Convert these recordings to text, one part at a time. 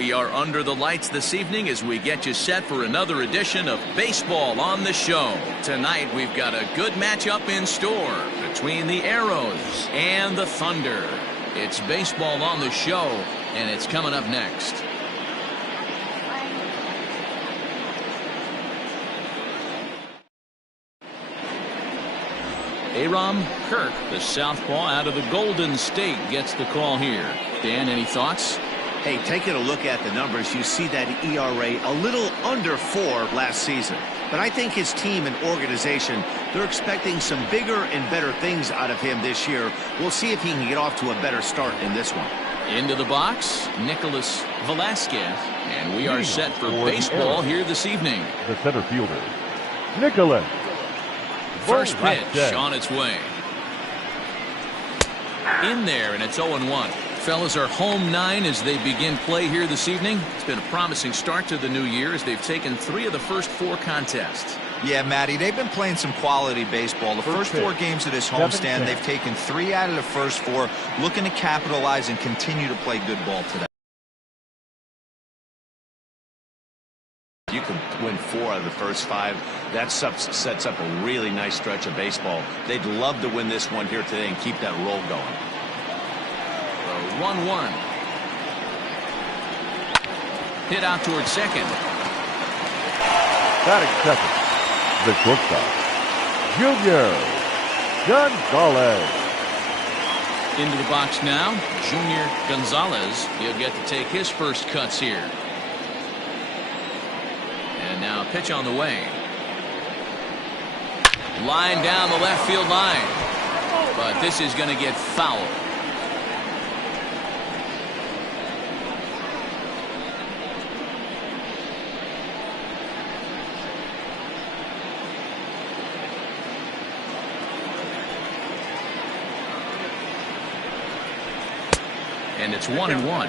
We are under the lights this evening as we get you set for another edition of Baseball on the Show. Tonight we've got a good matchup in store between the Arrows and the Thunder. It's Baseball on the Show, and it's coming up next. Aram Kirk, the southpaw out of the Golden State, gets the call here. Dan, any thoughts? Hey, taking a look at the numbers, you see that ERA a little under 4 last season. But I think his team and organization, they're expecting some bigger and better things out of him this year. We'll see if he can get off to a better start in this one. Into the box, Nicholas Velasquez. And we are set for baseball here this evening. The center fielder, Nicholas. First pitch on its way. In there, and it's 0-1. Fellas are home 9 as they begin play here this evening. It's been a promising start to the new year as they've taken 3 of the first 4 contests. Yeah, Matty, they've been playing some quality baseball. The first 4 games of this homestand, they've taken 3 out of the first 4, looking to capitalize and continue to play good ball today. You can win 4 out of the first 5. That sets up a really nice stretch of baseball. They'd love to win this one here today and keep that roll going. 1-1. Hit out towards second. Batting second, the shortstop, Junior Gonzalez. Into the box now, Junior Gonzalez. He'll get to take his first cuts here. And now a pitch on the way. Line down the left field line. But this is going to get fouled. And it's 1-1.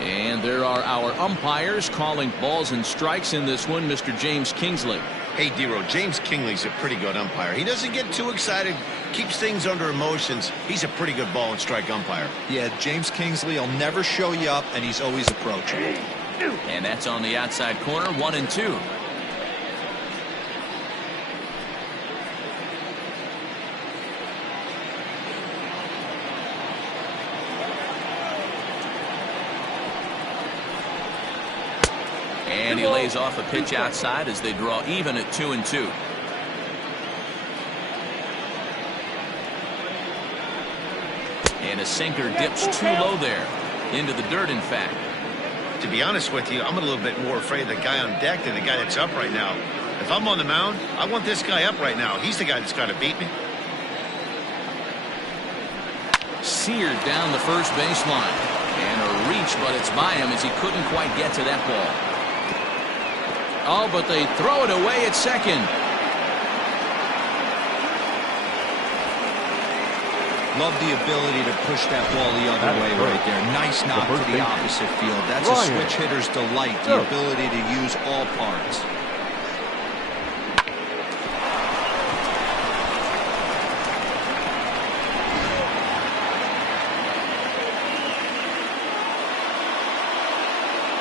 And there are our umpires calling balls and strikes in this one. Mr. James Kingsley. Hey, Dero, James Kingley's a pretty good umpire. He doesn't get too excited, keeps things under emotions. He's a pretty good ball and strike umpire. Yeah, James Kingsley will never show you up, and he's always approaching. And that's on the outside corner, 1-2. And he lays off a pitch outside as they draw even at 2-2. And a sinker dips too low there. Into the dirt, in fact. To be honest with you, I'm a little bit more afraid of the guy on deck than the guy that's up right now. If I'm on the mound, I want this guy up right now. He's the guy that's got to beat me. Seared down the first baseline. And a reach, but it's by him as he couldn't quite get to that ball. Oh, but they throw it away at second. Love the ability to push that ball the other way right there. Nice knock to the opposite field. That's a switch hitter's delight, the ability to use all parts.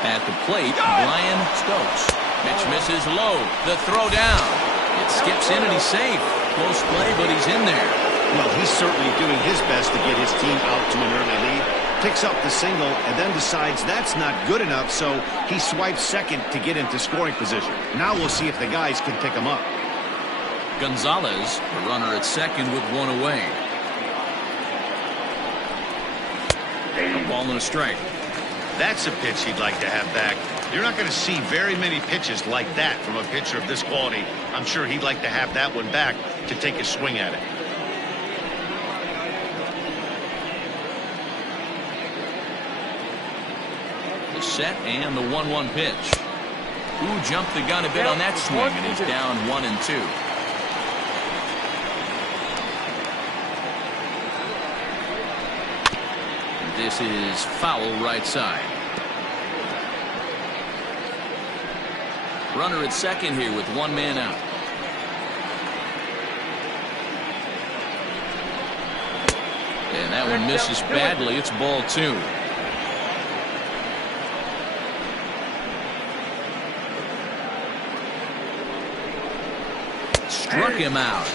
At the plate, Brian Stokes. Pitch misses low. The throw down. It skips in and he's safe. Close play, but he's in there. Well, he's certainly doing his best to get his team out to an early lead. Picks up the single and then decides that's not good enough, so he swipes second to get into scoring position. Now we'll see if the guys can pick him up. Gonzalez, the runner at second with 1 away. A ball and a strike. That's a pitch he'd like to have back. You're not going to see very many pitches like that from a pitcher of this quality. I'm sure he'd like to have that one back to take a swing at it. The set and the 1-1 pitch. Ooh, jumped the gun a bit on that swing, and he's down 1-2. This is foul right side. Runner at second here with 1 man out. And that one misses badly. It's ball 2. struck him out.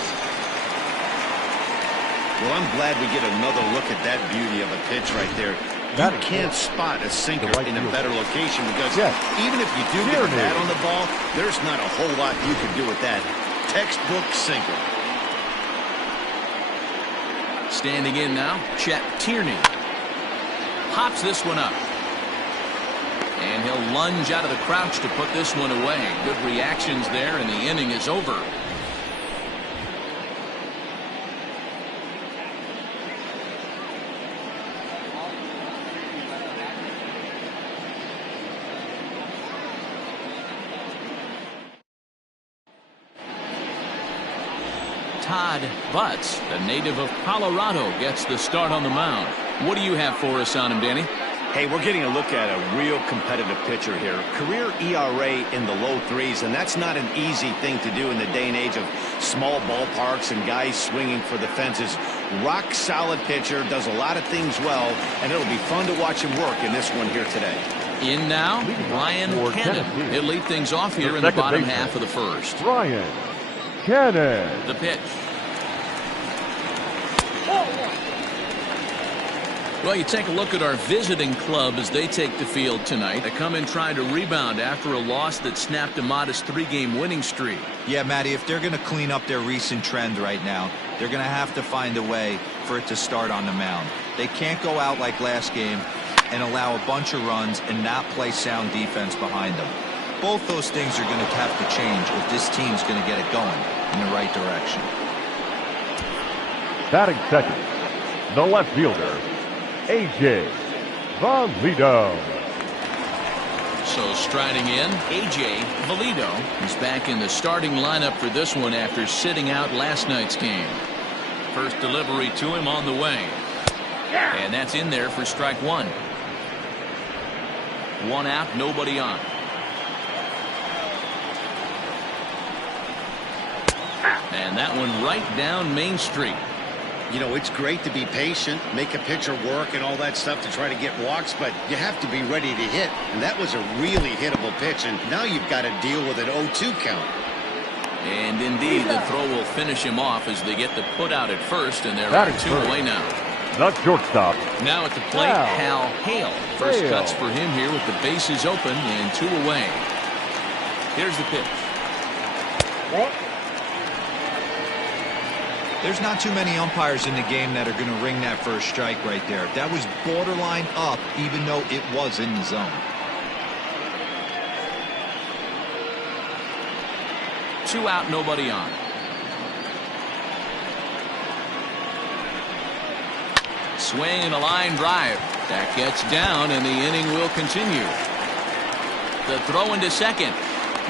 Well, I'm glad we get another look at that beauty of a pitch right there. You can't spot a sinker in a better location because even if you do get a bat on the ball, there's not a whole lot you can do with that. Textbook sinker. Standing in now, Chet Tierney. Pops this one up. And he'll lunge out of the crouch to put this one away. Good reactions there, and the inning is over. Todd Butts, the native of Colorado, gets the start on the mound. What do you have for us on him, Danny? Hey, we're getting a look at a real competitive pitcher here. Career ERA in the low threes, and that's not an easy thing to do in the day and age of small ballparks and guys swinging for the fences. Rock solid pitcher, does a lot of things well, and it'll be fun to watch him work in this one here today. In now, Ryan Cannon. He'll lead things off here in the bottom half of the first. Ryan Cannon. The pitch. Well, you take a look at our visiting club as they take the field tonight. They come in trying to rebound after a loss that snapped a modest 3-game winning streak. Yeah, Matty, if they're going to clean up their recent trend right now, they're going to have to find a way for it to start on the mound. They can't go out like last game and allow a bunch of runs and not play sound defense behind them. Both those things are going to have to change if this team's going to get it going in the right direction. Batting second, the left fielder, A.J. Valido. So striding in, A.J. Valido is back in the starting lineup for this one after sitting out last night's game. First delivery to him on the way. And that's in there for strike one. One out, nobody on. And that one right down Main Street. You know, it's great to be patient, make a pitcher work and all that stuff to try to get walks, but you have to be ready to hit. And that was a really hittable pitch, and now you've got to deal with an 0-2 count. And indeed, the throw will finish him off as they get the put out at first, and they're two away now. The shortstop. Now at the plate, Hal Hale. First cuts for him here with the bases open and 2 away. Here's the pitch. There's not too many umpires in the game that are going to ring that first strike right there. That was borderline up, even though it was in the zone. 2 out, nobody on. Swing and a line drive. That gets down, and the inning will continue. The throw into second.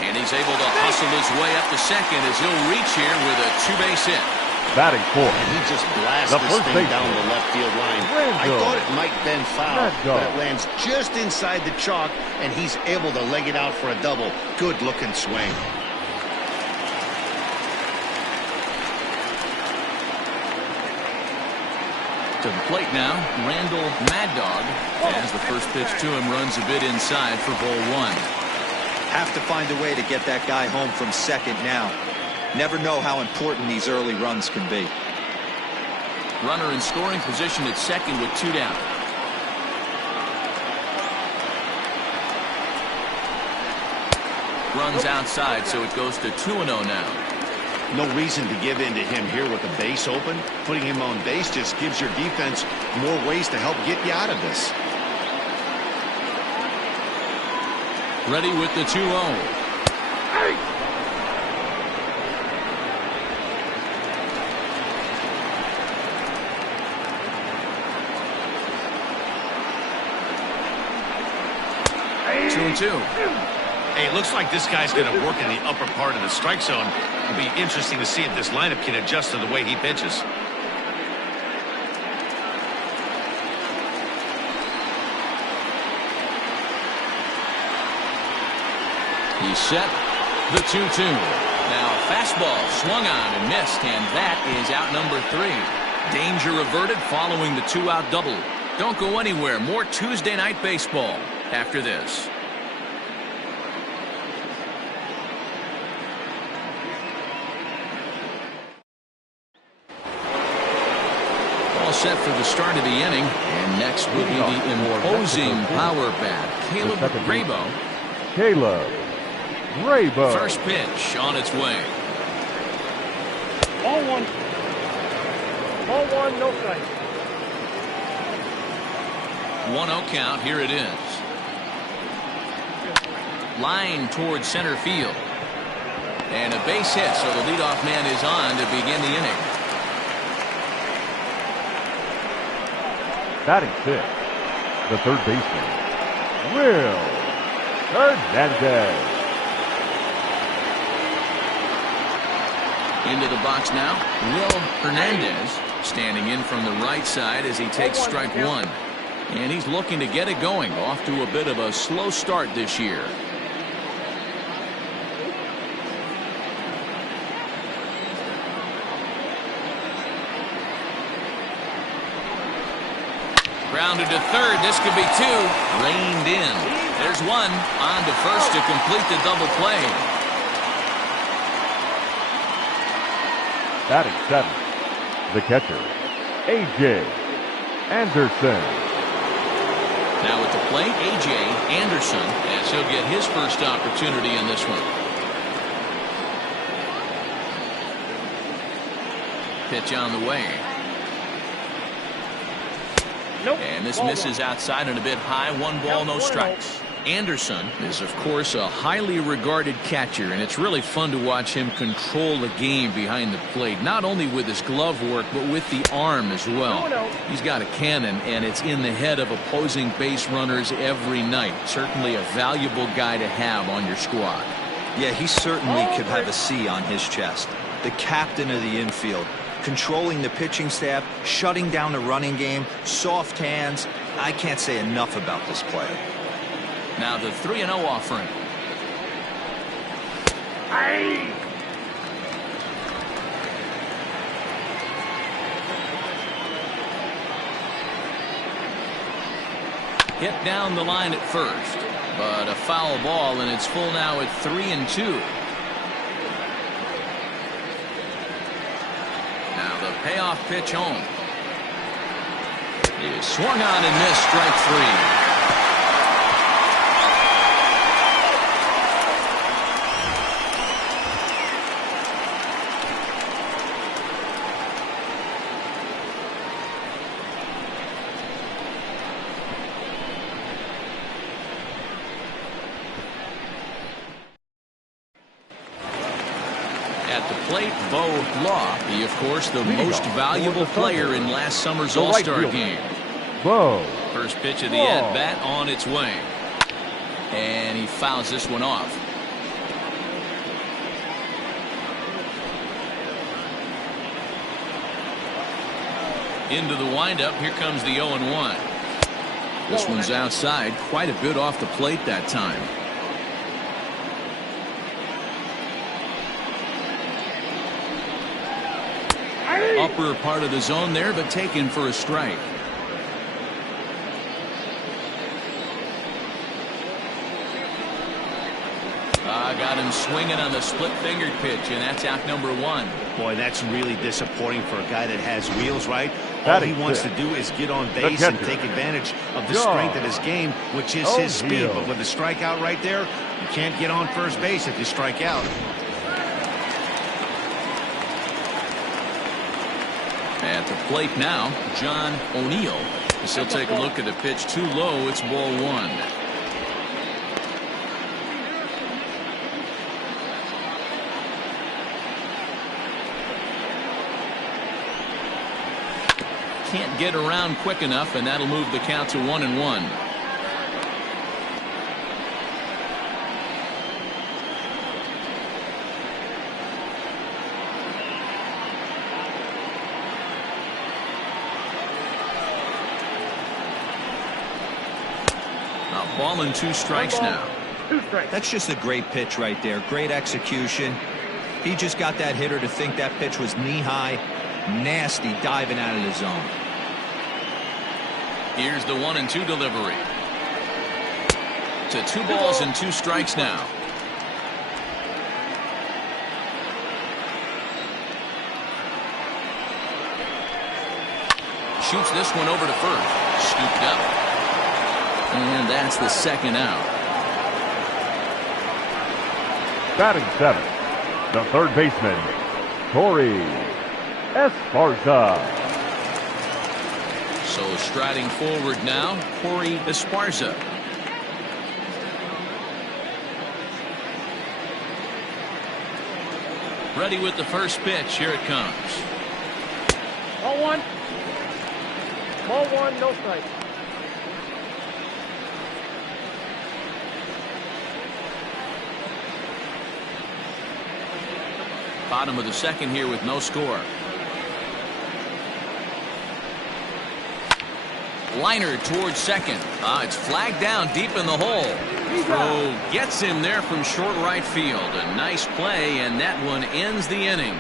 And he's able to hustle his way up to second as he'll reach here with a 2-base hit. Batting fourth. And he just blasts this thing down the left field line. I thought it might been foul, but it lands just inside the chalk, and he's able to leg it out for a double. Good-looking swing. To the plate now, Randall Mad Dog, as the first pitch to him runs a bit inside for ball 1. Have to find a way to get that guy home from second now. Never know how important these early runs can be. Runner in scoring position at second with 2 down. Runs outside, so it goes to 2-0 now. No reason to give in to him here with the base open. Putting him on base just gives your defense more ways to help get you out of this. Ready with the 2-0. Hey, it looks like this guy's going to work in the upper part of the strike zone. It'll be interesting to see if this lineup can adjust to the way he pitches. He's set. The 2-2. Now fastball swung on and missed, and that is out number 3. Danger averted following the 2-out double. Don't go anywhere. More Tuesday Night Baseball after this. all set for the start of the inning. And next will be the imposing power bat, Caleb Grabo. Caleb Grabo. First pitch on its way. Ball one. Ball one, no strike. 1-0 count. Here it is. Line towards center field. And a base hit, so the leadoff man is on to begin the inning. Batting six, the third baseman, Will Hernandez. Into the box now, Will Hernandez standing in from the right side as he takes strike one. And he's looking to get it going, off to a bit of a slow start this year. Grounded to third. This could be two. Reined in. There's one. On to first to complete the double play. Batting seventh, the catcher, A.J. Anderson. Now at the plate, A.J. Anderson, as he'll get his first opportunity in this one. Pitch on the way. Nope. And this misses outside and a bit high. 1 ball, no strikes. Anderson is, of course, a highly regarded catcher, and it's really fun to watch him control the game behind the plate, not only with his glove work, but with the arm as well. He's got a cannon, and it's in the head of opposing base runners every night. Certainly a valuable guy to have on your squad. Yeah, he certainly could have a C on his chest. The captain of the infield. Controlling the pitching staff, shutting down the running game, soft hands. I can't say enough about this player. Now the 3-0 offering. Hit down the line at first, but a foul ball, and it's full now at 3-2. Now the payoff pitch home. He is swung on and missed, strike three. Bo Law, he of course the most valuable player in last summer's All-Star game. Bo. First pitch of the at-bat on its way. And he fouls this one off. Into the windup, here comes the 0-1. This one's outside, quite a bit off the plate that time. Upper part of the zone there, but taken for a strike. Got him swinging on the split-fingered pitch, and that's out number one. Boy, that's really disappointing for a guy that has wheels, right? All he wants to do is get on base and take advantage of the strength of his game, which is his speed. But with the strikeout right there, you can't get on first base if you strike out. At the plate now, John O'Neill. He'll take a look at the pitch too low. It's ball one. Can't get around quick enough, and that'll move the count to 1-1. Ball and 2 strikes now. That's just a great pitch right there. Great execution. He just got that hitter to think that pitch was knee-high. Nasty diving out of the zone. Here's the 1-2 delivery. To 2 balls and 2 strikes now. shoots this one over to first. Scooped up. And that's the second out. Batting seventh, the third baseman, Corey Esparza. So striding forward now, Corey Esparza. Ready with the first pitch. Here it comes. Ball one. Ball one, no strike. Bottom of the second here with no score. Liner towards second. It's flagged down deep in the hole. Throw gets him there from short right field. A nice play, and that one ends the inning.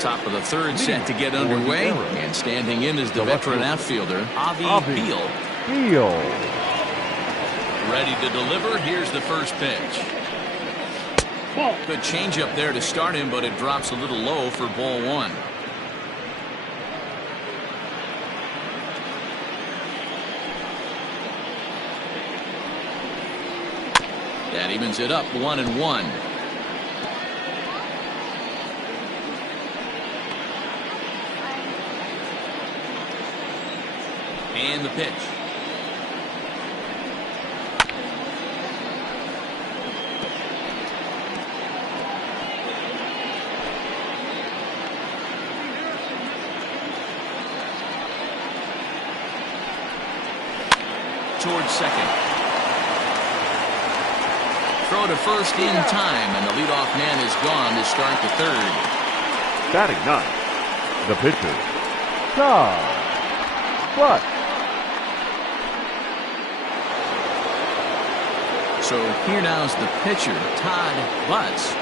Top of the third set to get underway, and standing in is the veteran outfielder, Avi Beal. Ready to deliver. Here's the first pitch. Good changeup there to start him, but it drops a little low for ball one. That evens it up 1-1. And the pitch. Towards second. Throw to first in time, and the leadoff man is gone to start the third. Batting ninth, the pitcher, Todd Butts. So here now's the pitcher, Todd Butts.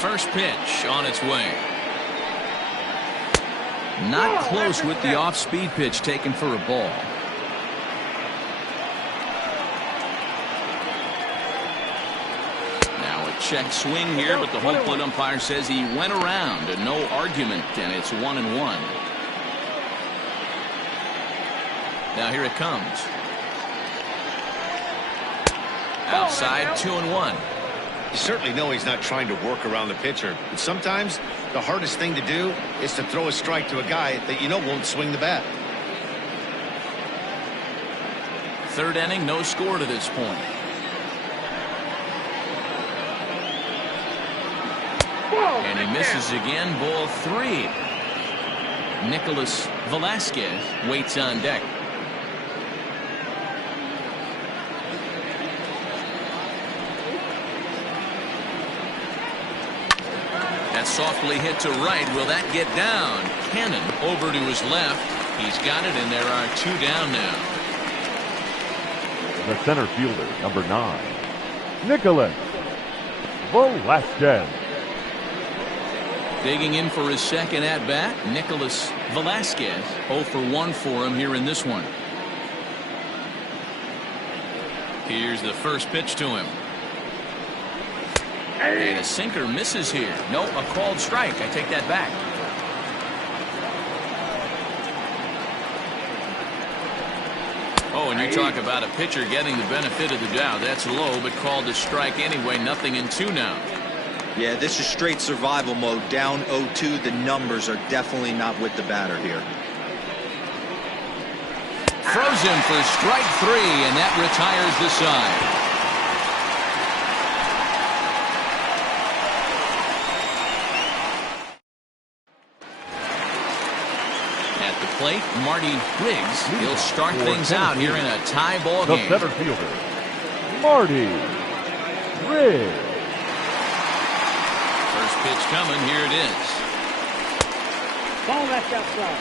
First pitch on its way. Not close with the off-speed pitch taken for a ball. Now a check swing here, but the home plate umpire says he went around, and no argument, and it's 1-1. Now here it comes. Outside, 2-1. You certainly know he's not trying to work around the pitcher. But sometimes the hardest thing to do is to throw a strike to a guy that you know won't swing the bat. Third inning, no score to this point. And he misses again, ball three. Nicholas Velasquez waits on deck. Softly hit to right. Will that get down? Cannon over to his left. He's got it, and there are two down now. The center fielder, number 9, Nicholas Velasquez. Digging in for his second at-bat, Nicholas Velasquez. 0 for 1 for him here in this one. Here's the first pitch to him. And a sinker misses here. No, a called strike. I take that back. Oh, and you talk about a pitcher getting the benefit of the doubt. That's low, but called a strike anyway. 0-2 now. Yeah, this is straight survival mode. Down 0-2. The numbers are definitely not with the batter here. Throws him for strike 3, and that retires the side. Plate, Marty Riggs. He'll start things out here in a tie ball game. The center fielder, Marty Riggs. First pitch coming. Here it is. Ball left outside.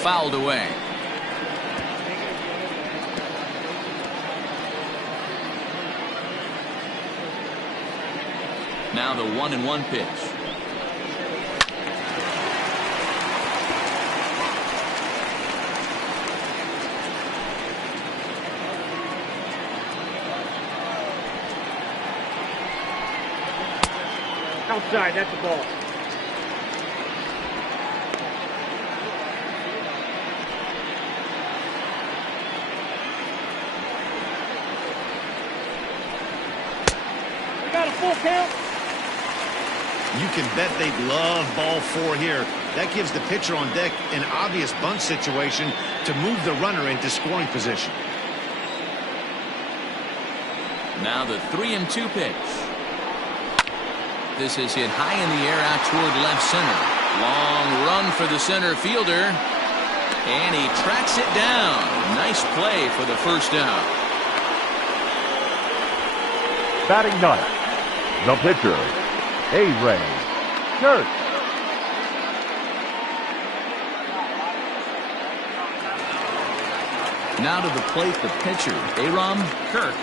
Fouled away. Now the 1-1 pitch. Outside, that's the ball. We got a full count. You can bet they'd love ball 4 here. That gives the pitcher on deck an obvious bunt situation to move the runner into scoring position. Now the 3-2 pitch. This is hit high in the air out toward left center. Long run for the center fielder. And he tracks it down. Nice play for the first out. Batting ninth, the pitcher, A-Ray Kirk. Now to the plate, the pitcher, Aram Kirk.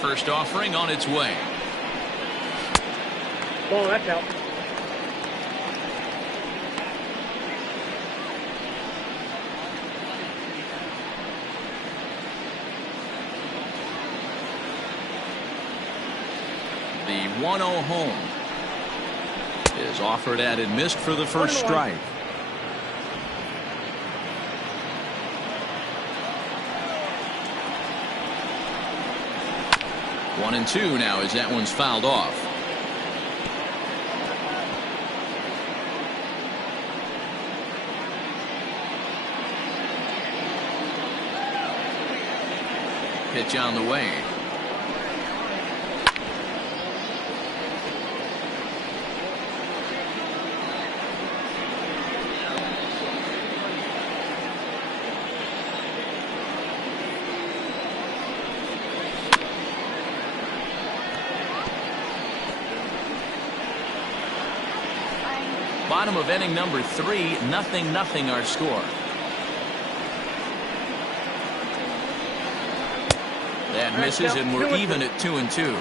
First offering on its way. Ball, that's out. The 1-0 home is offered at and missed for the first strike. One and two now as that one's fouled off. Pitch on the way. Bottom of inning number 3, 0-0 our score. That misses, and we're even at 2-2.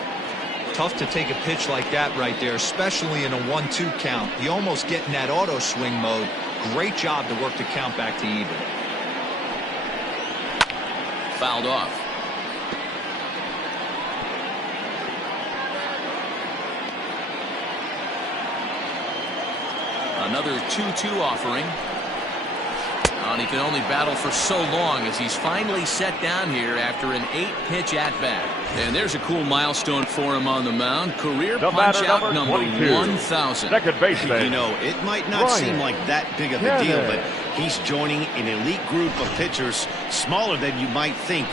Tough to take a pitch like that right there, especially in a 1-2 count. You almost get in that auto swing mode. Great job to work the count back to even. Fouled off. Another 2-2 offering. And he can only battle for so long as he's finally set down here after an 8-pitch at-bat. And there's a cool milestone for him on the mound. Career punch-out number 1,000. Second baseman. You know, it might not seem like that big of a deal, but he's joining an elite group of pitchers, smaller than you might think.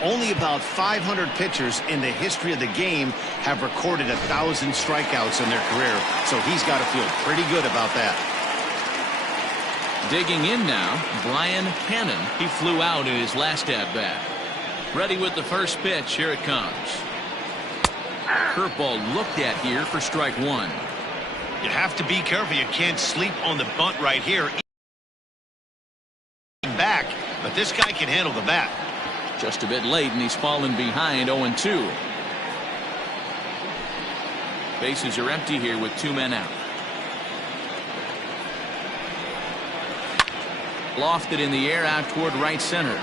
Only about 500 pitchers in the history of the game have recorded 1,000 strikeouts in their career, so he's got to feel pretty good about that. Digging in now, Brian Cannon. He flew out in his last at-bat. Ready with the first pitch. Here it comes. Curveball looked at here for strike 1. You have to be careful. You can't sleep on the bunt right here. Back, but this guy can handle the bat. Just a bit late, and he's fallen behind 0-2. Bases are empty here with 2 men out. Lofted in the air out toward right center.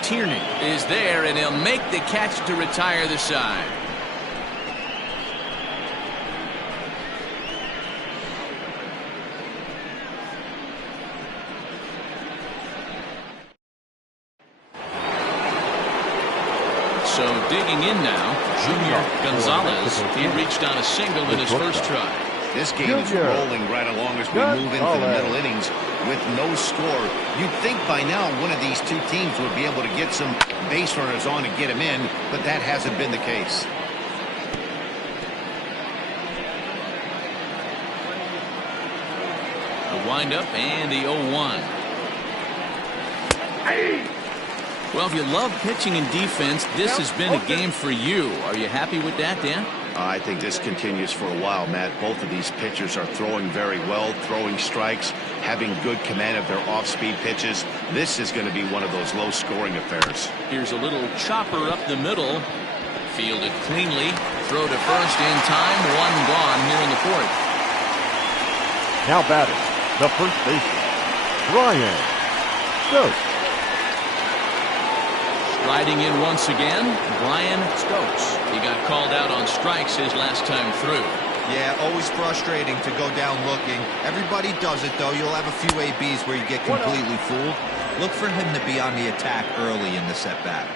Tierney is there, and he'll make the catch to retire the side. So digging in now, Junior Gonzalez. He reached on a single in his first try. This game is rolling right along as we move into the middle innings with no score. You'd think by now one of these two teams would be able to get some base runners on and get them in, but that hasn't been the case. The windup and the 0-1. Well, if you love pitching and defense, this has been a game for you. Are you happy with that, Dan? I think this continues for a while, Matt. Both of these pitchers are throwing very well, throwing strikes, having good command of their off-speed pitches. This is going to be one of those low-scoring affairs. Here's a little chopper up the middle. Fielded cleanly. Throw to first in time. One gone here in the fourth. Now batting, the first baseman, Brian Stokes. Riding in once again, Brian Stokes. He got called out on strikes his last time through. Yeah, always frustrating to go down looking. Everybody does it, though. You'll have a few ABs where you get completely fooled. Look for him to be on the attack early in the at-bat.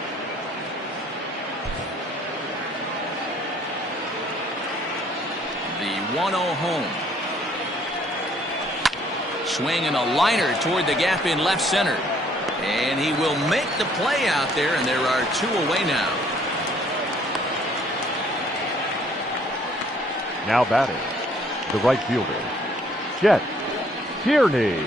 The 1-0 home. Swinging a liner toward the gap in left center. And he will make the play out there, and there are two away now. Now batting, the right fielder, Chet Tierney.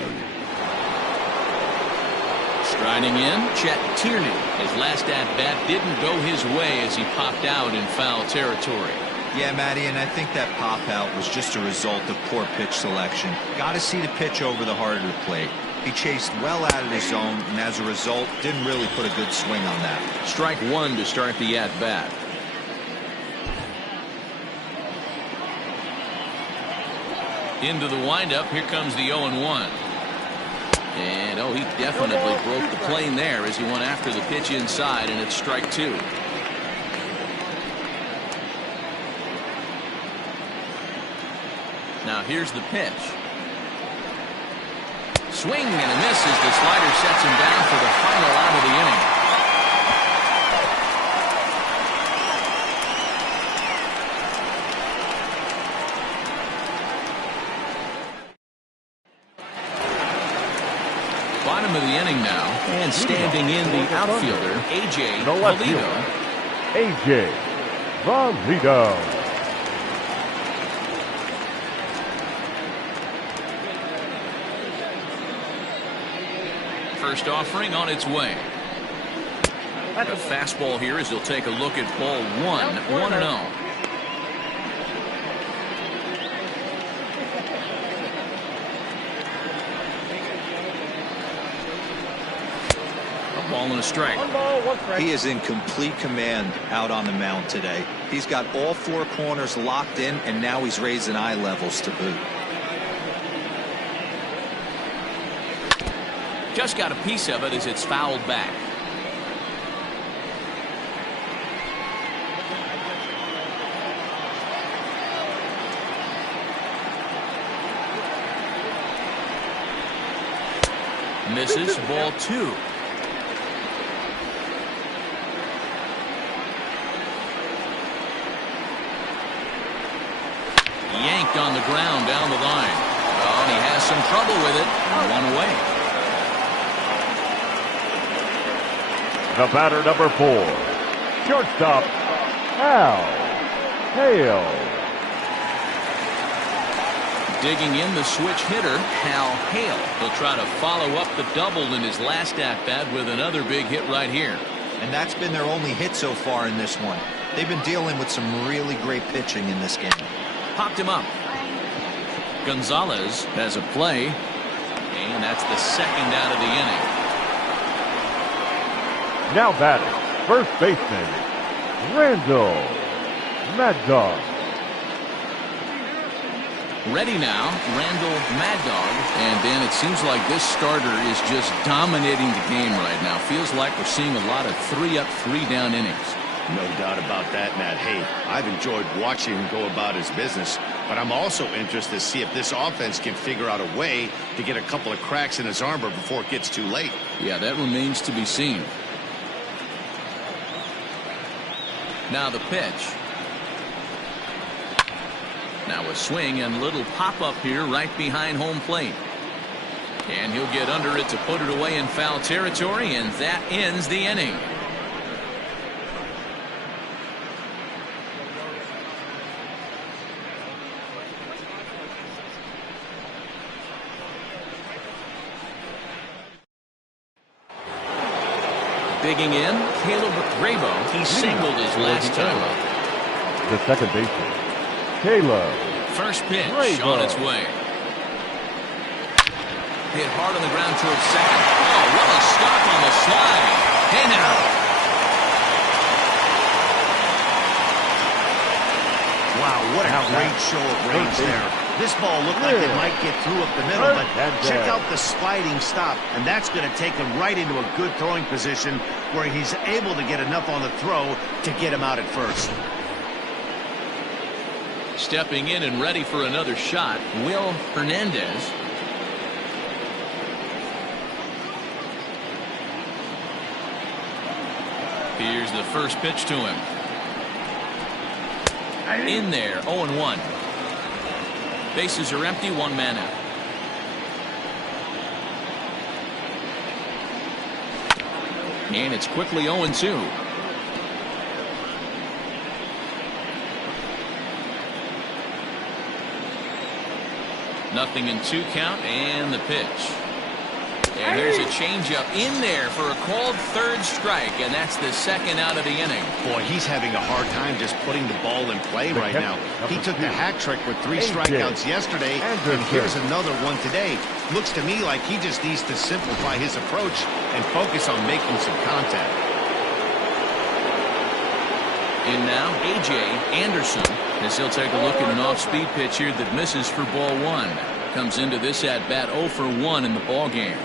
Striding in, Chet Tierney. His last at-bat didn't go his way as he popped out in foul territory. Yeah, Matty, and I think that pop-out was just a result of poor pitch selection. Got to see the pitch over the harder plate. He chased well out of his zone, and as a result, didn't really put a good swing on that. Strike one to start the at-bat. Into the windup, here comes the 0-1. And, oh, he definitely broke the plane there as he went after the pitch inside, and it's strike two. Now here's the pitch. Swing and a miss as the slider sets him down for the final out of the inning. Bottom of the inning now, and standing in the outfielder, A.J. Pulido. A.J. Pulido. First offering on its way. A fastball here as he'll take a look at ball one. 1-0. A ball and a strike. He is in complete command out on the mound today. He's got all four corners locked in, and now he's raising eye levels to boot. Just got a piece of it as it's fouled back. Misses, ball two. Yanked on the ground down the line. Oh, and he has some trouble with it. One away. The batter, number 4, shortstop, Al Hale. Digging in the switch hitter, Hal Hale. He'll try to follow up the double in his last at-bat with another big hit right here. And that's been their only hit so far in this one. They've been dealing with some really great pitching in this game. Popped him up. Gonzalez has a play, and that's the second out of the inning. Now batting, first baseman, Randall Mad Dog. Ready now, Randall Mad Dog. And Dan, it seems like this starter is just dominating the game right now. Feels like we're seeing a lot of 3-up, 3-down innings. No doubt about that, Matt. Hey, I've enjoyed watching him go about his business, but I'm also interested to see if this offense can figure out a way to get a couple of cracks in his armor before it gets too late. Yeah, that remains to be seen. Now the pitch. Now a swing and little pop-up here right behind home plate. And he'll get under it to put it away in foul territory, and that ends the inning. Digging in, Caleb Grabo. He singled his last time up. The second baseman, Caleb. First pitch Grabo. on its way. Hit hard on the ground towards second. Oh, what a stop on the slide. Hey now. Wow, what a great show of range there. This ball looked like it might get through up the middle, but check out the sliding stop, and that's going to take him right into a good throwing position where he's able to get enough on the throw to get him out at first. Stepping in and ready for another shot, Will Hernandez. Here's the first pitch to him. In there, 0-1. Bases are empty, one man out. And it's quickly 0-2. Nothing in 2 count, and the pitch. And there's a changeup in there for a called third strike, and that's the second out of the inning. Boy, he's having a hard time just putting the ball in play right now. He took the hat trick with 3 strikeouts yesterday, and here's another one today. Looks to me like he just needs to simplify his approach and focus on making some contact. In now, A.J. Anderson, as he'll take a look at an off-speed pitch here that misses for ball 1. Comes into this at-bat 0 for 1 in the ball game.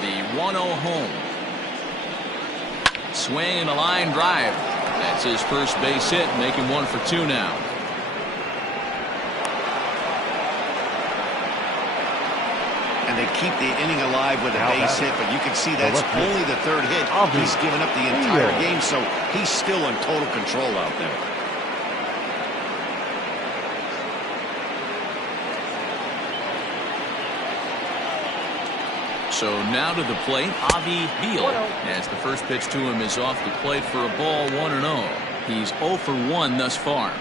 The 1-0 home. Swing and a line drive. That's his first base hit, making 1 for 2 now. And they keep the inning alive with a base hit, but you can see that's only the 3rd hit. He's given up the entire game, so he's still in total control out there. So now to the plate, Avi Beal, as the first pitch to him is off the plate for a ball 1-0. He's 0 for 1 thus far.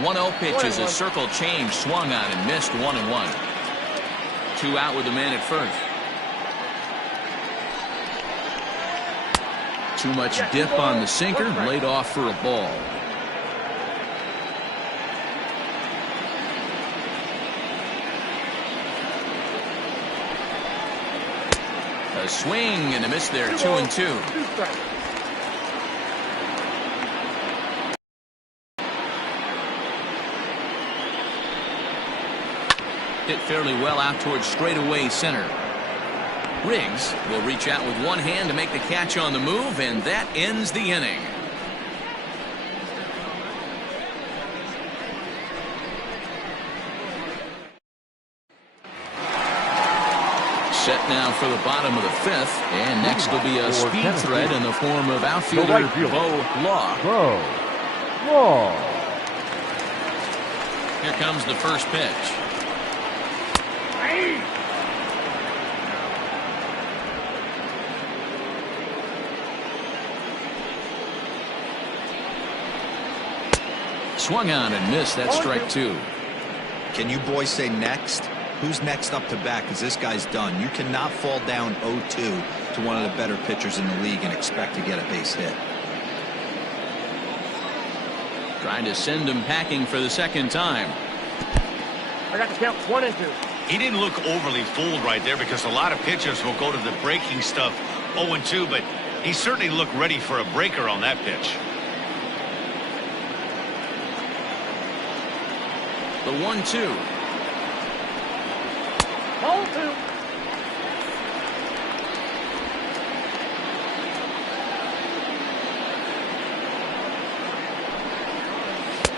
One-0 pitch is a circle change, swung on and missed 1-1. 2 out with the man at first. Too much dip on the sinker, laid off for a ball. A swing and a miss there, 2-2. Hit fairly well out towards straightaway center. Riggs will reach out with one hand to make the catch on the move, and that ends the inning. Set now for the bottom of the 5th, and next will be a speed threat in the form of outfielder Bo Law. Here comes the first pitch. Swung on and missed. That's strike 2. Can you boys say next? Who's next up to bat? Because this guy's done. You cannot fall down 0-2 to one of the better pitchers in the league and expect to get a base hit. Trying to send him packing for the second time. I got the count 1 and 2. He didn't look overly fooled right there because a lot of pitchers will go to the breaking stuff 0-2, but he certainly looked ready for a breaker on that pitch. The 1-2. Ball 2.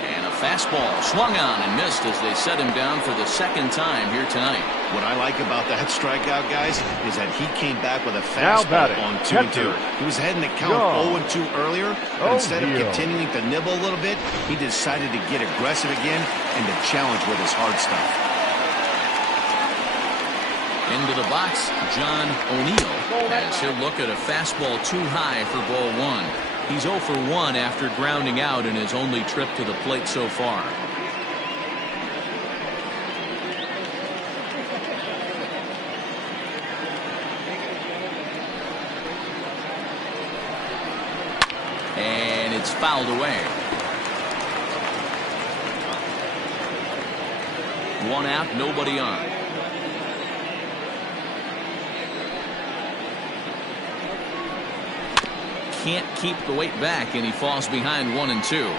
And a fastball swung on and missed as they set him down for the second time here tonight. What I like about that strikeout, guys, is that he came back with a fastball on 2-2. He was heading to count 0-2 earlier, but instead of continuing to nibble a little bit, he decided to get aggressive again and to challenge with his hard stuff. Into the box, John O'Neill, as he'll look at a fastball too high for ball one. He's 0 for 1 after grounding out in his only trip to the plate so far. And it's fouled away. 1 out, nobody on. Can't keep the weight back, and he falls behind 1-2.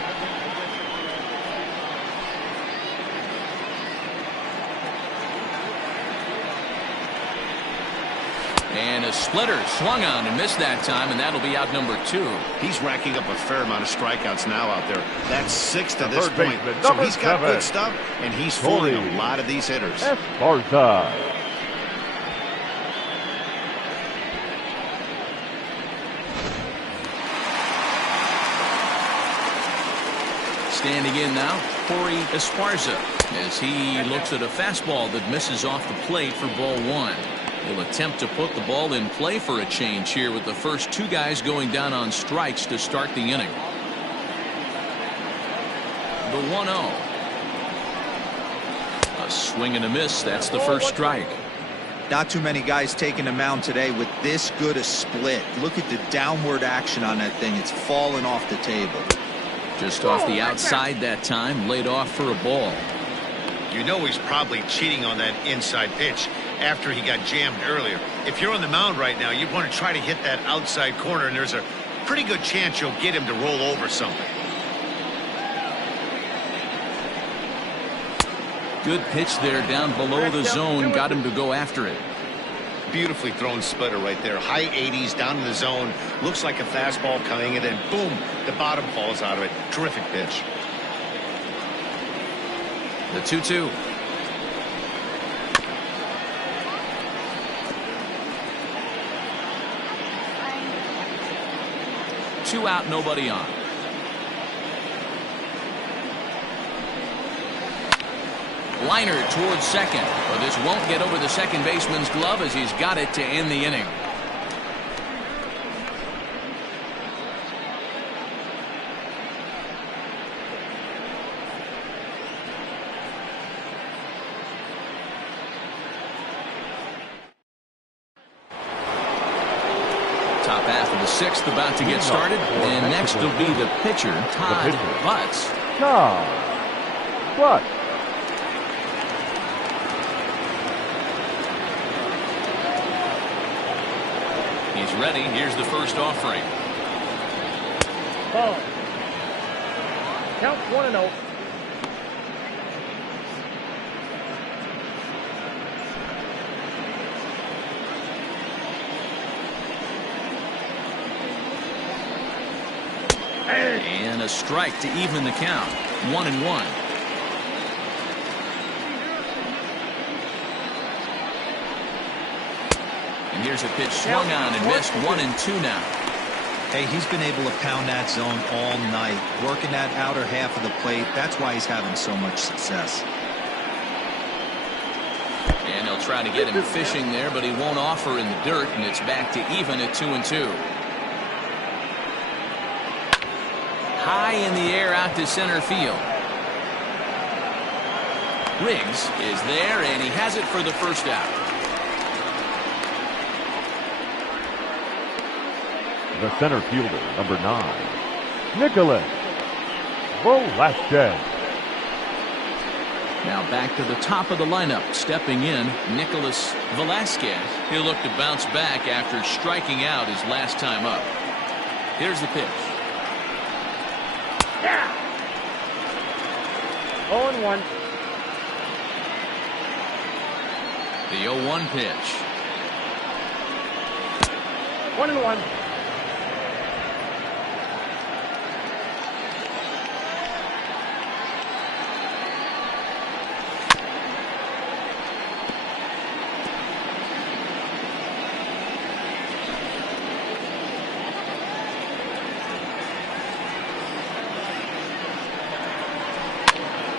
And a splitter swung on and missed that time, and that'll be out number 2. He's racking up a fair amount of strikeouts now out there. That's 6 to this point. Baseman, So he's got 7. good stuff, and he's fooling a lot of these hitters. Barza. Standing in now, Corey Esparza, as he looks at a fastball that misses off the plate for ball 1. He'll attempt to put the ball in play for a change here with the first 2 guys going down on strikes to start the inning. The 1-0. A swing and a miss. That's the first strike. Not too many guys taking the mound today with this good a split. Look at the downward action on that thing. It's falling off the table. Just off the outside that time, laid off for a ball. You know he's probably cheating on that inside pitch after he got jammed earlier. If you're on the mound right now, you want to try to hit that outside corner, and there's a pretty good chance you'll get him to roll over something. Good pitch there down below the zone, got him to go after it. Beautifully thrown splitter right there. High 80s down in the zone. Looks like a fastball coming, and then boom, the bottom falls out of it. Terrific pitch. The 2-2. Two out, nobody on. Liner towards second, but this won't get over the second baseman's glove as he's got it to end the inning. Top half of the 6th about to get started, and next will be the pitcher, Todd Butts. Todd Butts. He's ready. Here's the first offering. Ball. Count 1-0. And a strike to even the count. 1-1. And here's a pitch swung on and missed. 1-2 now. Hey, he's been able to pound that zone all night, working that outer half of the plate. That's why he's having so much success. And they'll try to get him fishing there, but he won't offer in the dirt, and it's back to even at 2-2. High in the air out to center field. Riggs is there, and he has it for the first out. The center fielder, number 9, Nicholas Velasquez. Now back to the top of the lineup, stepping in, Nicholas Velasquez. He'll look to bounce back after striking out his last time up. Here's the pitch. Yeah. 0-1. The 0-1 pitch. 1-1.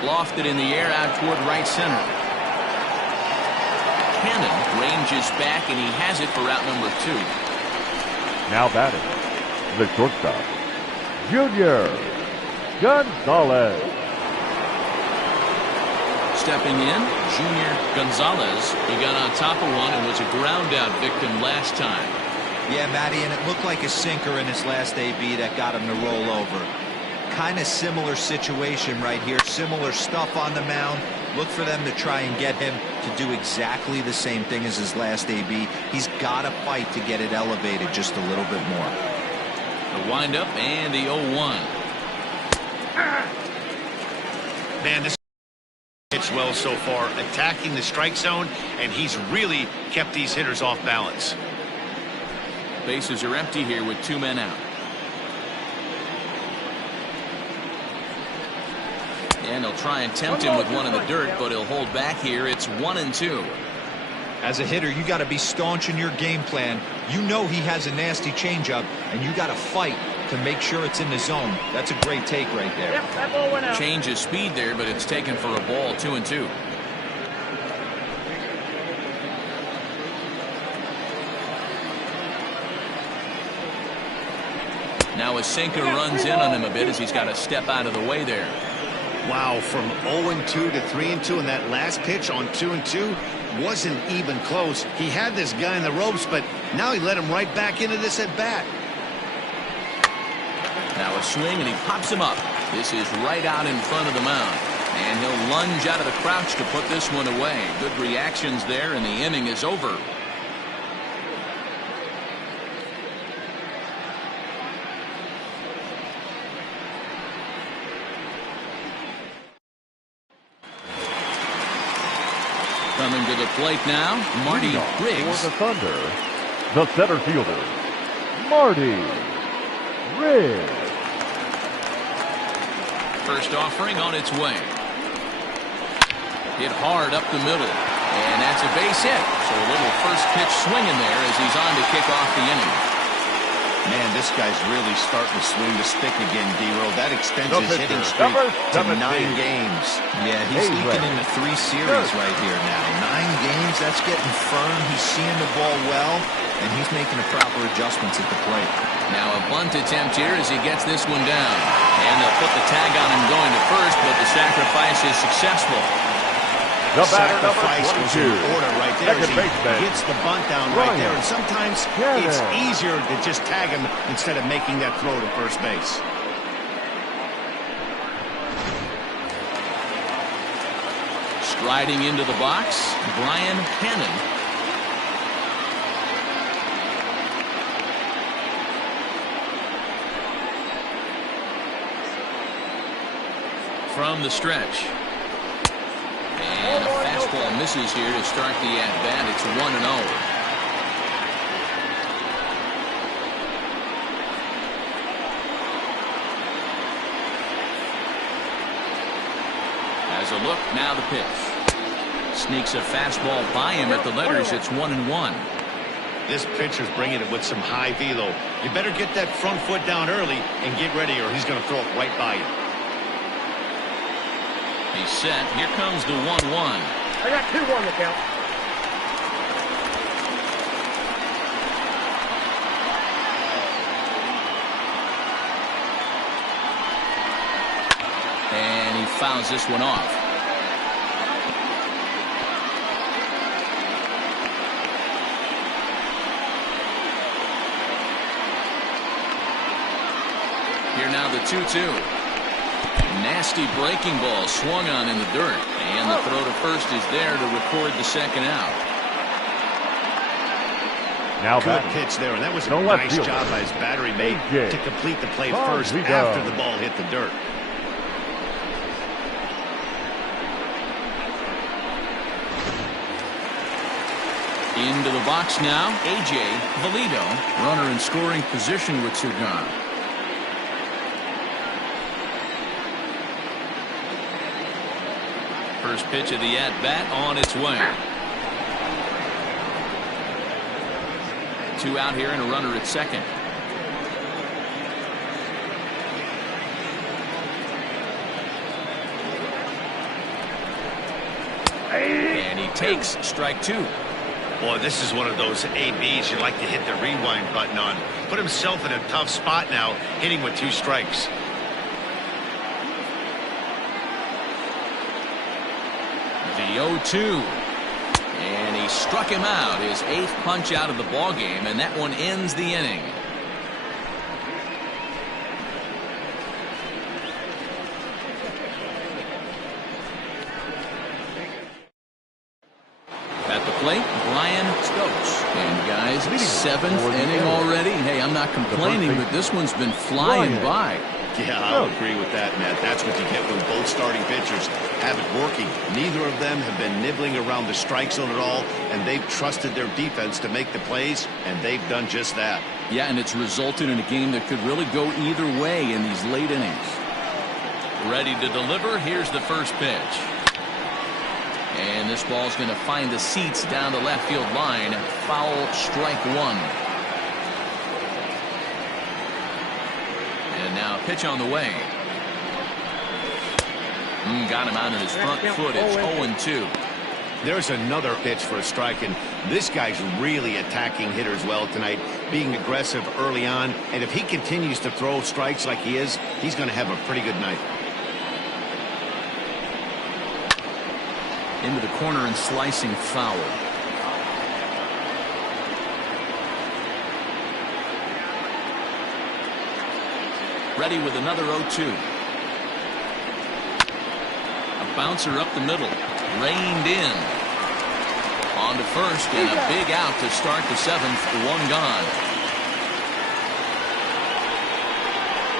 Lofted in the air out toward right center. Hannon ranges back, and he has it for route number 2. Now batting, the shortstop, Junior Gonzalez. Stepping in, Junior Gonzalez. He got on top of one and was a ground out victim last time. Yeah, Matty, and it looked like a sinker in his last AB that got him to roll over. Kind of similar situation right here. Similar stuff on the mound. Look for them to try and get him to do exactly the same thing as his last AB. He's got to fight to get it elevated just a little bit more. The windup and the 0-1. Man, this pitched well so far, attacking the strike zone, and he's really kept these hitters off balance. Bases are empty here with 2 men out. And he'll try and tempt him with one in the dirt, but he'll hold back here. It's 1-2. As a hitter, you got to be staunch in your game plan. You know he has a nasty changeup, and you got to fight to make sure it's in the zone. That's a great take right there. Yep, that ball went out. Change his speed there, but it's taken for a ball. 2-2. Now a sinker runs in on him a bit as he's got to step out of the way there. Wow, from 0-2 to 3-2, and that last pitch on 2-2 wasn't even close. He had this guy in the ropes, but now he let him right back into this at bat. Now a swing, and he pops him up. This is right out in front of the mound. And he'll lunge out of the crouch to put this one away. Good reactions there, and the inning is over. Coming to the plate now, Marty Riggs. For the Thunder, the center fielder, Marty Riggs. First offering on its way. Hit hard up the middle. And that's a base hit. So a little first pitch swing in there as he's on to kick off the inning. Man, this guy's really starting to swing the stick again, D-Roll. That extends No his pitcher. hitting streak Number to 9 17. games. Yeah, he's Hey, leaking Ray. into 3 series right here now. 9 games, that's getting firm. He's seeing the ball well, and he's making the proper adjustments at the plate. Now a bunt attempt here as he gets this one down. And they'll put the tag on him going to first, but the sacrifice is successful. The batter, Sacrifice number was 22. in order right there as Second he baseman, gets the bunt down right Ryan there. And sometimes Cannon. it's easier to just tag him instead of making that throw to first base. Striding into the box, Brian Hannon. From the stretch. And a fastball misses here to start the at-bat. It's 1-0. As a look, now the pitch. Sneaks a fastball by him at the letters. It's 1-1. This pitcher's bringing it with some high velo. You better get that front foot down early and get ready, or he's going to throw it right by you. He's set. Here comes the 1-1. I got 2-1 to count. And he fouls this one off. Here now the 2-2. Nasty breaking ball swung on in the dirt. And the throw to first is there to record the second out. Now Good batting, pitch there, and that was a No left nice fielder. job by his battery mate AJ to complete the play Bonzido. first after the ball hit the dirt. Into the box now, A.J. Valido. Runner in scoring position with 2 gone. First pitch of the at-bat on its way. 2 out here and a runner at second. And he takes strike 2. Boy, this is one of those ABs you like to hit the rewind button on. Put himself in a tough spot now, hitting with 2 strikes. The 0-2. And he struck him out, his 8th punch out of the ball game, and that one ends the inning. At the plate, Brian Stokes. And guys, 7th inning already. Hey, I'm not complaining, but this one's been flying by. Yeah, I'll agree with that, Matt. That's what you get when both starting pitchers have it working. Neither of them have been nibbling around the strike zone at all, and they've trusted their defense to make the plays, and they've done just that. Yeah, and it's resulted in a game that could really go either way in these late innings. Ready to deliver. Here's the first pitch. And this ball's going to find the seats down the left field line. Foul, strike 1. And now pitch on the way. Got him out on his front foot. It's 0-2. There's another pitch for a strike, and this guy's really attacking hitters well tonight, being aggressive early on. And if he continues to throw strikes like he is, he's going to have a pretty good night. Into the corner and slicing foul. Ready with another 0-2. A bouncer up the middle. Reined in. On to first, and a big out to start the 7th. 1 gone.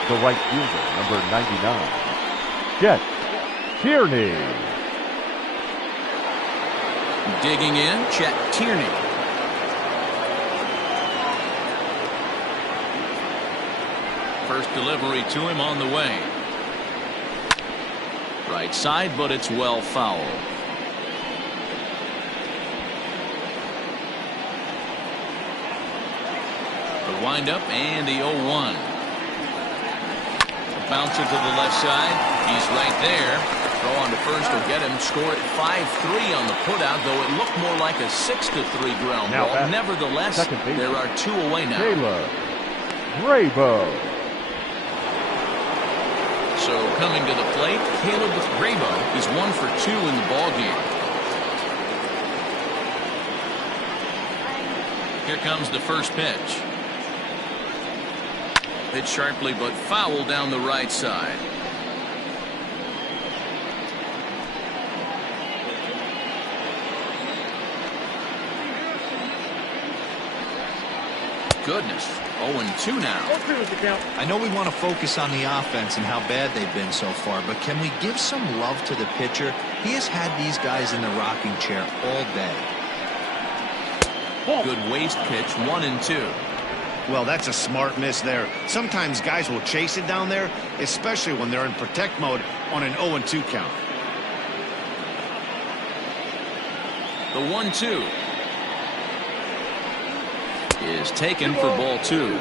The right fielder, number 99, Chet Tierney. Digging in, Chet Tierney. First delivery to him on the way. Right side, but it's well fouled. The windup and the 0-1. Bouncer to the left side. He's right there. Throw on to first will get him. Score at 5-3 on the putout, though it looked more like a 6-3 ground ball. Nevertheless, there are 2 away now. Caleb Grabo. So coming to the plate, Caleb Grabo. He's 1 for 2 in the ball game. Here comes the first pitch. Hit sharply, but foul down the right side. Goodness. 0-2 now. I know we want to focus on the offense and how bad they've been so far, but can we give some love to the pitcher? He has had these guys in the rocking chair all day. Good waist pitch, 1-2. Well, that's a smart miss there. Sometimes guys will chase it down there, especially when they're in protect mode on an 0-2 count. The 1-2 is taken for ball 2.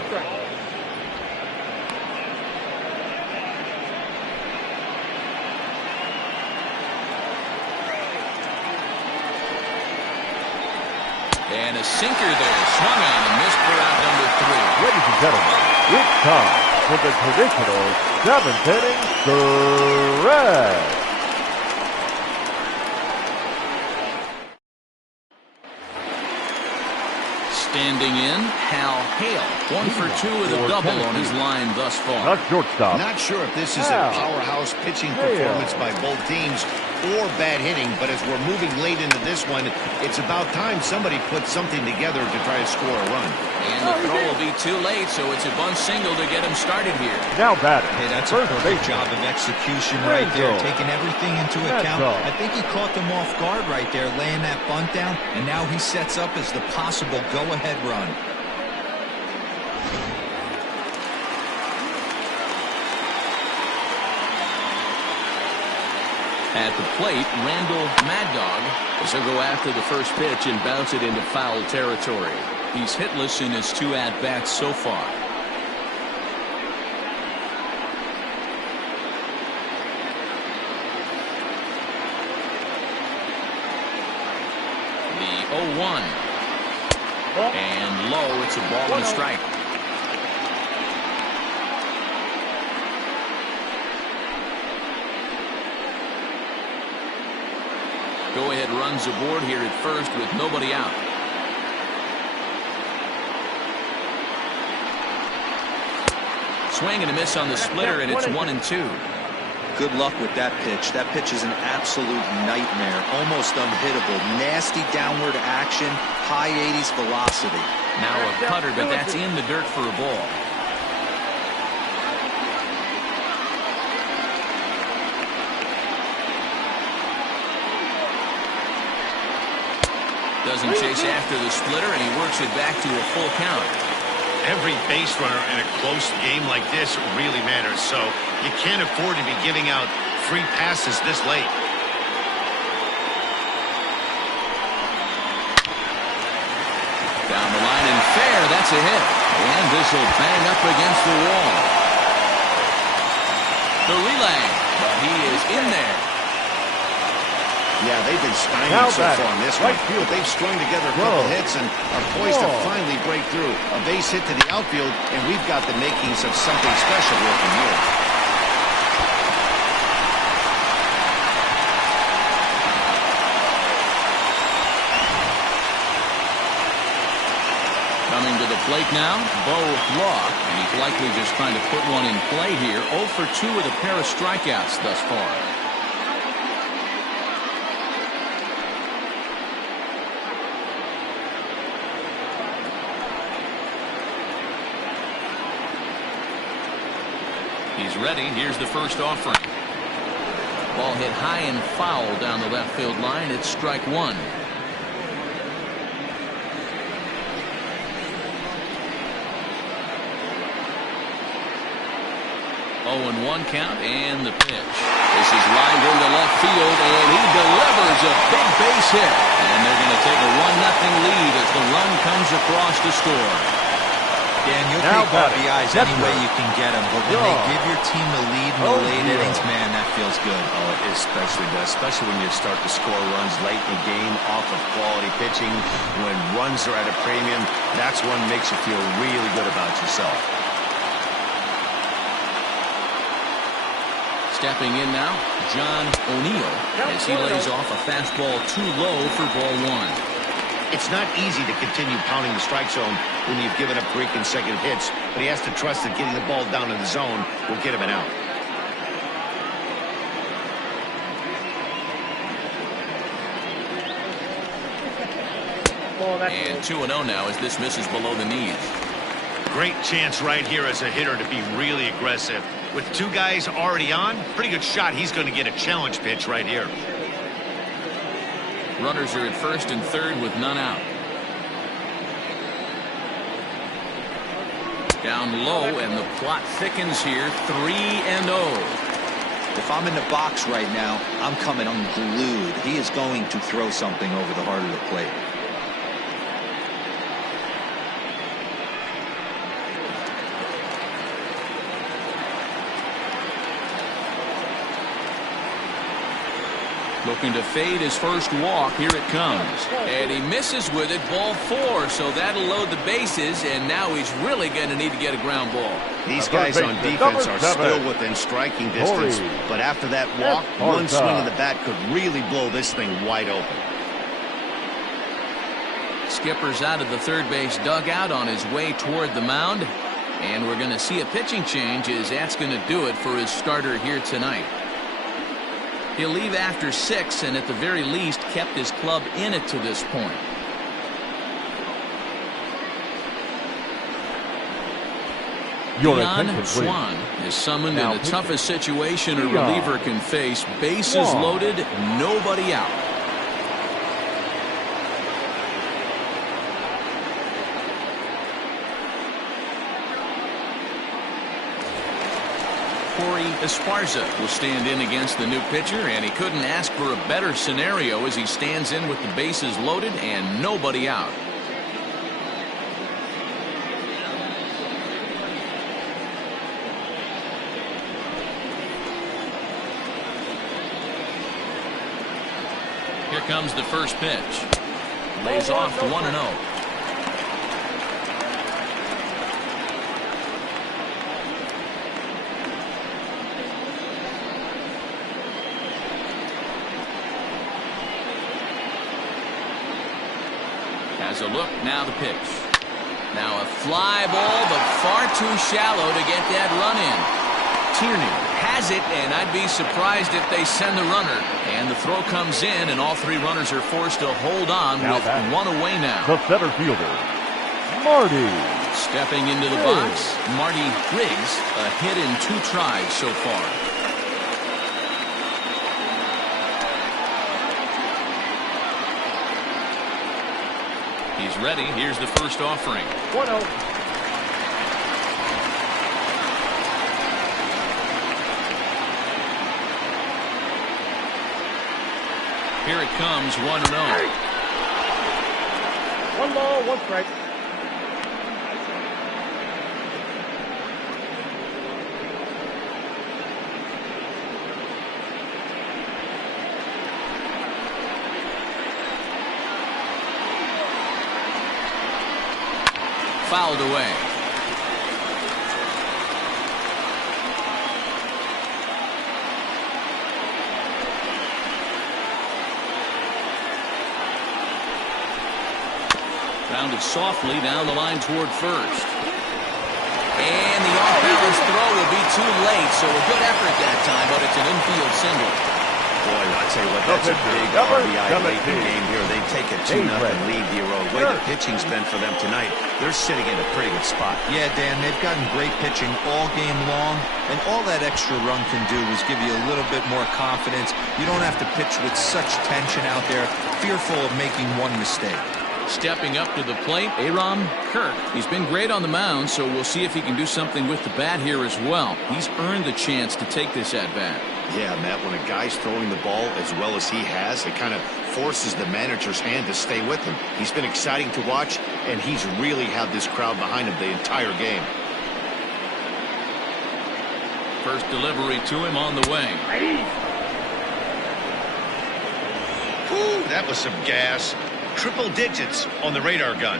And a sinker there, swung on and missed for out number 3. Ladies and gentlemen, it's time for the traditional 7th inning stretch. Standing in, Hal Hale. 1 for 2 with a double on his line thus far. Not shortstop. Not sure if this is a powerhouse pitching performance by both teams or bad hitting, but as we're moving late into this one, it's about time somebody puts something together to try to score a run. And the throw will be too late, so it's a bunt single to get him started here. Now batting. Hey, that's a perfect job of execution right there, taking everything into account. I think he caught them off guard right there, laying that bunt down, and now he sets up as the possible go-ahead run. At the plate, Randall Mad Dog will go after the first pitch and bounce it into foul territory. He's hitless in his 2 at-bats so far. The 0-1. And low, it's a ball and a strike. Go-ahead runs aboard here at first with nobody out. Swing and a miss on the splitter, and it's 1-2. Good luck with that pitch. That pitch is an absolute nightmare. Almost unhittable. Nasty downward action. High 80s velocity. Now a cutter, but that's in the dirt for a ball. Doesn't chase after the splitter, and he works it back to a full count. Every base runner in a close game like this really matters, so you can't afford to be giving out free passes this late. Down the line and fair, that's a hit. And this will bang up against the wall. The relay, but he is in there. Yeah, they've been stymied so far on this one, but they've strung together a couple hits and are poised to finally break through. A base hit to the outfield, and we've got the makings of something special working here. Coming to the plate now, Bo Law, and he's likely just trying to put one in play here. 0 for 2 with a pair of strikeouts thus far. He's ready. Here's the first offering. Ball hit high and foul down the left field line. It's strike one. 0-1 count, and the pitch. This is lined into left field, and he delivers a big base hit. And they're going to take a 1-0 lead as the run comes across to score. Dan, you'll take RBIs any way you can get them, but when they give your team the lead in the late innings, man, that feels good. Oh, it especially does, especially when you start to score runs late in the game off of quality pitching. When runs are at a premium, that's what makes you feel really good about yourself. Stepping in now, John O'Neill, as he lays off a fastball too low for ball one. It's not easy to continue pounding the strike zone when you've given up 3 consecutive hits, but he has to trust that getting the ball down in the zone will get him an out. And 2-0 now as this misses below the knees. Great chance right here as a hitter to be really aggressive. With 2 guys already on, pretty good shot. He's going to get a challenge pitch right here. Runners are at first and third with none out. Down low, and the plot thickens here. 3-0. If I'm in the box right now, I'm coming unglued. He is going to throw something over the heart of the plate. Looking to fade his first walk. Here it comes. And he misses with it. Ball 4. So that'll load the bases. And now he's really going to need to get a ground ball. These guys on defense are still within striking distance. But after that walk, one swing of the bat could really blow this thing wide open. Skipper's out of the third base dugout on his way toward the mound. And we're going to see a pitching change as that's going to do it for his starter here tonight. He'll leave after 6 and at the very least kept his club in it to this point. Jan Swan is summoned in the toughest situation a reliever can face. Bases loaded, nobody out. Corey Esparza will stand in against the new pitcher, and he couldn't ask for a better scenario as he stands in with the bases loaded and nobody out. Here comes the first pitch. Lays off 1-0. Has a look, now the pitch. Now a fly ball, but far too shallow to get that run in. Tierney has it, and I'd be surprised if they send the runner. And the throw comes in, and all three runners are forced to hold on with one away now. The center fielder, Marty. Stepping into the box, Marty Riggs, a hit in 2 tries so far. He's ready. Here's the first offering. 1-0. Here it comes, 1-0. 1 ball, 1 strike. Fouled away. Grounded softly down the line toward first. And the off-balance throw will be too late, so a good effort that time, but it's an infield single. Boy, I'll tell you what, that's a big RBI late in the game here. They take a 2-0 lead the road. The way the pitching's been for them tonight, they're sitting in a pretty good spot. Yeah, Dan, they've gotten great pitching all game long, and all that extra run can do is give you a little bit more confidence. You don't have to pitch with such tension out there, fearful of making one mistake. Stepping up to the plate, Aram Kirk. He's been great on the mound, so we'll see if he can do something with the bat here as well. He's earned the chance to take this at-bat. Yeah, Matt, when a guy's throwing the ball as well as he has, it kind of forces the manager's hand to stay with him. He's been exciting to watch, and he's really had this crowd behind him the entire game. First delivery to him on the way. Whew, that was some gas. Triple digits on the radar gun.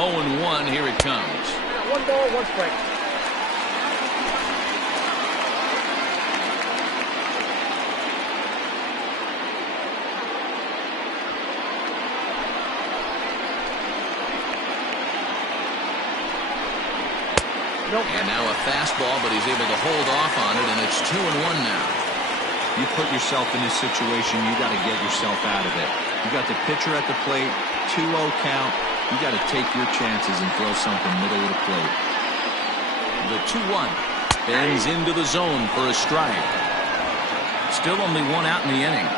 Oh and 1, here it comes. 1 ball, 1 strike. Nope. And now a fastball, but he's able to hold off on it, and it's 2-1 now. You put yourself in this situation, you got to get yourself out of it. You got the pitcher at the plate, 2-0 count. You got to take your chances and throw something middle of the plate. The 2-1 bends into the zone for a strike. Still only 1 out in the inning.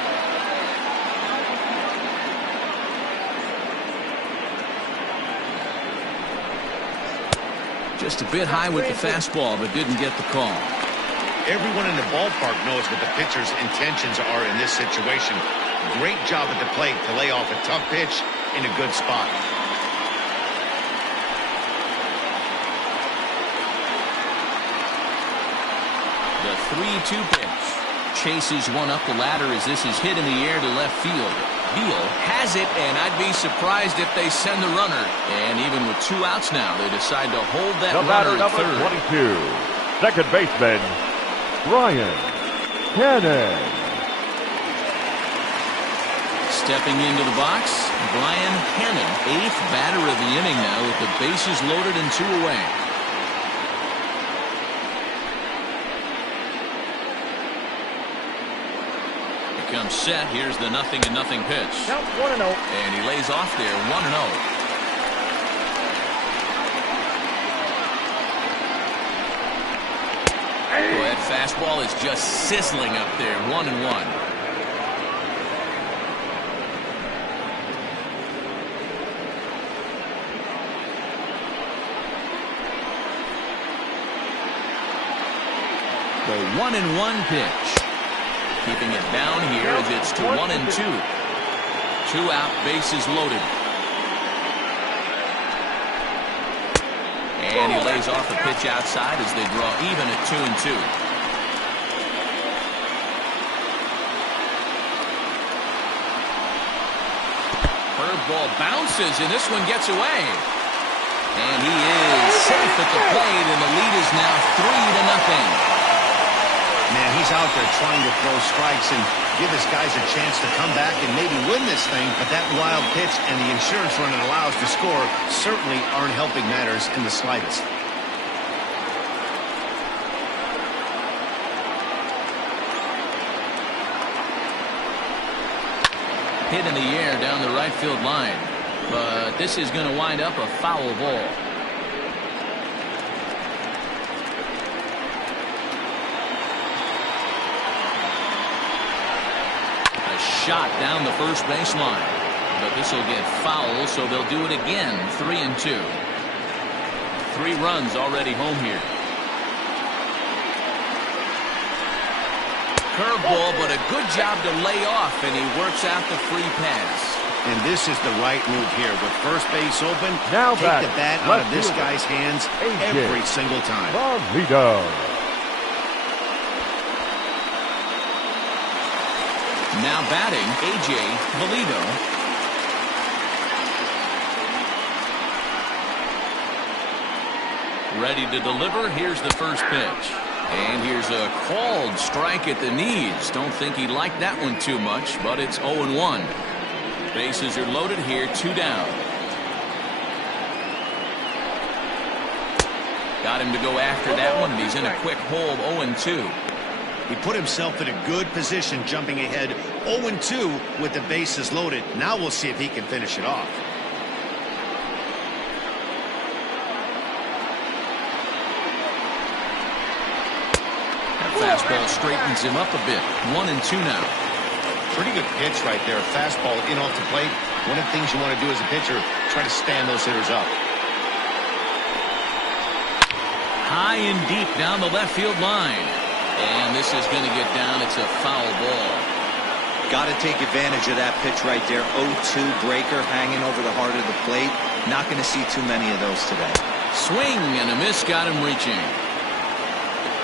Just a bit high with the fastball, but didn't get the call. Everyone in the ballpark knows what the pitcher's intentions are in this situation. Great job at the plate to lay off a tough pitch in a good spot. The 3-2 pitch. Chases one up the ladder as this is hit in the air to left field. Beal has it, and I'd be surprised if they send the runner. And even with 2 outs now, they decide to hold that runner at third. Number 22, second baseman, Brian Cannon. Stepping into the box, Brian Hannon, 8th batter of the inning now with the bases loaded and 2 away. Comes set. Here's the 0-0 pitch. Count 1-0. And he lays off there, 1-0. Boy, that fastball is just sizzling up there, 1-1. The 1-1 pitch. Keeping it down here as it's to 1-2. 2 out, bases loaded. And he lays off a pitch outside as they draw even at 2-2. Curveball bounces, and this one gets away. And he is safe at the plate, and the lead is now 3-0. Man, he's out there trying to throw strikes and give his guys a chance to come back and maybe win this thing. But that wild pitch and the insurance run it allows to score certainly aren't helping matters in the slightest. Hit in the air down the right field line. But this is going to wind up a foul ball. A shot down the first baseline. But this will get foul, so they'll do it again. 3-2. 3 runs already home here. Curveball, but a good job to lay off, and he works out the free pass. And this is the right move here. With first base open, now take the bat out of this guy's hands every single time. Now batting, A.J. Valido. Ready to deliver. Here's the first pitch. And here's a called strike at the knees. Don't think he liked that one too much, but it's 0-1. Bases are loaded here, 2 down. Got him to go after that one, and he's in a quick hole of 0-2. He put himself in a good position jumping ahead 0-2 with the bases loaded. Now we'll see if he can finish it off. That fastball straightens him up a bit. 1-2 now. Pretty good pitch right there. Fastball in off the plate. One of the things you want to do as a pitcher, try to stand those hitters up. High and deep down the left field line. And this is going to get down. It's a foul ball. Got to take advantage of that pitch right there. 0-2 breaker hanging over the heart of the plate. Not going to see too many of those today. Swing and a miss got him reaching.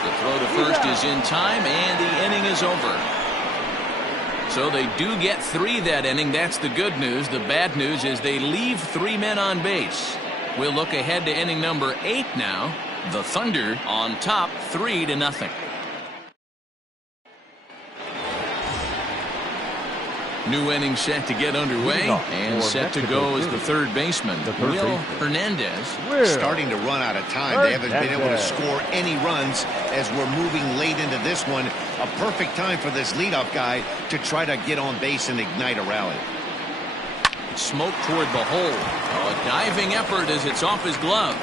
The throw to first is in time, and the inning is over. So they do get 3 that inning. That's the good news. The bad news is they leave 3 men on base. We'll look ahead to inning number 8 now. The Thunder on top 3-0. New inning set to get underway, and set to go is the third baseman, Will Hernandez. Starting to run out of time. They haven't been able to score any runs as we're moving late into this one. A perfect time for this leadoff guy to try to get on base and ignite a rally. Smoke toward the hole. A diving effort as it's off his glove.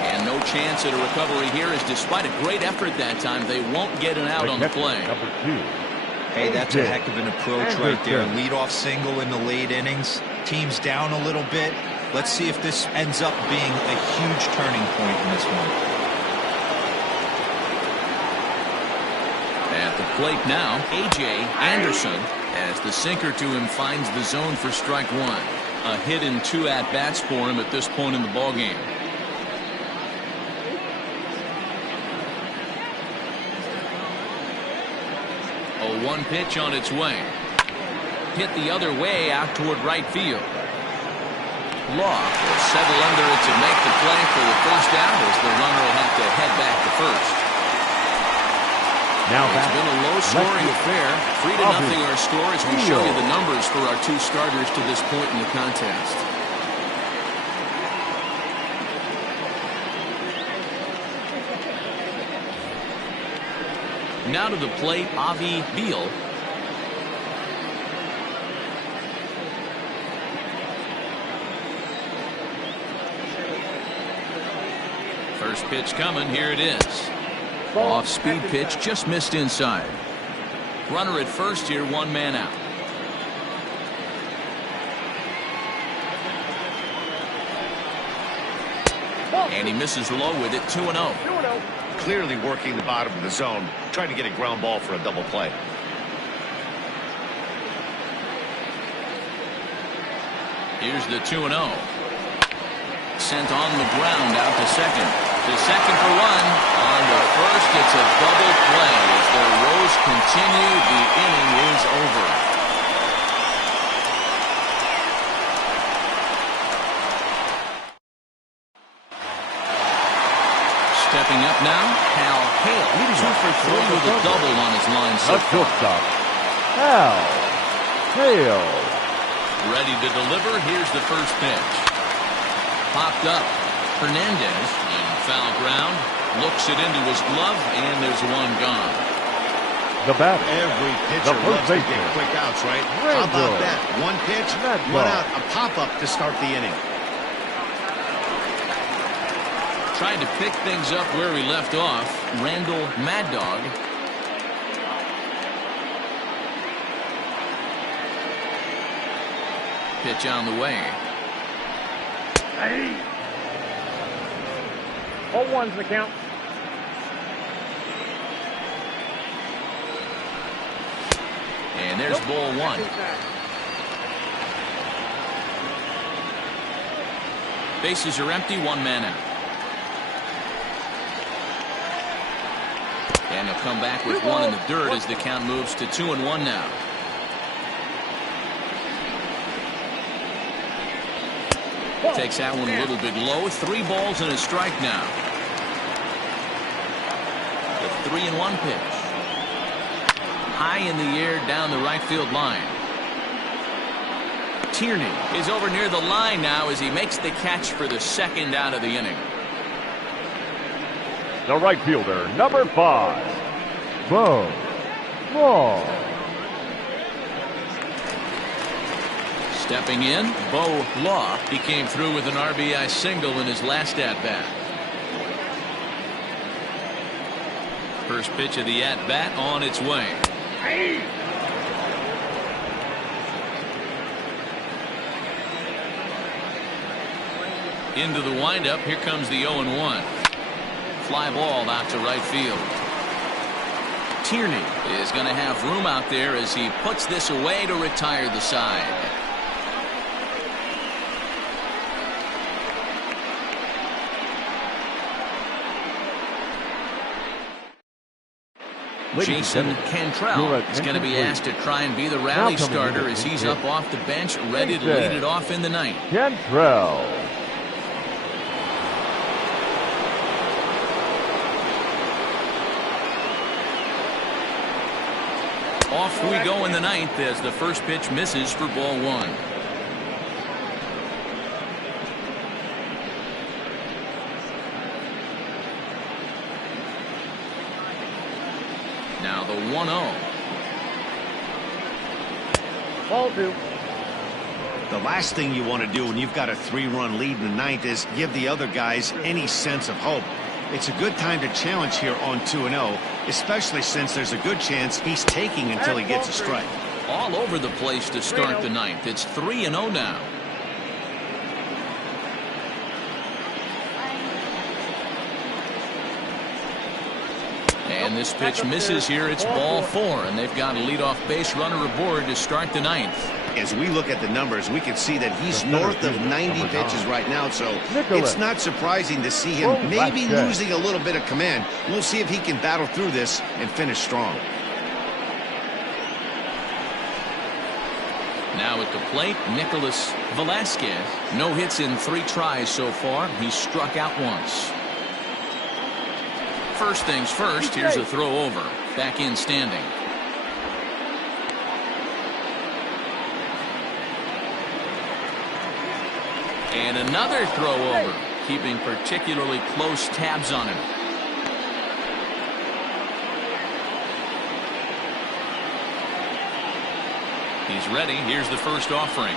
And no chance at a recovery here, as despite a great effort that time, they won't get an out on the play. Number 2. Hey, that's a heck of an approach right there. Leadoff single in the late innings. Team's down a little bit. Let's see if this ends up being a huge turning point in this one. At the plate now, A.J. Anderson, as the sinker to him finds the zone for strike 1. A hit in 2 at-bats for him at this point in the ballgame. 0-1 pitch on its way. Hit the other way out toward right field. Law will settle under it to make the play for the first out, as the runner will have to head back to first. Now it's been a low-scoring affair. 3-0 our score as we show you the numbers for our 2 starters to this point in the contest. Now to the plate, Avi Beal. First pitch coming. Here it is. Off-speed pitch, just missed inside. Runner at first here, 1 man out. And he misses low with it, 2-0. Clearly working the bottom of the zone, trying to get a ground ball for a double play. Here's the 2-0. Sent on the ground out to second. To second for 1. On to first, it's a double play. As their woes continue, the inning is over. Stepping up now, Hal Hale, 2 for 3 with a double on his line so The far. shortstop, Al Hale. Ready to deliver. Here's the first pitch. Popped up. Hernandez in foul ground. Looks it into his glove, and there's one gone. The batter, Every the pitcher first loves to get baseman, quick outs, right? Randall. How about that? One pitch, Mad one Dog. out, a pop-up to start the inning. Tried to pick things up where we left off. Randall Mad Dog. Pitch on the way. 0-1's the count. And there's ball one. Bases are empty, 1 man out. And he'll come back with 1 in the dirt as the count moves to 2-1 now. Takes that one a little bit low. 3 balls and a strike now. The 3-1 pitch. High in the air down the right field line. Tierney is over near the line now as he makes the catch for the second out of the inning. The right fielder, number 5, Bo Law. Stepping in, Bo Law. He came through with an RBI single in his last at-bat. First pitch of the at-bat on its way. Into the windup. Here comes the 0-1. Fly ball out to right field. Tierney is going to have room out there as he puts this away to retire the side. Jason Cantrell is going to be asked to try and be the rally starter as he's up off the bench, ready to lead it off in the ninth. Cantrell. Off we go in the ninth as the first pitch misses for ball 1. Now the 1-0. Ball 2. The last thing you want to do when you've got a 3-run lead in the ninth is give the other guys any sense of hope. It's a good time to challenge here on 2-0, especially since there's a good chance he's taking until he gets a strike. All over the place to start the ninth. It's 3-0 now. And this pitch misses here. It's ball 4, and they've got a leadoff base runner aboard to start the ninth. As we look at the numbers, we can see that he's north of 90 pitches right now, so it's not surprising to see him maybe losing a little bit of command. We'll see if he can battle through this and finish strong. Now at the plate, Nicholas Velasquez. No hits in 3 tries so far. He's struck out once. First things first, here's a throw over. Back in standing. And another throw over, keeping particularly close tabs on him. He's ready. Here's the first offering.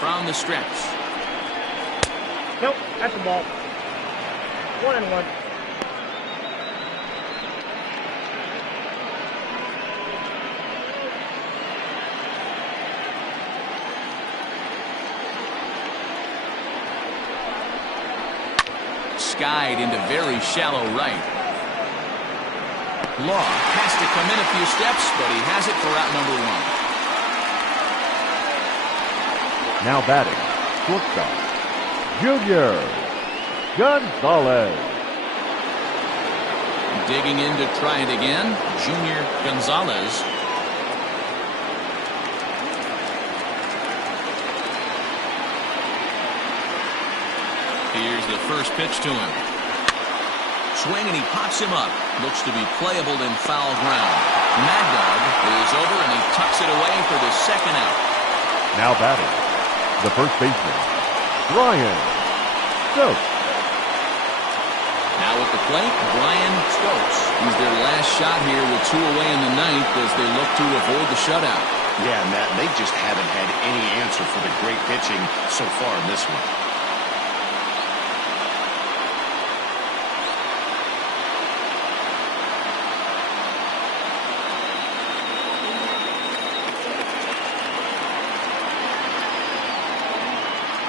From the stretch. Nope, that's the ball. 1-1. Skied into very shallow right. Law has to come in a few steps, but he has it for out number 1. Now batting, shortstop, Junior Gonzalez. Digging in to try it again, Junior Gonzalez. Here's the first pitch to him. Swing, and he pops him up. Looks to be playable in foul ground. Mad Dog is over, and he tucks it away for the second out. Now batting, the first baseman, Brian Stokes. Now at the plate, Brian Stokes. He's their last shot here with 2 away in the ninth as they look to avoid the shutout. Yeah, Matt, they just haven't had any answer for the great pitching so far in this one.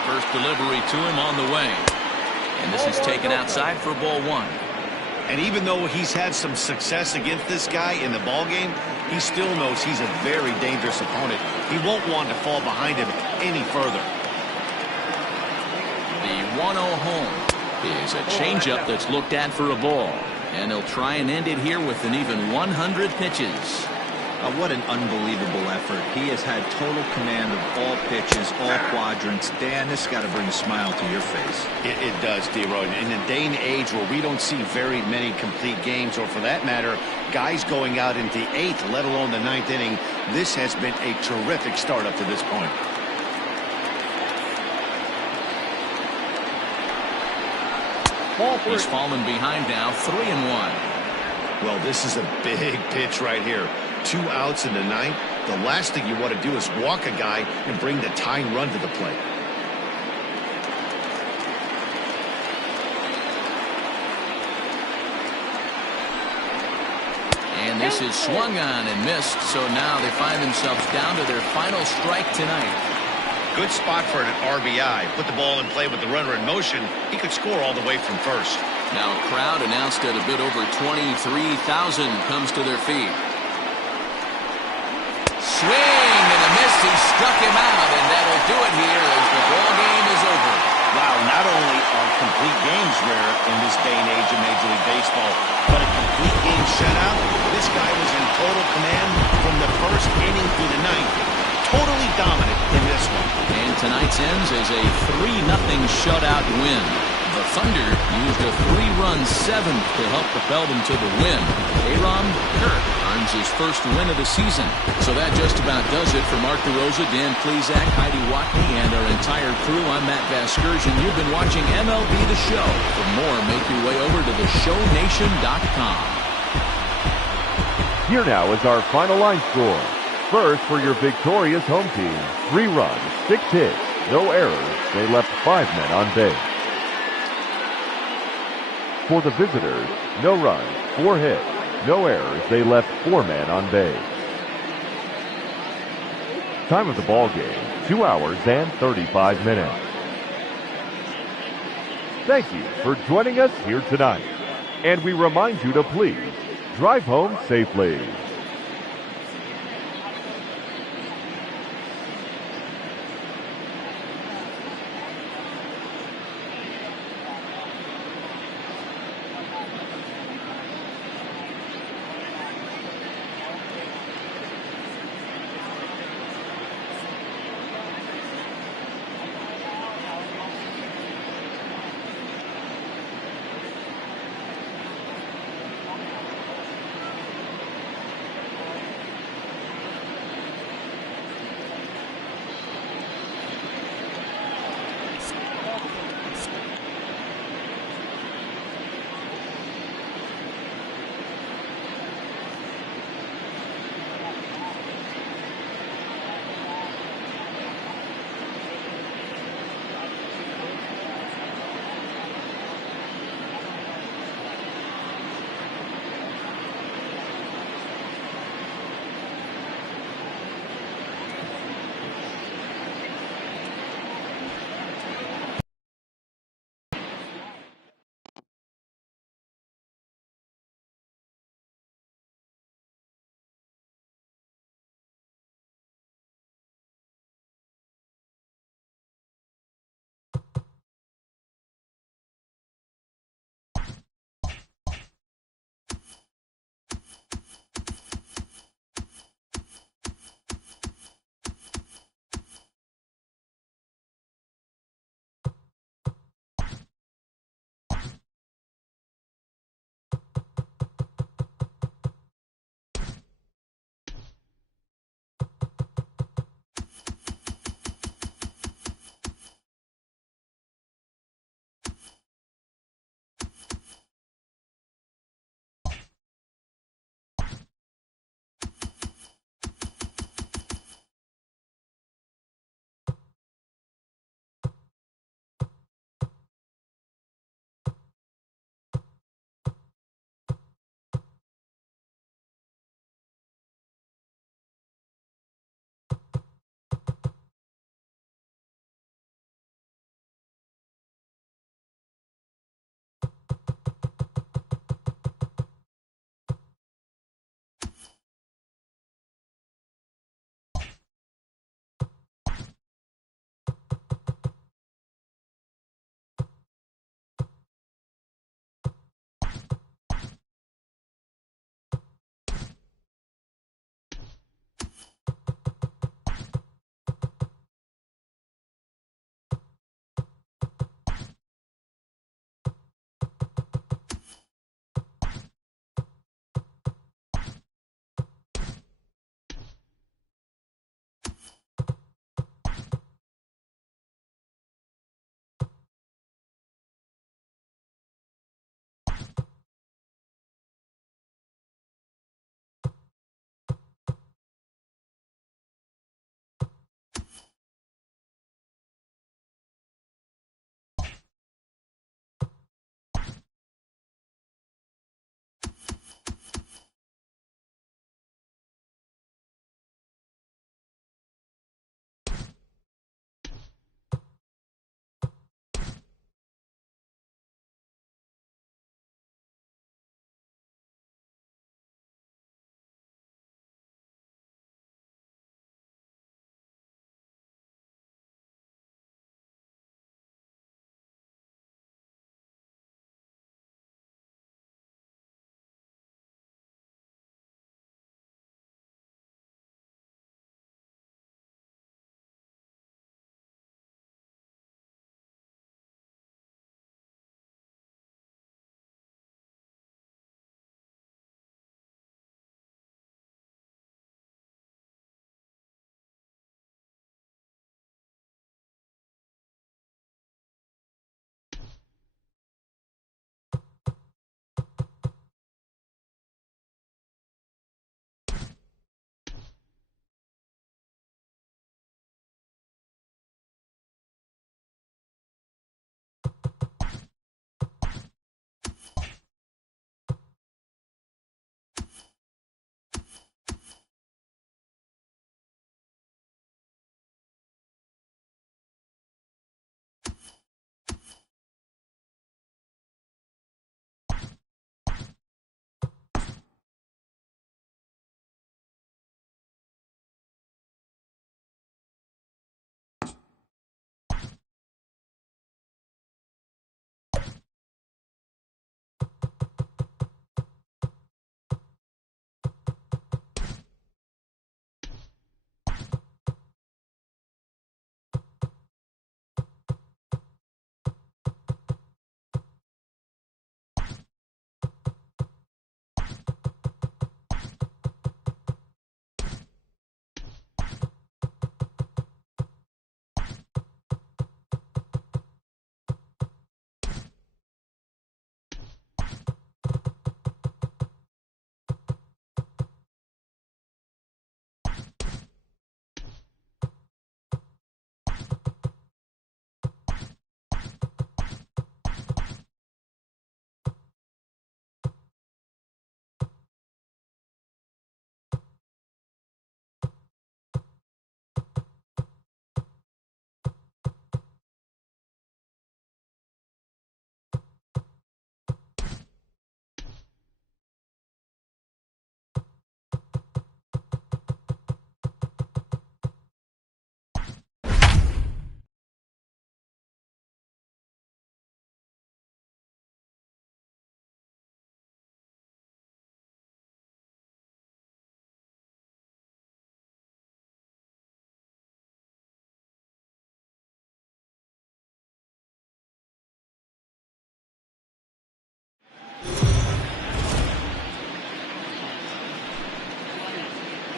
First delivery to him on the way. And this is taken outside for ball 1. And even though he's had some success against this guy in the ballgame, he still knows he's a very dangerous opponent. He won't want to fall behind him any further. The 1-0 home is a changeup that's looked at for a ball. And he'll try and end it here with an even 100 pitches. What an unbelievable effort. He has had total command of all pitches, all quadrants. Dan, this got to bring a smile to your face. It does, D-Roy. In a day and age where we don't see very many complete games, or for that matter, guys going out into the 8th, let alone the 9th inning, this has been a terrific start up to this point. He's fallen behind now, 3-1. Well, this is a big pitch right here. 2 outs in the 9th. The last thing you want to do is walk a guy and bring the tying run to the plate. And this is swung on and missed, so now they find themselves down to their final strike tonight. Good spot for an RBI. Put the ball in play with the runner in motion. He could score all the way from first. Now a crowd announced at a bit over 23,000 comes to their feet. Swing and a miss. He struck him out, and that'll do it here as the ball game is over. Wow, not only are complete games rare in this day and age of Major League Baseball, but a complete game shutout. This guy was in total command from the first inning through the 9th. Totally dominant in this one. And tonight's ends as a 3-0 shutout win. The Thunder used a 3-run 7th to help propel them to the win. Aaron Kirk earns his first win of the season. So that just about does it for Mark DeRosa, Dan Plesac, Heidi Watney, and our entire crew. I'm Matt Vasgersian. You've been watching MLB The Show. For more, make your way over to theshownation.com. Here now is our final line score. First, for your victorious home team, 3 runs, 6 hits, no errors. They left 5 men on base. For the visitors, no runs, 4 hits, no errors. They left 4 men on base. Time of the ball game, 2 hours and 35 minutes. Thank you for joining us here tonight. And we remind you to please drive home safely.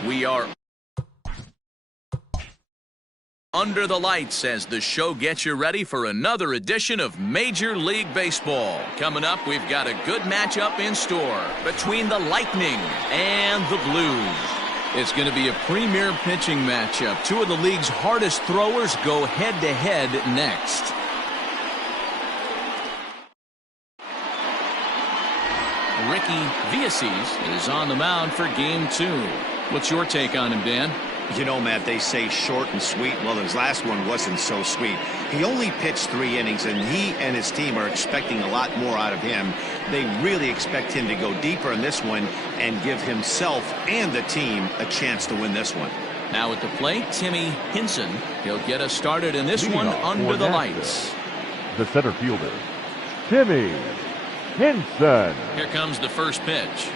We are under the lights as the show gets you ready for another edition of Major League Baseball. Coming up, we've got a good matchup in store between the Lightning and the Blues. It's going to be a premier pitching matchup. Two of the league's hardest throwers go head-to-head next. Ricky Villacis is on the mound for Game 2. What's your take on him, Dan? You know, Matt, they say short and sweet. Well, his last one wasn't so sweet. He only pitched 3 innings, and he and his team are expecting a lot more out of him. They really expect him to go deeper in this one and give himself and the team a chance to win this one. Now at the plate, Timmy Hinson. He'll get us started in this one under the lights. The center fielder, Timmy Hinson. Here comes the first pitch.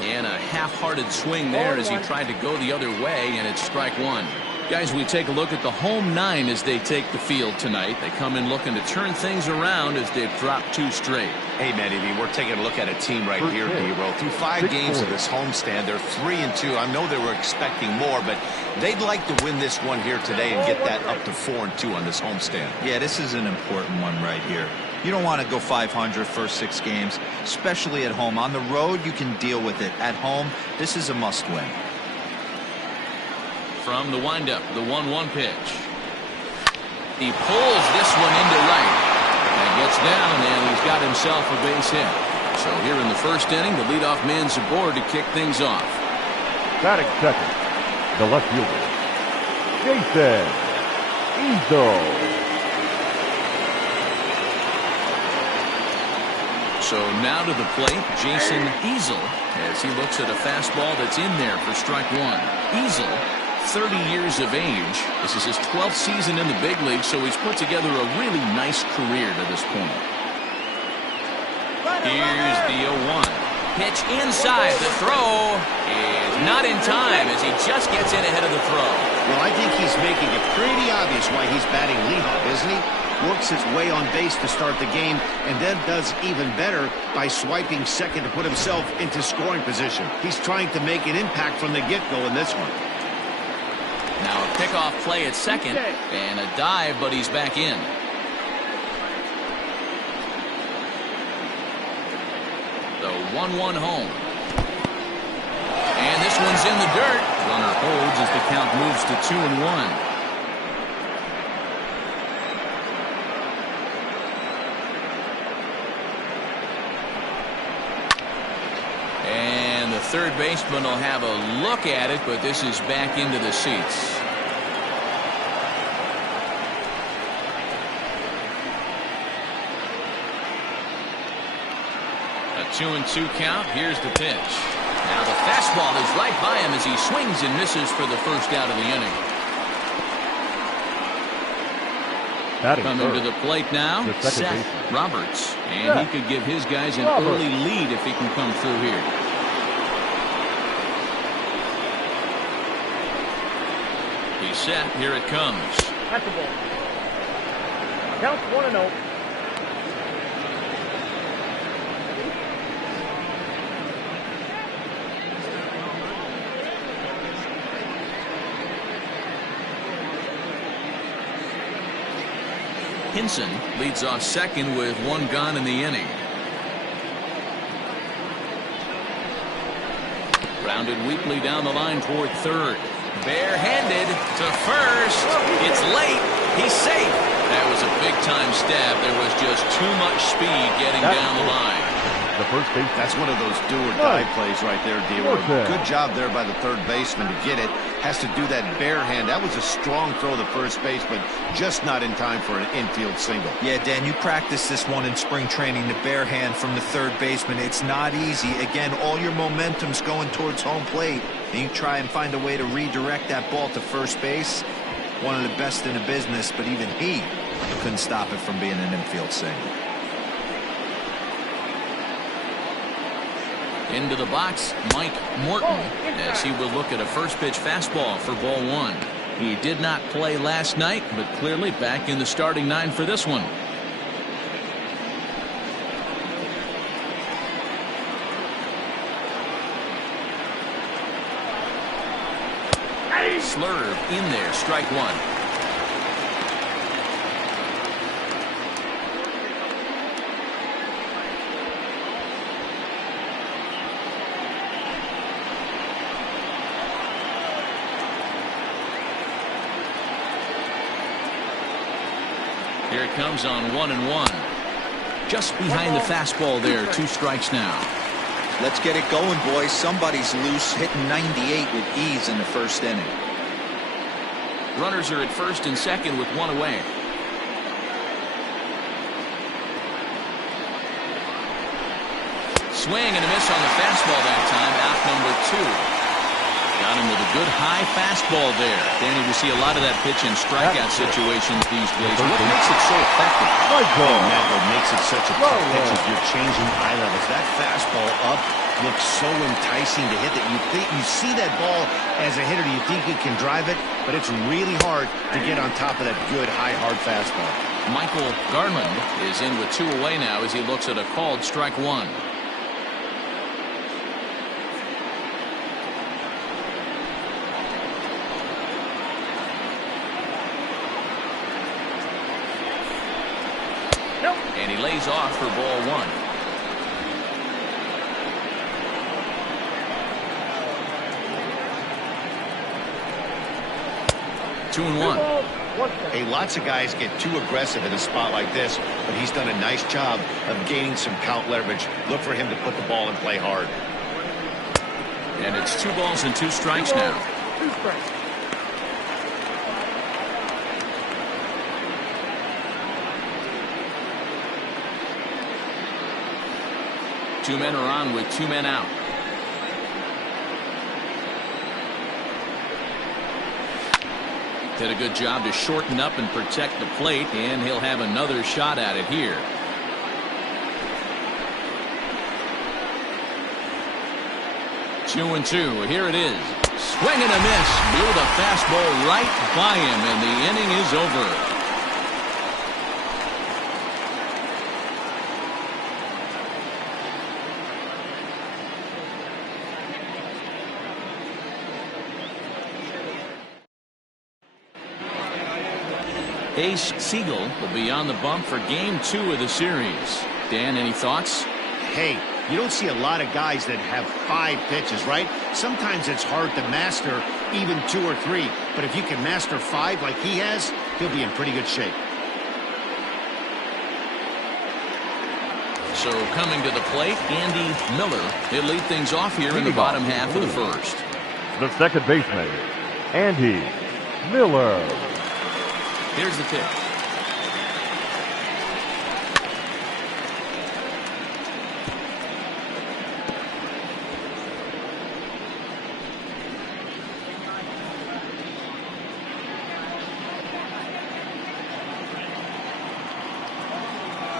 And a half-hearted swing there as he tried to go the other way, and it's strike one. Guys, we take a look at the home 9 as they take the field tonight. They come in looking to turn things around as they've dropped 2 straight. Hey, Matty, we're taking a look at a team right here, D-Roll. Through 5 games of this homestand, they're 3-2. I know they were expecting more, but they'd like to win this one here today and get that up to 4-2 on this homestand. Yeah, this is an important one right here. You don't want to go 500 first 6 games, especially at home. On the road, you can deal with it. At home, this is a must-win. From the windup, the 1-1 pitch. He pulls this one into right. And gets down, and he's got himself a base hit. So here in the first inning, the leadoff man's aboard to kick things off. Batting second, the left fielder, Jason Easel. So now to the plate, Jason Easel, as he looks at a fastball that's in there for strike one. Easel, 30 years of age. This is his 12th season in the big league, so he's put together a really nice career to this point. Here's the 0-1. Pitch inside. The throw is not in time as he just gets in ahead of the throw. Well, I think he's making it pretty obvious why he's batting leadoff, isn't he? Works his way on base to start the game, and then does even better by swiping second to put himself into scoring position. He's trying to make an impact from the get-go in this one. Now a pickoff play at second, and a dive, but he's back in. The 1-1 home. And this one's in the dirt. Runner holds as the count moves to 2-1. And the third baseman will have a look at it, but this is back into the seats. A 2-2 count. Here's the pitch. Now the fastball is right by him as he swings and misses for the first out of the inning. Coming to the plate now, Seth Roberts. And he could give his guys an early lead if he can come through here. He's set. Here it comes. That's the ball. Count 1-0. Hinson leads off second with 1 gone in the inning. Grounded weakly down the line toward third. Barehanded to first. It's late. He's safe. That was a big-time stab. There was just too much speed getting down the line. The first base. That's one of those do-or-die plays right there, D-Roll. Good job there by the third baseman to get it. Has to do that bare hand. That was a strong throw to first base, but just not in time for an infield single. Yeah, Dan, you practiced this one in spring training, the bare hand from the third baseman. It's not easy. Again, all your momentum's going towards home plate, and you try and find a way to redirect that ball to first base. One of the best in the business, but even he couldn't stop it from being an infield single. Into the box, Mike Morton, as he will look at a first pitch fastball for ball 1. He did not play last night, but clearly back in the starting 9 for this one. Slurve in there, strike one. Here it comes on 1-1. Just behind the fastball there. 2 strikes now. Let's get it going, boys. Somebody's loose, hitting 98 with ease in the first inning. Runners are at first and second with 1 away. Swing and a miss on the fastball that time. Out number 2. Got him with a good high fastball there. Danny, we see a lot of that pitch in strikeout situations these days. What makes it so effective? Matt, what makes it such a tough pitch is you're changing eye levels. That fastball up looks so enticing to hit that you see that ball as a hitter, you think you can drive it, but it's really hard to get on top of that good high hard fastball. Michael Garland is in with 2 away now as he looks at a called strike 1. And he lays off for ball 1. Two and one. Hey, lots of guys get too aggressive in a spot like this, but he's done a nice job of gaining some count leverage. Look for him to put the ball and play hard. And it's 2 balls and 2 strikes now. 2 strikes. Two men are on with 2 men out. Did a good job to shorten up and protect the plate, and he'll have another shot at it here. Two and two. Here it is. Swing and a miss. Blew the fastball right by him, and the inning is over. Ace Siegel will be on the bump for game 2 of the series. Dan, any thoughts? Hey, you don't see a lot of guys that have 5 pitches, right? Sometimes it's hard to master even 2 or 3. But if you can master 5 like he has, he'll be in pretty good shape. So coming to the plate, Andy Miller. He'll lead things off here in the bottom half of the first. The second baseman, Andy Miller. Here's the pitch.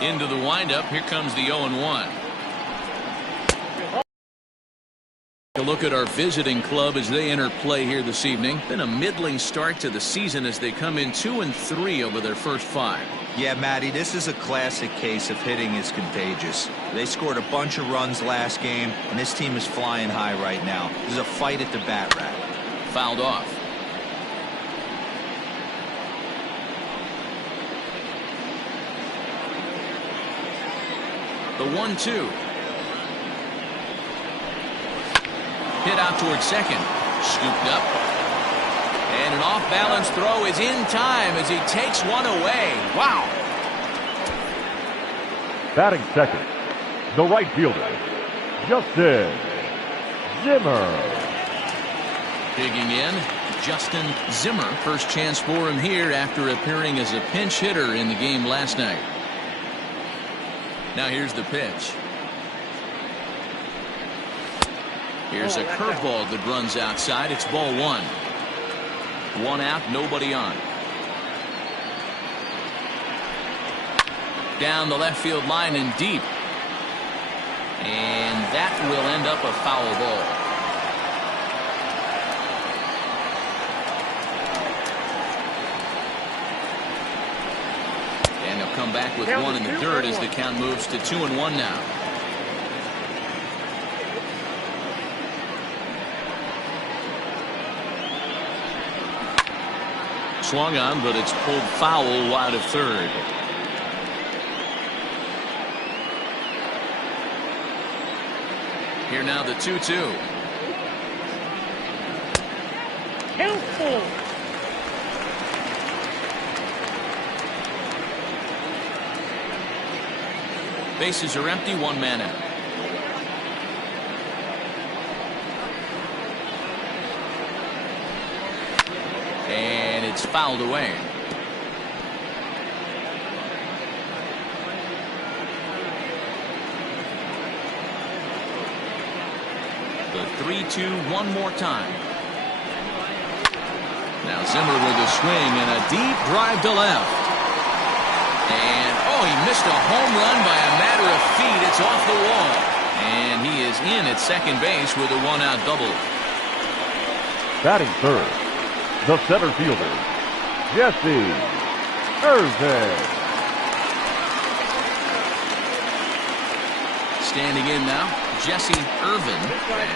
Into the windup. Here comes the 0-1. A look at our visiting club as they enter play here this evening. Been a middling start to the season as they come in 2-3 over their first 5. Yeah, Matty, this is a classic case of hitting is contagious. They scored a bunch of runs last game, and this team is flying high right now. This is a fight at the bat rack. Fouled off. The 1-2. Hit out towards second. Scooped up. And an off-balance throw is in time as he takes one away. Wow. Batting second, the right fielder, Justin Zimmer. Digging in, Justin Zimmer. First chance for him here after appearing as a pinch hitter in the game last night. Now here's the pitch. Here's a curveball that runs outside. It's ball 1. 1 out, nobody on. Down the left field line and deep. And that will end up a foul ball. And they'll come back with 1 in the dirt as the count moves to 2-1 now. swung on, but it's pulled foul wide of third. Here now the 2-2. Careful. Bases are empty, one man out. And it's fouled away. The 3-2 one more time. Now Zimmer with a swing and a deep drive to left. And oh, he missed a home run by a matter of feet. It's off the wall. And he is in at second base with a one-out double. Batting third, the center fielder, Jesse Irvin. Standing in now, Jesse Irvin.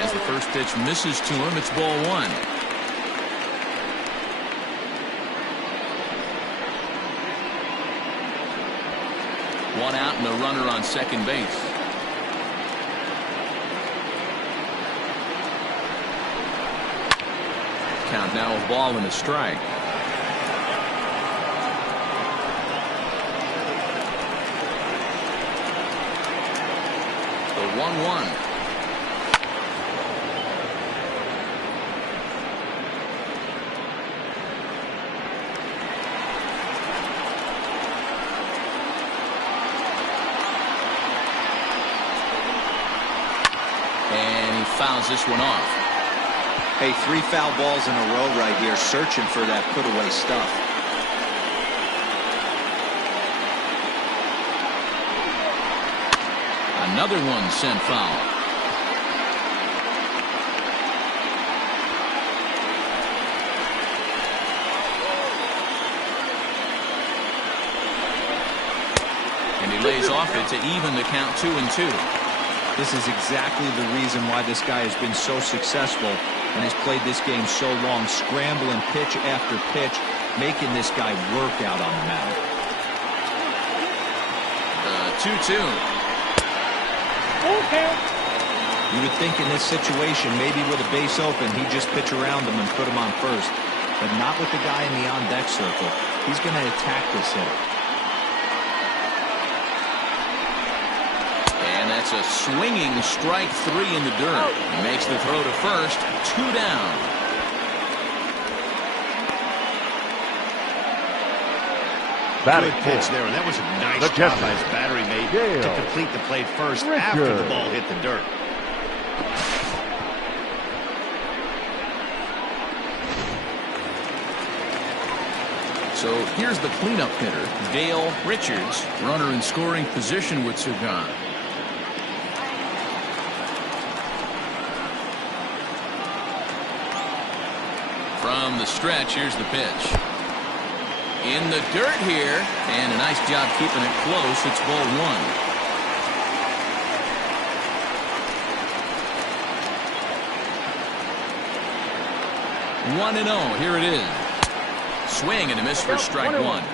As the first pitch misses to him, it's ball one. One out and a runner on second base. Count now a ball and a strike. The 1-1. And he fouls this one off. Hey, 3 foul balls in a row right here, searching for that put-away stuff. Another one sent foul. And he lays off it to even the count 2-2. This is exactly the reason why this guy has been so successful and has played this game so long, scrambling pitch after pitch, making this guy work out on the mound. The 2-2. Okay. You would think in this situation, maybe with a base open, he'd just pitch around him and put him on first. But not with the guy in the on-deck circle. He's going to attack this hitter. And that's a swinging strike 3 in the dirt. He makes the throw to first. 2 down. Good pitch there, and that was a nice job by his battery mate to complete the play first after the ball hit the dirt. So here's the cleanup hitter, Dale Richards, runner in scoring position with Sugan. From the stretch, here's the pitch. In the dirt here, and a nice job keeping it close. It's ball one. One and 0. Here it is. Swing and a miss for strike one.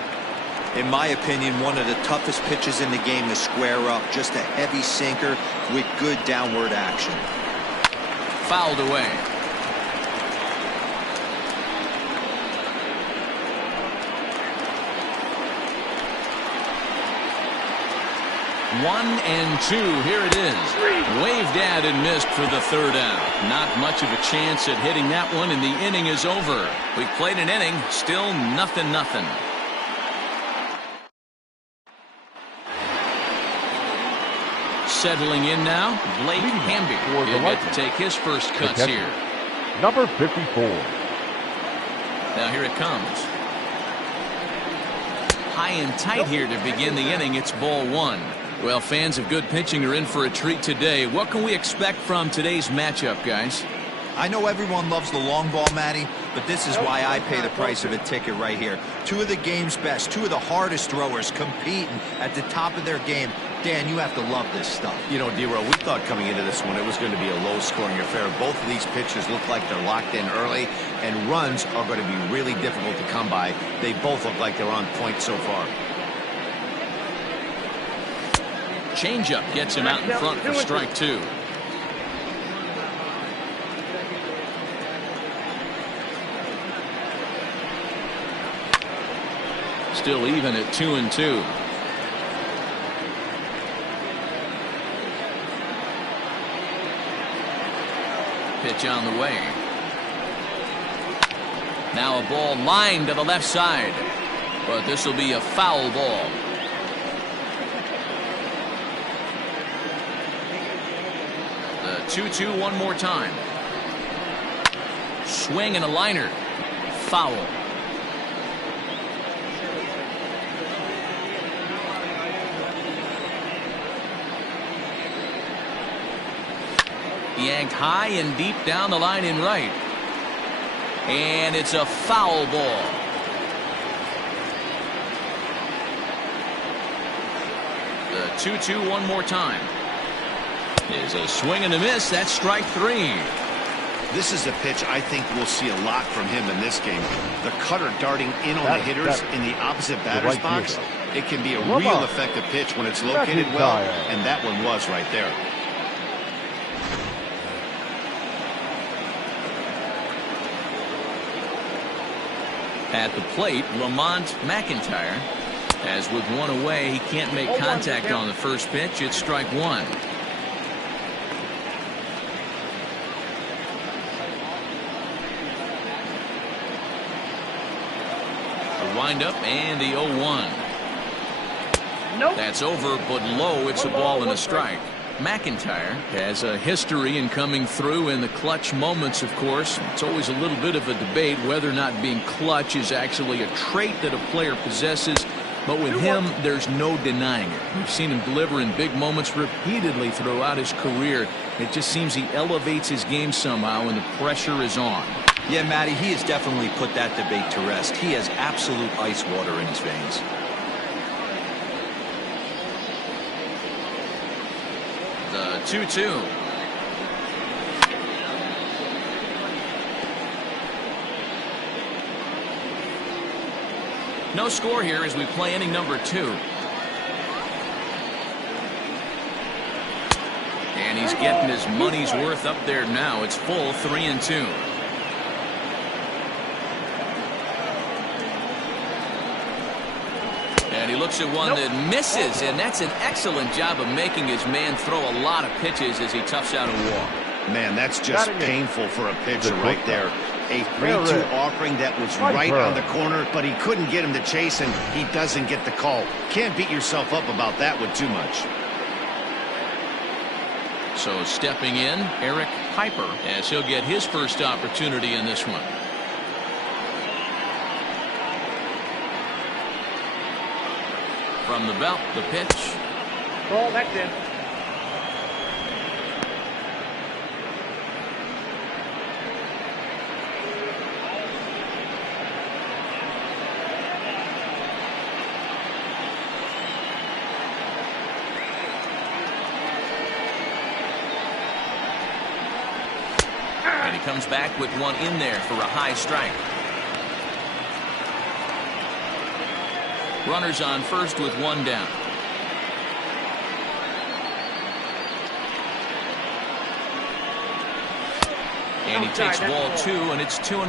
In my opinion, one of the toughest pitches in the game to square up. Just a heavy sinker with good downward action. Fouled away. One and 2. Here it is. Waved at and missed for the third out. Not much of a chance at hitting that one, and the inning is over. We've played an inning, still nothing. Settling in now, Blake Hamby. He'll get to take his first cuts here. Number 54. Now here it comes. High and tight here to begin the inning. It's ball one. Well, fans of good pitching are in for a treat today. What can we expect from today's matchup, guys? I know everyone loves the long ball, Matty, but this is why I pay the price of a ticket right here. Two of the game's best, two of the hardest throwers competing at the top of their game. Dan, you have to love this stuff. You know, D-Row, we thought coming into this one it was going to be a low-scoring affair. Both of these pitchers look like they're locked in early, and runs are going to be really difficult to come by. They both look like they're on point so far. Changeup gets him out in front for strike two. Still even at 2-2. Pitch on the way. Now a ball lined to the left side, but this will be a foul ball. The 2-2 one more time. Swing and a liner. Foul. Yanked high and deep down the line in right. And it's a foul ball. The 2-2 one more time. Is a swing and a miss. That's strike three. This is a pitch I think we'll see a lot from him in this game. The cutter darting in on the hitters in the opposite batter's box. It can be a real effective pitch when it's located well, and that one was right there. At the plate, Lamont McIntyre. As with one away, he can't make contact on the first pitch. It's strike one. The windup and the 0-1. Nope. That's over, but low. It's a ball and a strike. McIntyre has a history in coming through in the clutch moments, of course. It's always a little bit of a debate whether or not being clutch is actually a trait that a player possesses. But with him, there's no denying it. We've seen him deliver in big moments repeatedly throughout his career. It just seems he elevates his game somehow when the pressure is on. Yeah, Matty, he has definitely put that debate to rest. He has absolute ice water in his veins. The 2-2. No score here as we play inning number 2. And he's getting his money's worth up there now. It's full 3-2. And he looks at one that misses, and that's an excellent job of making his man throw a lot of pitches as he toughs out a walk. Man, that's just painful for a pitcher right there. A 3-2 offering that was right on the corner, but he couldn't get him to chase, and he doesn't get the call. Can't beat yourself up about that one too much. So stepping in, Eric Piper, as he'll get his first opportunity in this one. From the belt, the pitch. Ball back in. And he comes back with one in there for a high strike. Runners on first with one down. And he takes ball 2, and it's 2-1.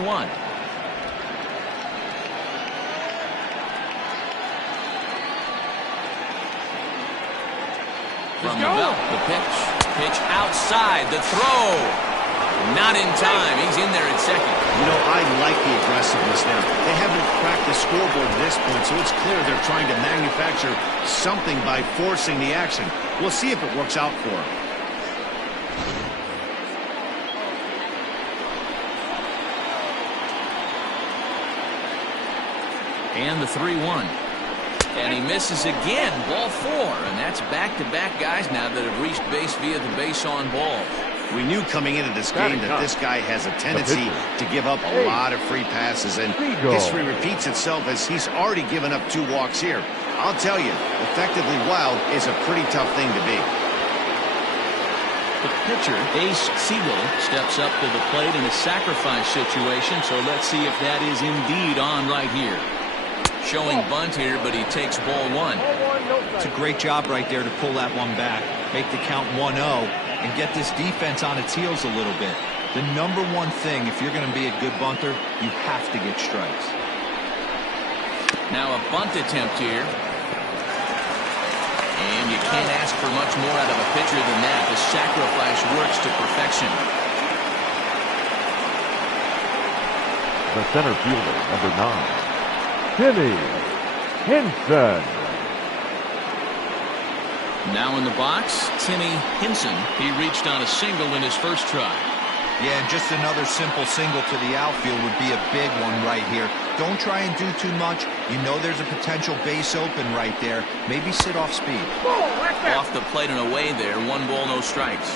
From the belt, the pitch. Pitch outside, the throw. Not in time. He's in there at second. You know, I like the aggressiveness there. They haven't cracked the scoreboard at this point, so it's clear they're trying to manufacture something by forcing the action. We'll see if it works out for them. And the 3-1. And he misses again. Ball 4. And that's back-to-back guys now that have reached base via the base on ball. We knew coming into this game that this guy has a tendency to give up a lot of free passes, and history repeats itself as he's already given up 2 walks here. I'll tell you, effectively wild is a pretty tough thing to be. The pitcher, Ace Siegel, steps up to the plate in a sacrifice situation, so let's see if that is indeed on right here. Showing bunt here, but he takes ball 1. It's a great job right there to pull that one back, make the count 1-0, and get this defense on its heels a little bit. The number one thing, if you're going to be a good bunter, you have to get strikes. Now a bunt attempt here. And you can't ask for much more out of a pitcher than that. The sacrifice works to perfection. The center fielder, number 9. Timmy Henson. Now in the box, Timmy Henson. He reached on a single in his first try. Yeah, and just another simple single to the outfield would be a big one right here. Don't try and do too much. You know there's a potential base open right there. Maybe sit off speed. Off the plate and away there. 1 ball, no strikes.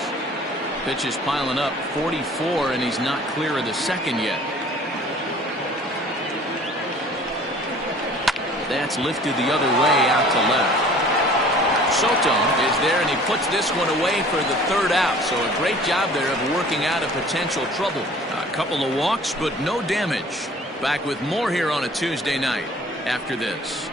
Pitch is piling up. 44, and he's not clear of the second yet. That's lifted the other way out to left. Soto is there, and he puts this one away for the 3rd out. So a great job there of working out a potential trouble. A couple of walks, but no damage. Back with more here on a Tuesday night after this.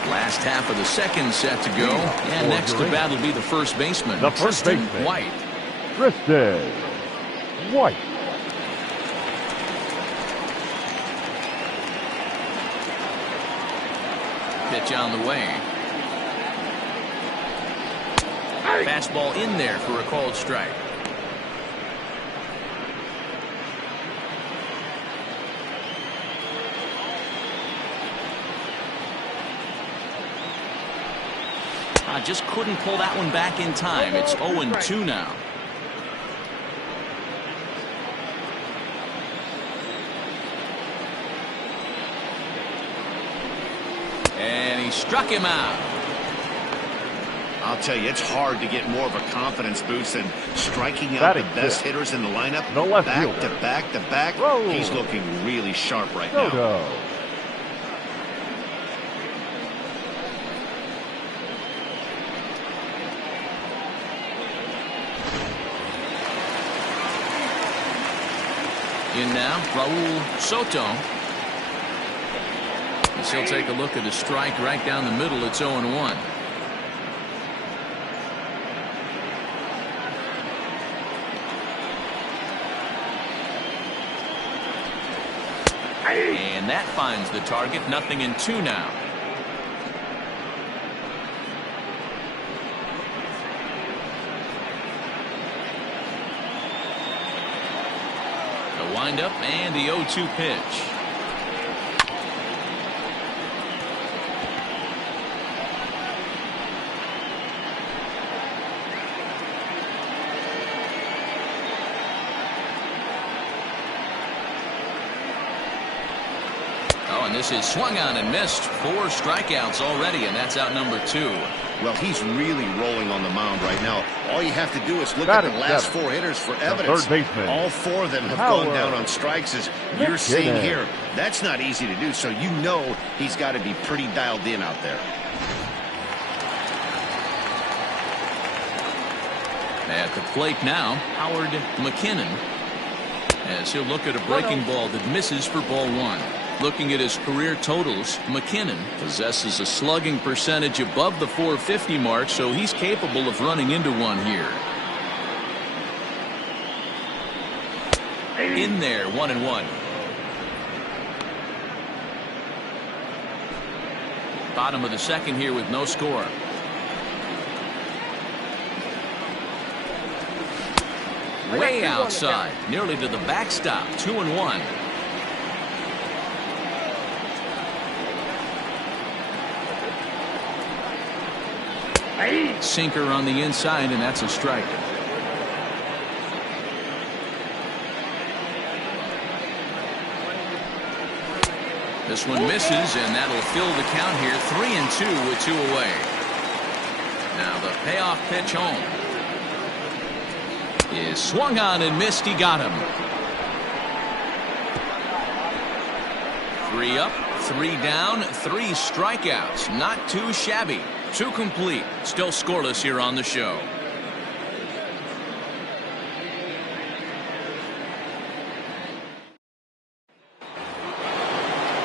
Last half of the second set to go. And next to bat will be the first baseman. The first baseman, White. Tristan White. Pitch on the way. Fastball in there for a called strike. I just couldn't pull that one back in time. It's 0-2 now. And he struck him out. I'll tell you, it's hard to get more of a confidence boost than striking out the best hitters in the lineup. Back to back to back. He's looking really sharp right now. In now, Raul Soto. As he'll take a look at the strike right down the middle. It's 0-1. And that finds the target. 0-2 now. The windup and the 0-2 pitch. And this is swung on and missed. 4 strikeouts already, and that's out number 2. Well, he's really rolling on the mound right now. All you have to do is look at the last 4 hitters for evidence. All 4 of them have gone down on strikes, as you're seeing here. That's not easy to do, so you know he's got to be pretty dialed in out there. At the plate now, Howard McKinnon, as he'll look at a breaking ball that misses for ball 1. Looking at his career totals, McKinnon possesses a slugging percentage above the .450 mark, so he's capable of running into one here. In there, 1-1. Bottom of the second here with no score. Way outside, nearly to the backstop. 2-1. Sinker on the inside, and that's a strike. This one misses, and that'll fill the count here. 3-2 with 2 away. Now the payoff pitch home is swung on and missed. He got him. 3 up, 3 down, 3 strikeouts. Not too shabby. 2 complete. Still scoreless here on the show.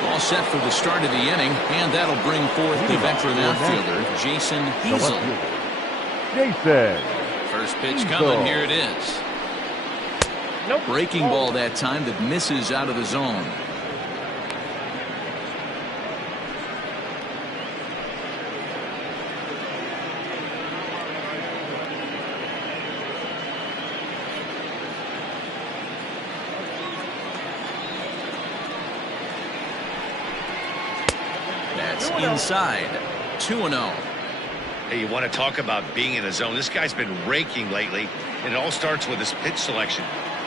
All set for the start of the inning, and that'll bring forth the veteran outfielder, Jason Hazel. Jason. First pitch coming. Here it is. Nope. Breaking ball that time that misses out of the zone. That's inside. 2-0. Hey, you want to talk about being in the zone? This guy's been raking lately, and it all starts with his pitch selection.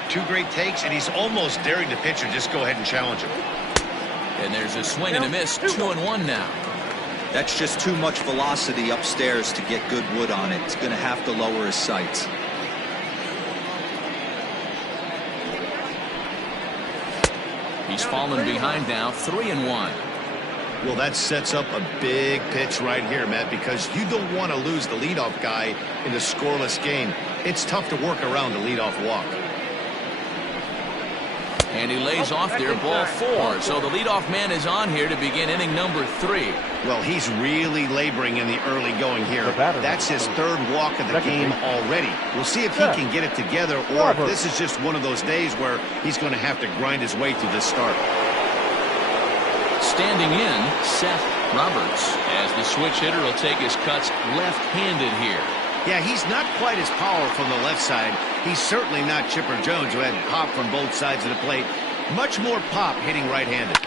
2 great takes, and he's almost daring the pitcher just go ahead and challenge him. And there's a swing and a miss. 2-1 now. That's just too much velocity upstairs to get good wood on it. It's going to have to lower his sights. He's fallen behind now. 3-1. Well, that sets up a big pitch right here, Matt, because you don't want to lose the leadoff guy in a scoreless game. It's tough to work around the leadoff walk. And he lays off there, ball 4. So the leadoff man is on here to begin inning number 3. Well, he's really laboring in the early going here. That's his 3rd walk of the game already. We'll see if he can get it together, or if this is just one of those days where he's going to have to grind his way through this start. Standing in, Seth Roberts, as the switch hitter will take his cuts left-handed here. Yeah, he's not quite as powerful from the left side. He's certainly not Chipper Jones, who had pop from both sides of the plate. Much more pop hitting right-handed.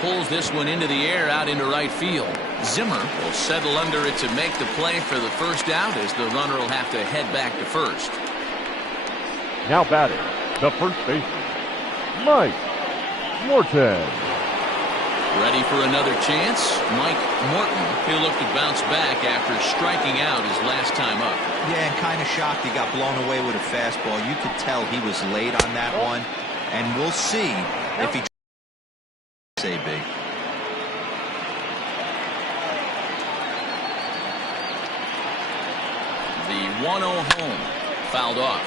Pulls this one into the air out into right field. Zimmer will settle under it to make the play for the first out, as the runner will have to head back to first. Now batting, the first baseman, Mike Morton. Ready for another chance? Mike Morton. He'll look to bounce back after striking out his last time up. Yeah, and kind of shocked he got blown away with a fastball. You could tell he was late on that one, and we'll see if he say big. The 1-0 home, fouled off.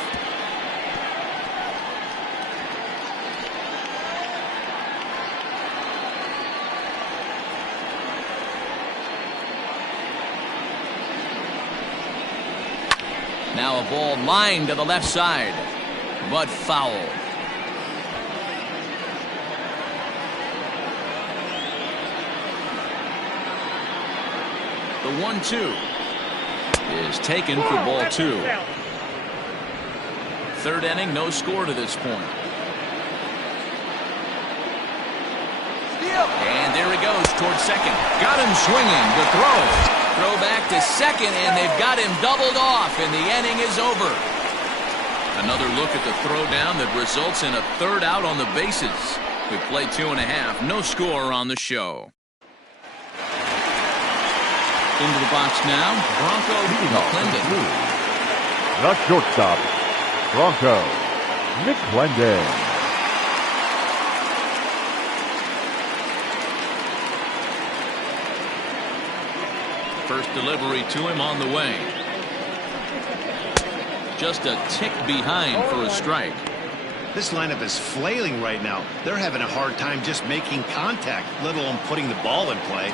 Now a ball lined to the left side, but foul. The 1-2 is taken for ball 2. 3rd inning, no score to this point. And there he goes towards second. Got him swinging. The throw. Throw back to second, and they've got him doubled off, and the inning is over. Another look at the throw down that results in a 3rd out on the bases. We've played 2.5. No score on the show. Into the box now, Bronco McClendon. The shortstop, Bronco McClendon. First delivery to him on the way. Just a tick behind for a strike. This lineup is flailing right now. They're having a hard time just making contact, let alone putting the ball in play.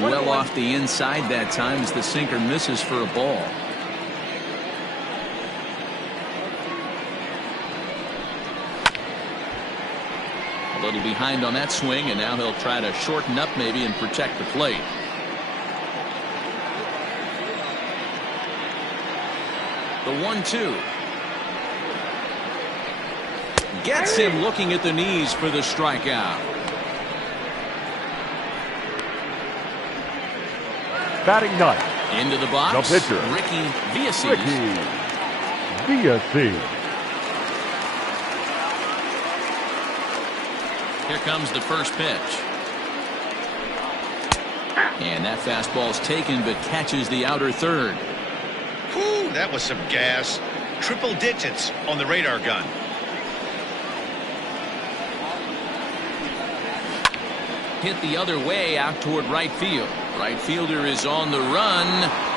Well off the inside that time as the sinker misses for a ball. A little behind on that swing, and now he'll try to shorten up maybe and protect the plate. The 1-2 gets him looking at the knees for the strikeout. Batting ninth, Into the box, the pitcher, Ricky Villasquez. Ricky Villasquez. Here comes the first pitch. And that fastball's taken but catches the outer third. Whew, that was some gas. Triple digits on the radar gun. Hit the other way out toward right field. Right fielder is on the run.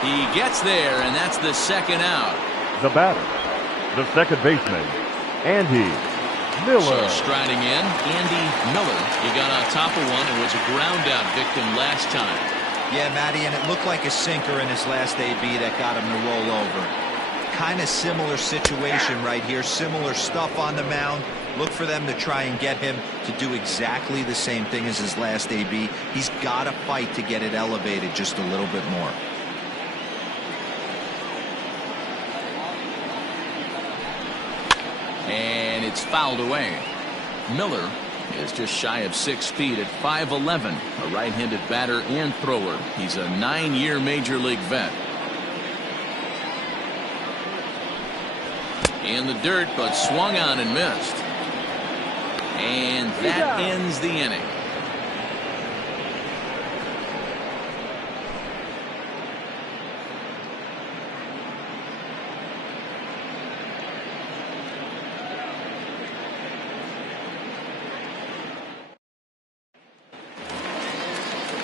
He gets there, and that's the second out. The batter, the second baseman, Andy Miller. So striding in, Andy Miller. He got on top of one and was a ground out victim last time. Yeah, Matty, and it looked like a sinker in his last AB that got him to roll over. Kind of similar situation right here. Similar stuff on the mound. Look for them to try and get him to do exactly the same thing as his last AB. He's got to fight to get it elevated just a little bit more. And it's fouled away. Miller is just shy of 6 feet at 5'11", a right-handed batter and thrower. He's a 9-year major league vet. In the dirt, but swung on and missed. And that ends the inning.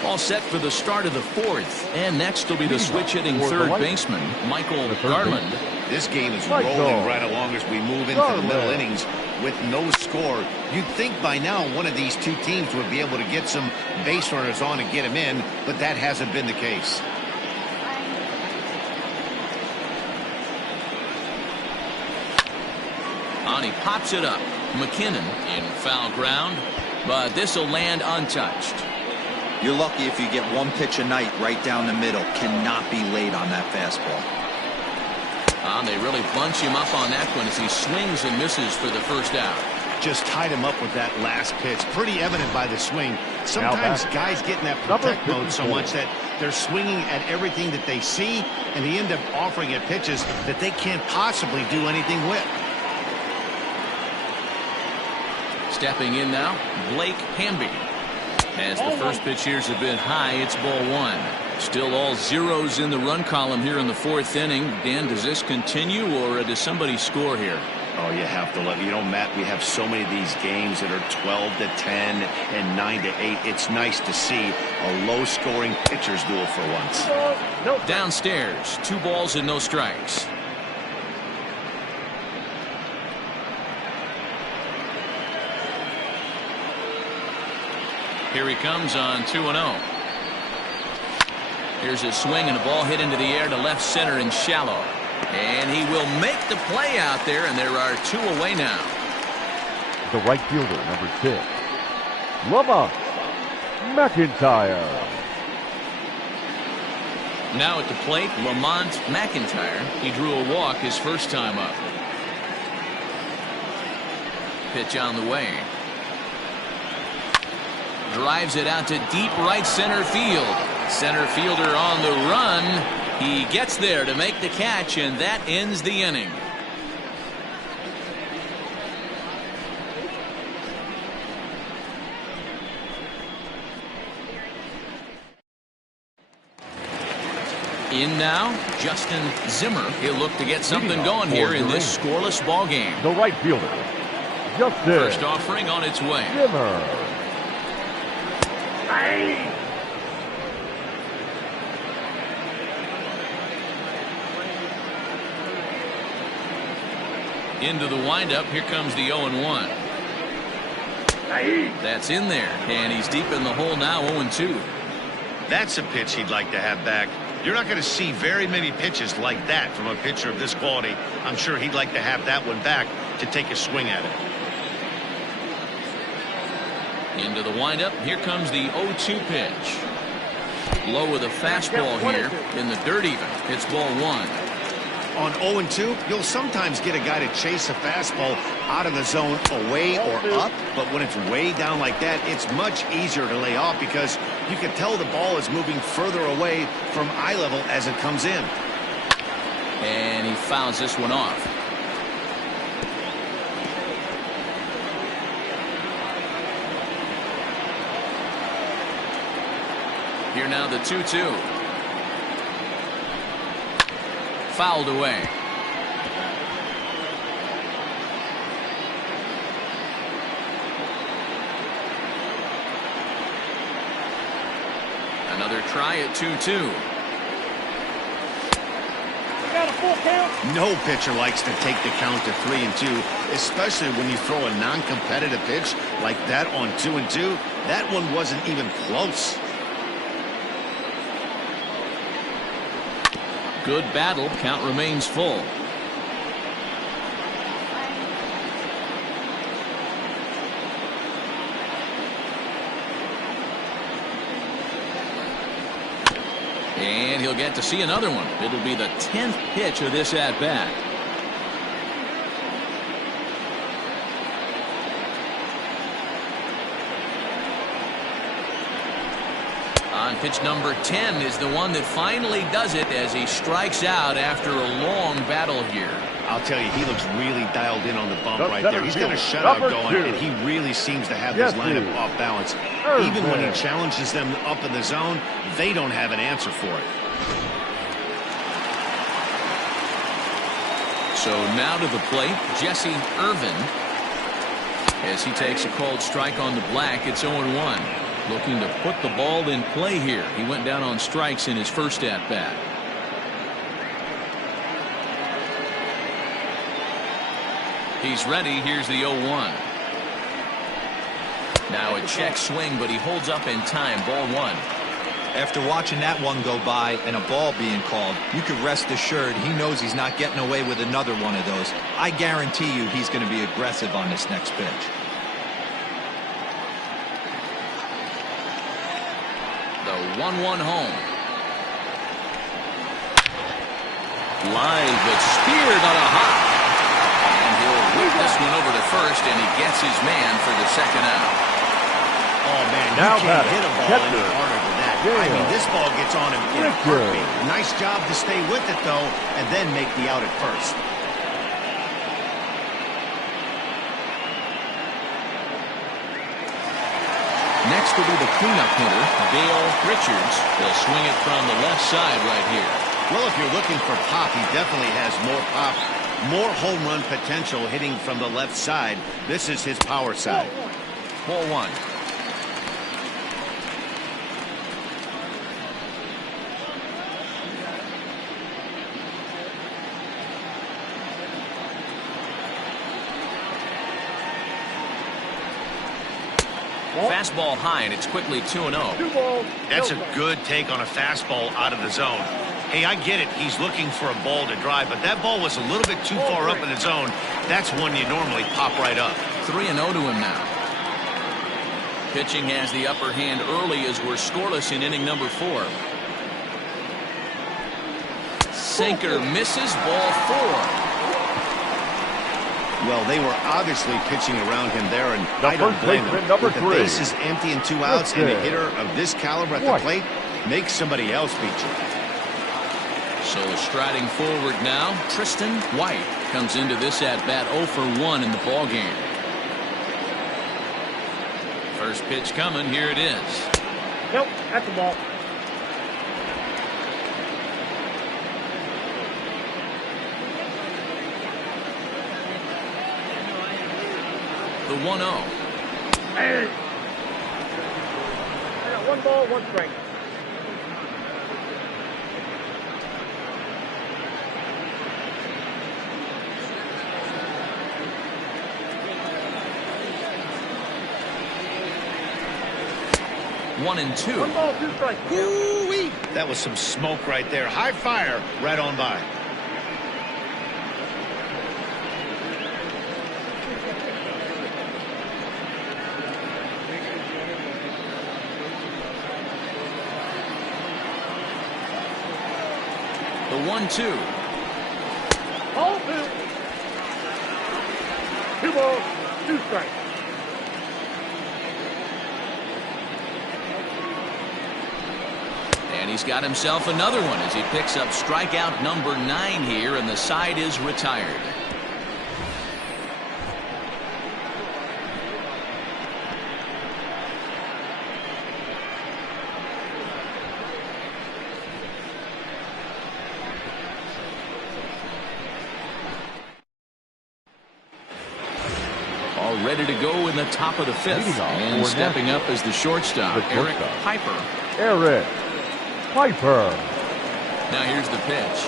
All set for the start of the fourth. And next will be the switch hitting third baseman, Michael Garland. This game is rolling right along as we move into the middle innings with no score. You'd think by now one of these two teams would be able to get some base runners on and get them in, but that hasn't been the case. On he pops it up. McKinnon in foul ground, but this will land untouched. You're lucky if you get one pitch a night right down the middle. Cannot be late on that fastball. They really bunch him up on that one as he swings and misses for the first out. Just tied him up with that last pitch. Pretty evident by the swing. Sometimes guys get in that protect mode so much that they're swinging at everything that they see, and they end up offering it pitches that they can't possibly do anything with. Stepping in now, Blake Hamby. As the first pitch here's a bit high, it's ball one. Still all zeros in the run column here in the fourth inning. Dan, does this continue, or does somebody score here? Oh, you have to love, Matt, we have so many of these games that are 12-10 and 9-8. It's nice to see a low-scoring pitcher's duel for once. Downstairs, 2 balls and no strikes. Here he comes on 2-0. Here's a swing and a ball hit into the air to left center and shallow. And he will make the play out there, and there are 2 away now. The right fielder, number 6, Lamont McIntyre. Now at the plate, Lamont McIntyre. He drew a walk his first time up. Pitch on the way. Drives it out to deep right center field. Center fielder on the run. He gets there to make the catch, and that ends the inning. In now, Justin Zimmer. He'll look to get something going here in this scoreless ball game. The right fielder, Justin. First offering on its way. Zimmer. Into the windup. Here comes the 0-1. That's in there, and he's deep in the hole now. 0-2. That's a pitch he'd like to have back. You're not going to see very many pitches like that from a pitcher of this quality. I'm sure he'd like to have that one back to take a swing at it. Into the windup. Here comes the 0-2 pitch. Low with a fastball here in the dirt even. It's ball 1. On 0-2, you'll sometimes get a guy to chase a fastball out of the zone away or up, but when it's way down like that, it's much easier to lay off because you can tell the ball is moving further away from eye level as it comes in. And he fouls this one off. Here now the 2-2. Fouled away. Another try at 2-2. Got a full count. No pitcher likes to take the count to 3-2, especially when you throw a non-competitive pitch like that on 2-2. That one wasn't even close. Good battle. Count remains full. And he'll get to see another one. It'll be the 10th pitch of this at-bat. On pitch number 10 is the one that finally does it as he strikes out after a long battle here. I'll tell you, he looks really dialed in on the bump The right center there. He's got a fielder, shutout number going, 2. and he really seems to have Yes, his lineup please. off balance. Third Even when he man. challenges them up in the zone, they don't have an answer for it. So now to the plate, Jesse Irvin. As he takes a called strike on the black, it's 0-1. Looking to put the ball in play here. He went down on strikes in his first at-bat. He's ready. Here's the 0-1. Now a check swing, but he holds up in time. Ball 1. After watching that one go by and a ball being called, you could rest assured he knows he's not getting away with another one of those. I guarantee you he's going to be aggressive on this next pitch. The 1-1 home. Line, but speared on a hop. And he'll whip this one over to first, and he gets his man for the second out. Oh, man, Now you can't batting, hit a ball catcher. any harder than that. Yeah. I mean, this ball gets on him in a Richard. heartbeat. Nice job to stay with it, though, and then make the out at first. Next will be the cleanup hitter, Dale Richards. He'll swing it from the left side right here. Well, if you're looking for pop, he definitely has more pop, more home run potential hitting from the left side. This is his power side. Ball 1. Fastball high, and it's quickly 2-0. 2 balls. That's no a strikes. good take on a fastball out of the zone. Hey, I get it. He's looking for a ball to drive, but that ball was a little bit too far up in the zone. That's one you normally pop right up. 3-0 to him now. Pitching has the upper hand early as we're scoreless in inning number 4. Sinker misses. Ball 4. Well, they were obviously pitching around him there, and The I don't first blame baseman, them. number With the 3. bases empty and 2 outs, and a Yes, hitter of this caliber at the White. plate makes somebody else beat you. So striding forward now, Tristan White comes into this at-bat 0 for 1 in the ballgame. First pitch coming. Here it is. Nope, that's the ball. The 1-0. Hey. I got 1 ball, 1 strike. One and 2. 1 ball, 2 strikes. Woo-wee. That was some smoke right there. High fire right on by. The 1-2. Ball 2. 2 balls, 2 strikes. And he's got himself another one as he picks up strikeout number 9 here, and the side is retired. all ready to go in the top of the fifth. And stepping up as the shortstop, Eric Piper. Eric Piper. Now here's the pitch.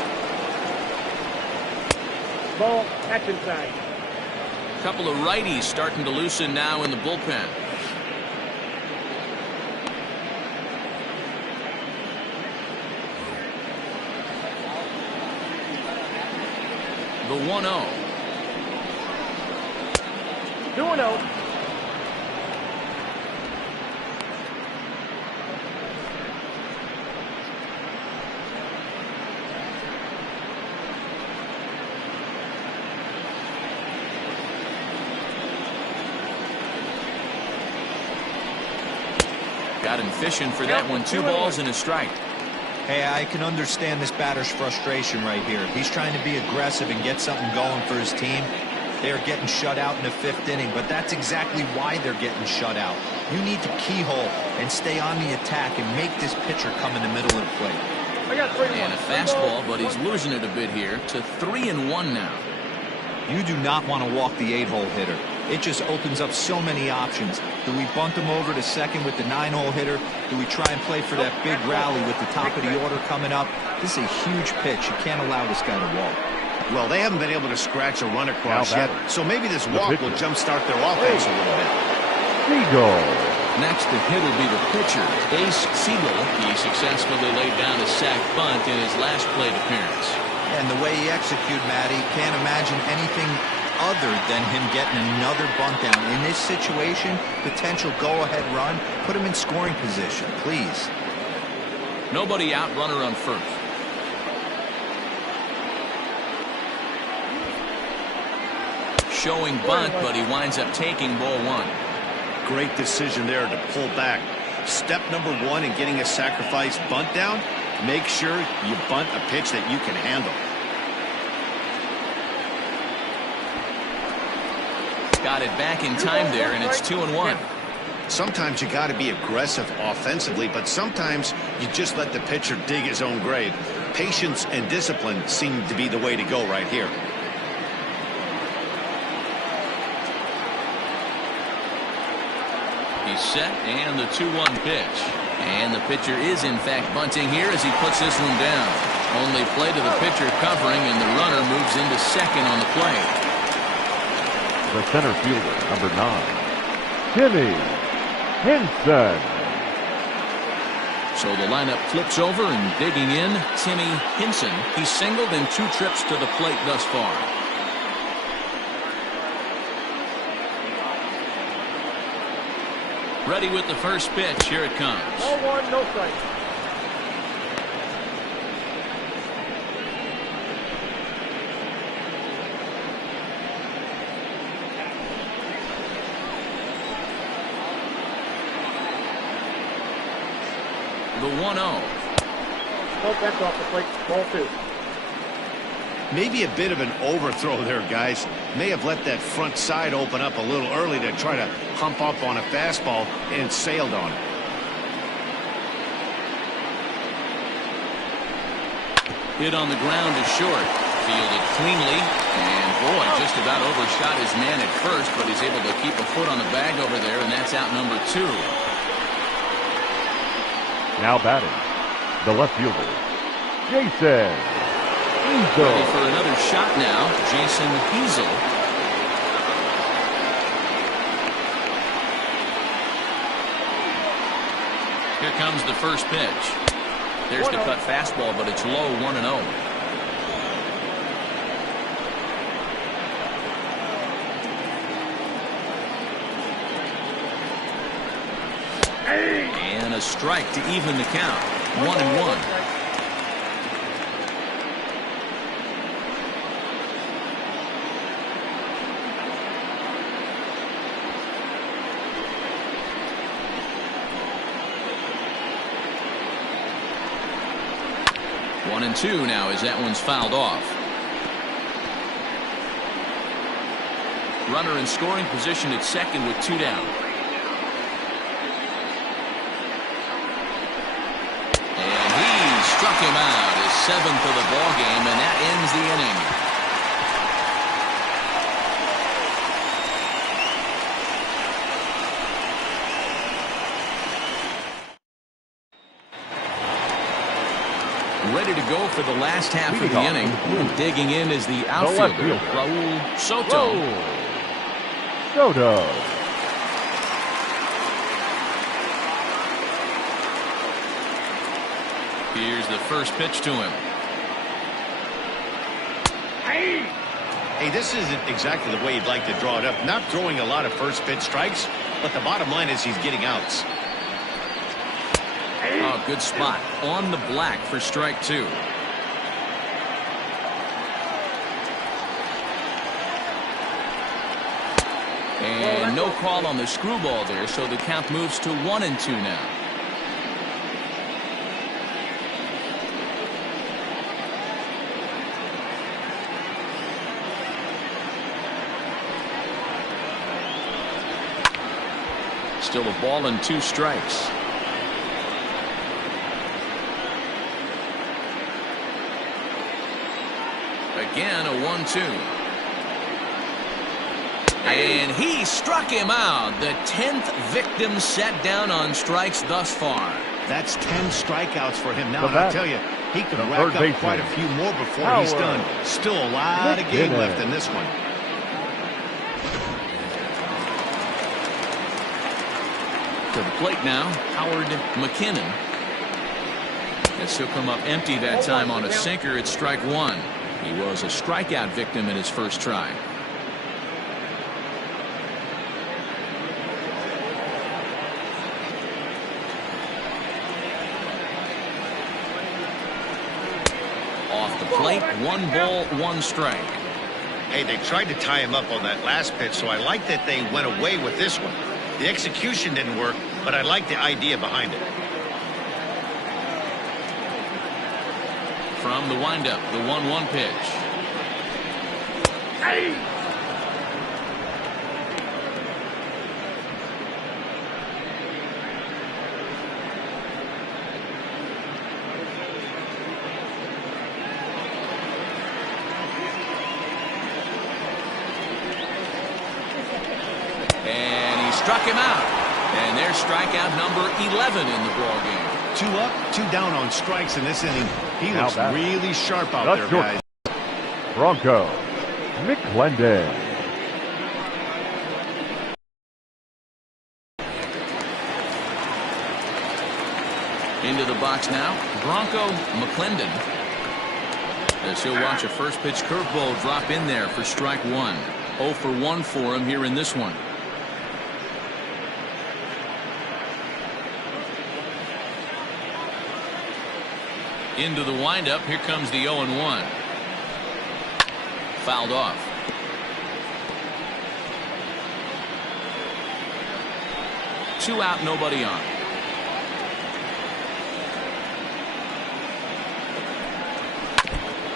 Ball, catch inside. Couple of righties starting to loosen now in the bullpen. The 1-0. 2-0. Got him fishing for that one. 2 balls and a strike. Hey, I can understand this batter's frustration right here. He's trying to be aggressive and get something going for his team. They're getting shut out in the 5th inning, but that's exactly why they're getting shut out. You need to keyhole and stay on the attack and make this pitcher come in the middle of the plate. And a fastball, but he's losing it a bit here to 3-1 now. You do not want to walk the 8-hole hitter. It just opens up so many options. Do we bunt him over to second with the 9-hole hitter? Do we try and play for that big rally with the top of the order coming up? This is a huge pitch. You can't allow this guy to walk. Well, they haven't been able to scratch a run across yet, so maybe this walk will jumpstart their offense a little bit. Siegel. Next to hit will be the pitcher, Ace Siegel. He successfully laid down a sac bunt in his last plate appearance. And the way he executed, Matty, can't imagine anything other than him getting another bunt down. In this situation, potential go-ahead run, put him in scoring position, please. Nobody out, runner on first. Showing bunt, but he winds up taking ball 1. Great decision there to pull back. Step number 1 in getting a sacrifice bunt down, make sure you bunt a pitch that you can handle. Got it back in time there, and it's 2-1. Sometimes you got to be aggressive offensively, but sometimes you just let the pitcher dig his own grave. Patience and discipline seem to be the way to go right here. He's set, and the 2-1 pitch. And the pitcher is, in fact, bunting here as he puts this one down. Only play to the pitcher covering, and the runner moves into second on the play. The center fielder, number 9, Timmy Henson. So the lineup flips over, and digging in, Timmy Henson. He's singled in 2 trips to the plate thus far. Ready with the first pitch. Here it comes. 0-1, no strike. The 1-0. That's off the plate. Ball 2. Maybe a bit of an overthrow there, guys. May have let that front side open up a little early to try to hump up on a fastball and sailed on it. Hit on the ground is short. Fielded cleanly. And boy, just about overshot his man at first, but he's able to keep a foot on the bag over there, and that's out number 2. Now batting, the left fielder, Jason Hazel. Ready for another shot now, Jason Hazel. Here comes the first pitch. There's the cut fastball, but it's low, 1-0. And a strike to even the count. 1-1. One and 2 now as that one's fouled off. Runner in scoring position at second with 2 down. And he struck him out, his 7th of the ball game, and that ends the inning. Ready to go for the last half of the inning. And digging in is the outfielder, Raul Soto. Soto. Here's the first pitch to him. Hey, this isn't exactly the way you'd like to draw it up. Not throwing a lot of first pitch strikes, but the bottom line is he's getting outs. Oh, good spot. On the black for strike 2. And no call on the screwball there, so the count moves to 1-2 now. Still a ball and 2 strikes. Again, a 1-2. And he struck him out. The 10th victim set down on strikes thus far. That's 10 strikeouts for him now. And I'll tell you, he could rack up quite a few more before he's done. Still a lot of game left in this one. To the plate now, Howard McKinnon. As he'll come up empty that time on a sinker at strike 1. He was a strikeout victim in his first try. Off the plate, 1 ball, 1 strike. Hey, they tried to tie him up on that last pitch, so I like that they went away with this one. The execution didn't work, but I like the idea behind it. From the windup, the 1-1 pitch. Hey! And he struck him out. And there's strikeout number 11 in the ball game. 2 up, 2 down on strikes in this inning. He looks really sharp out there, guys. Bronco McClendon. Into the box now, Bronco McClendon. As he'll watch a first pitch curveball drop in there for strike 1. 0 for 1 for him here in this one. Into the windup. Here comes the 0-1. Fouled off. Two out, nobody on.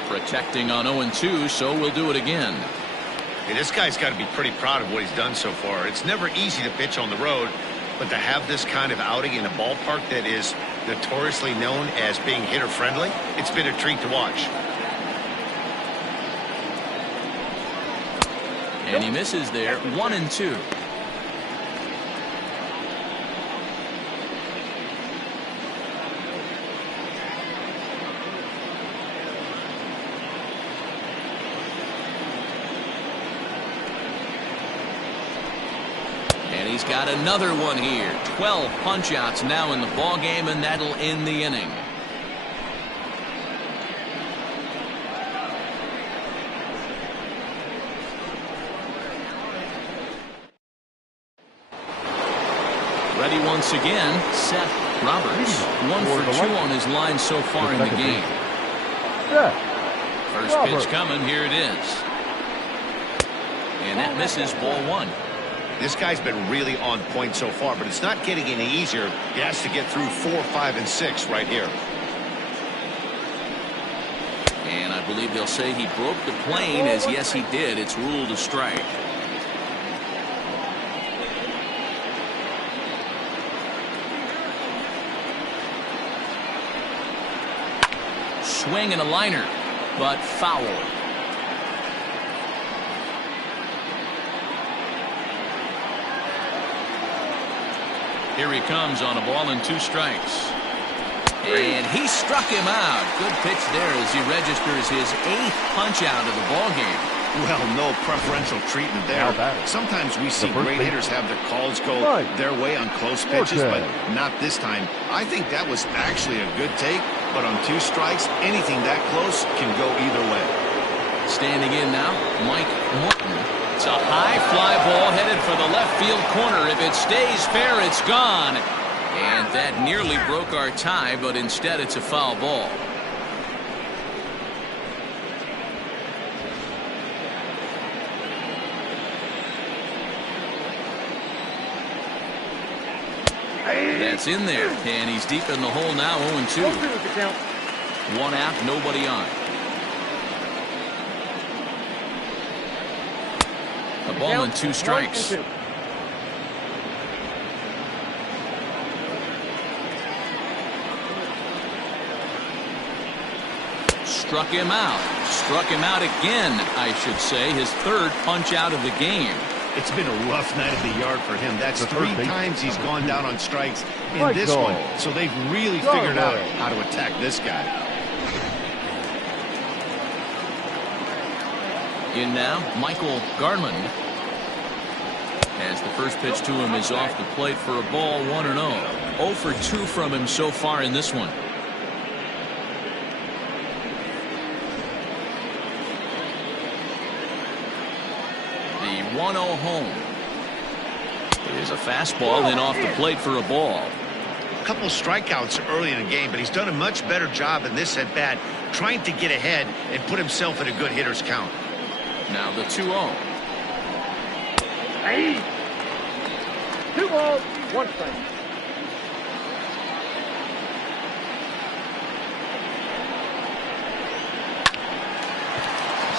Protecting on 0-2, so we'll do it again. Hey, this guy's got to be pretty proud of what he's done so far. It's never easy to pitch on the road, but to have this kind of outing in a ballpark that is notoriously known as being hitter friendly, it's been a treat to watch. And he misses there. 1-2. And he's got another one here. 12 punch-outs now in the ball game, and that'll end the inning. Ready once again, Seth Roberts. 1 for 2 on his line so far in the game. First pitch coming, here it is. And that misses, ball 1. This guy's been really on point so far, but it's not getting any easier. He has to get through 4, 5, and 6 right here. And I believe they'll say he broke the plane, as yes he did. It's ruled a strike. Swing and a liner, but foul. Here he comes on a ball and 2 strikes. And he struck him out. Good pitch there as he registers his 8th punch out of the ballgame. Well, no preferential treatment there. Sometimes we see great hitters have their calls go their way on close pitches, but not this time. I think that was actually a good take, but on 2 strikes, anything that close can go either way. Standing in now, Mike Morton. It's a high fly ball headed for the left field corner. If it stays fair, it's gone. And that nearly broke our tie, but instead it's a foul ball. That's in there, and he's deep in the hole now, 0-2. 1 out, nobody on. A ball and 2 strikes. Struck him out. Struck him out again, I should say. His 3rd punch out of the game. It's been a rough night at the yard for him. That's 3 times he's gone down on strikes in this one. So they've really figured out how to attack this guy. In now, Michael Garland. As the first pitch to him is off the plate for a ball, 1-0. 0 for 2 from him so far in this one. The 1-0 home. It is a fastball and off the plate for a ball. A couple strikeouts early in the game, but he's done a much better job in this at-bat trying to get ahead and put himself in a good hitter's count. Now the 2-0. 2 balls, 1 strike.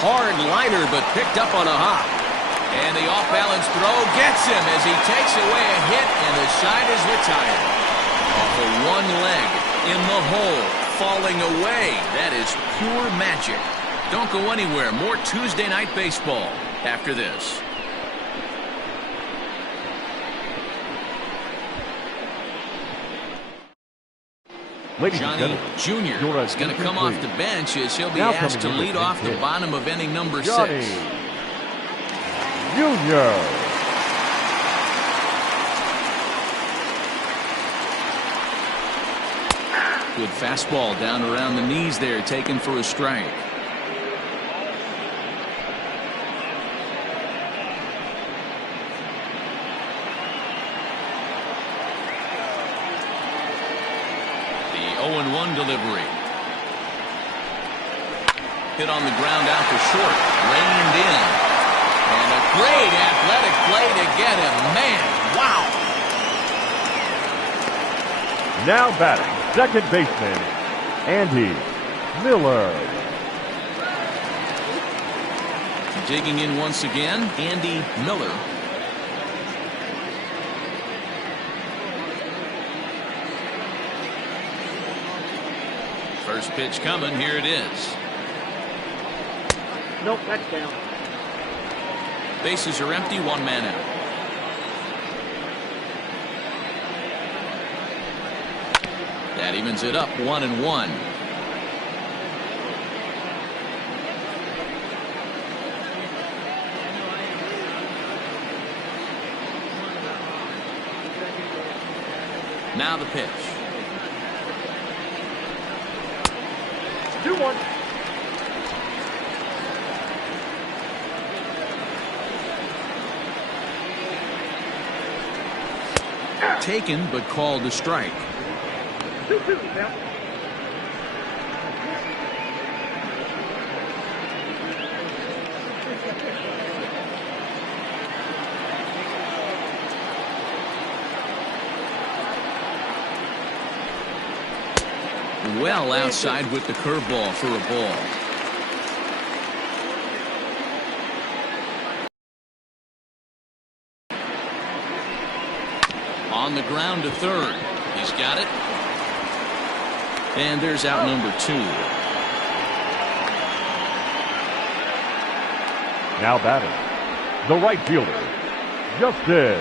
Hard liner, but picked up on a hop. And the off-balance throw gets him as he takes away a hit, and the side is retired. Off of 1 leg, in the hole, falling away. That is pure magic. Don't go anywhere. More Tuesday Night Baseball after this. Johnny Jr. is going to come off the bench as he'll be asked to lead off the bottom of inning number 6. Jr. Good fastball down around the knees there, taken for a strike. The 0-1 delivery. Hit on the ground out to short. Reined in. And a great athletic play to get him. Man, wow. Now batting, second baseman, Andy Miller. Digging in once again, Andy Miller. First pitch coming. Here it is. Nope, that's down. Bases are empty, 1 man out. That evens it up, 1-1. Now the pitch. 2-1. Taken, but called a strike. 2-2 now. Well outside with the curveball for a ball. On the ground to third. He's got it. And there's out number 2. Now batting, the right fielder, Justin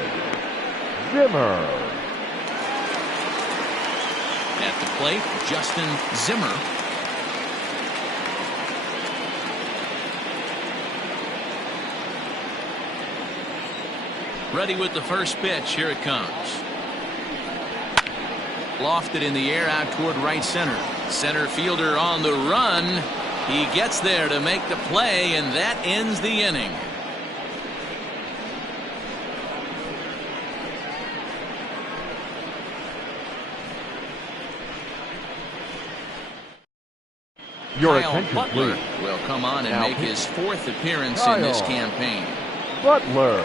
Zimmer. At the plate, Justin Zimmer. Ready with the first pitch. Here it comes. Lofted in the air out toward right center. Center fielder on the run. He gets there to make the play, and that ends the inning. Your Kyle attention, Butler please. will come on and Now make his fourth appearance Kyle in this campaign. Butler.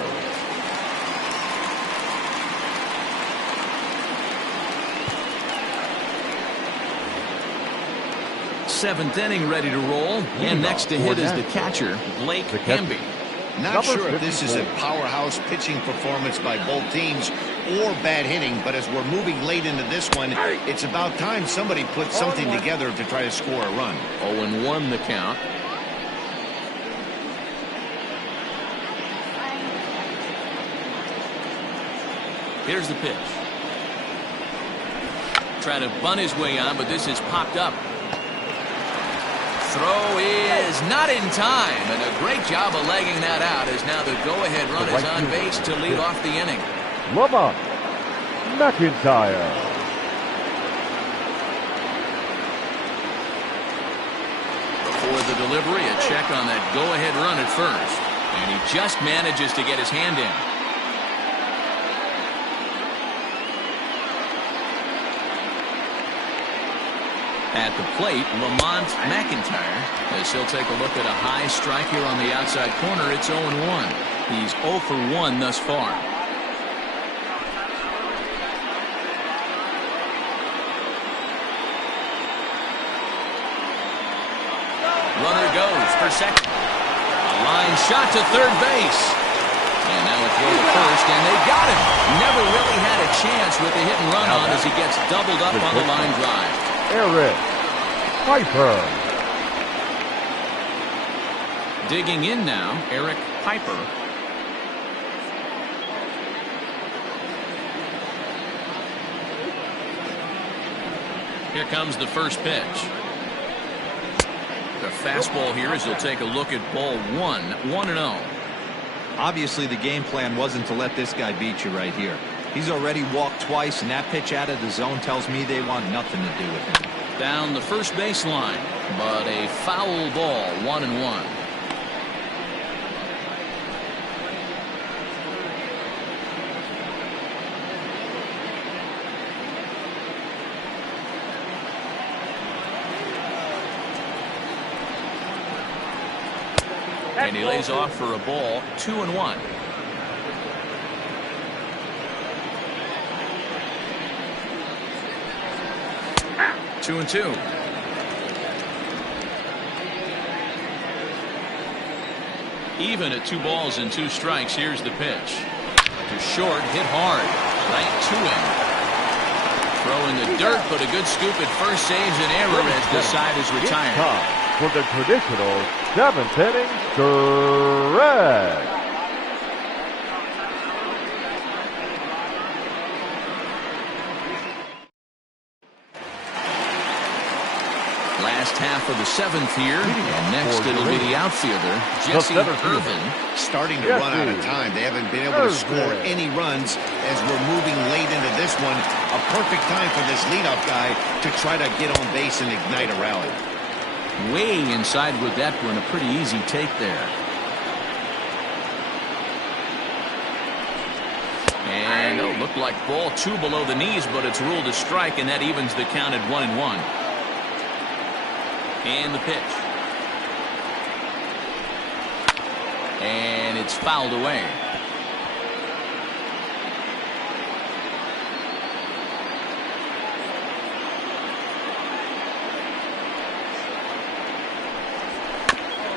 Seventh inning ready to roll. And next to hit is the catcher, Blake Hamby. Not sure if this is a powerhouse pitching performance by both teams or bad hitting, but as we're moving late into this one, it's about time somebody put something together to try to score a run. 0-1 the count. Here's the pitch. Trying to bunt his way on, but this is popped up. Throw is not in time, and a great job of legging that out as now the go-ahead run is on base to lead off the inning. Lamont McIntyre. Before the delivery, a check on that go-ahead run at first, and he just manages to get his hand in. At the plate, Lamont McIntyre, as he'll take a look at a high strike here on the outside corner. It's 0-1. He's 0 for 1 thus far. Runner goes for second. A line shot to third base. And now a throw to first, and they got him. Never really had a chance with the hit and run on as he gets doubled up on the line drive. Eric Piper. Digging in now, Eric Piper. Here comes the first pitch. The fastball here as he'll take a look at ball 1-0. Obviously, the game plan wasn't to let this guy beat you right here. He's already walked twice, and that pitch out of the zone tells me they want nothing to do with him. Down the first baseline, but a foul ball, 1-1. And he lays off for a ball, 2-1. Two and 2. Even at 2 balls and 2 strikes. Here's the pitch. To short, hit hard. Right to him. Throw in the dirt, but a good scoop at first saves an error as the side is retired. Time for the traditional 7th inning stretch. Last half of the 7th here, and next it'll be the outfielder, Jesse Irvin. Starting to run out of time. They haven't been able to score any runs as we're moving late into this one. A perfect time for this leadoff guy to try to get on base and ignite a rally. Way inside with that one, a pretty easy take there. And it looked like ball 2 below the knees, but it's ruled a strike, and that evens the count at 1-1. And the pitch. And it's fouled away.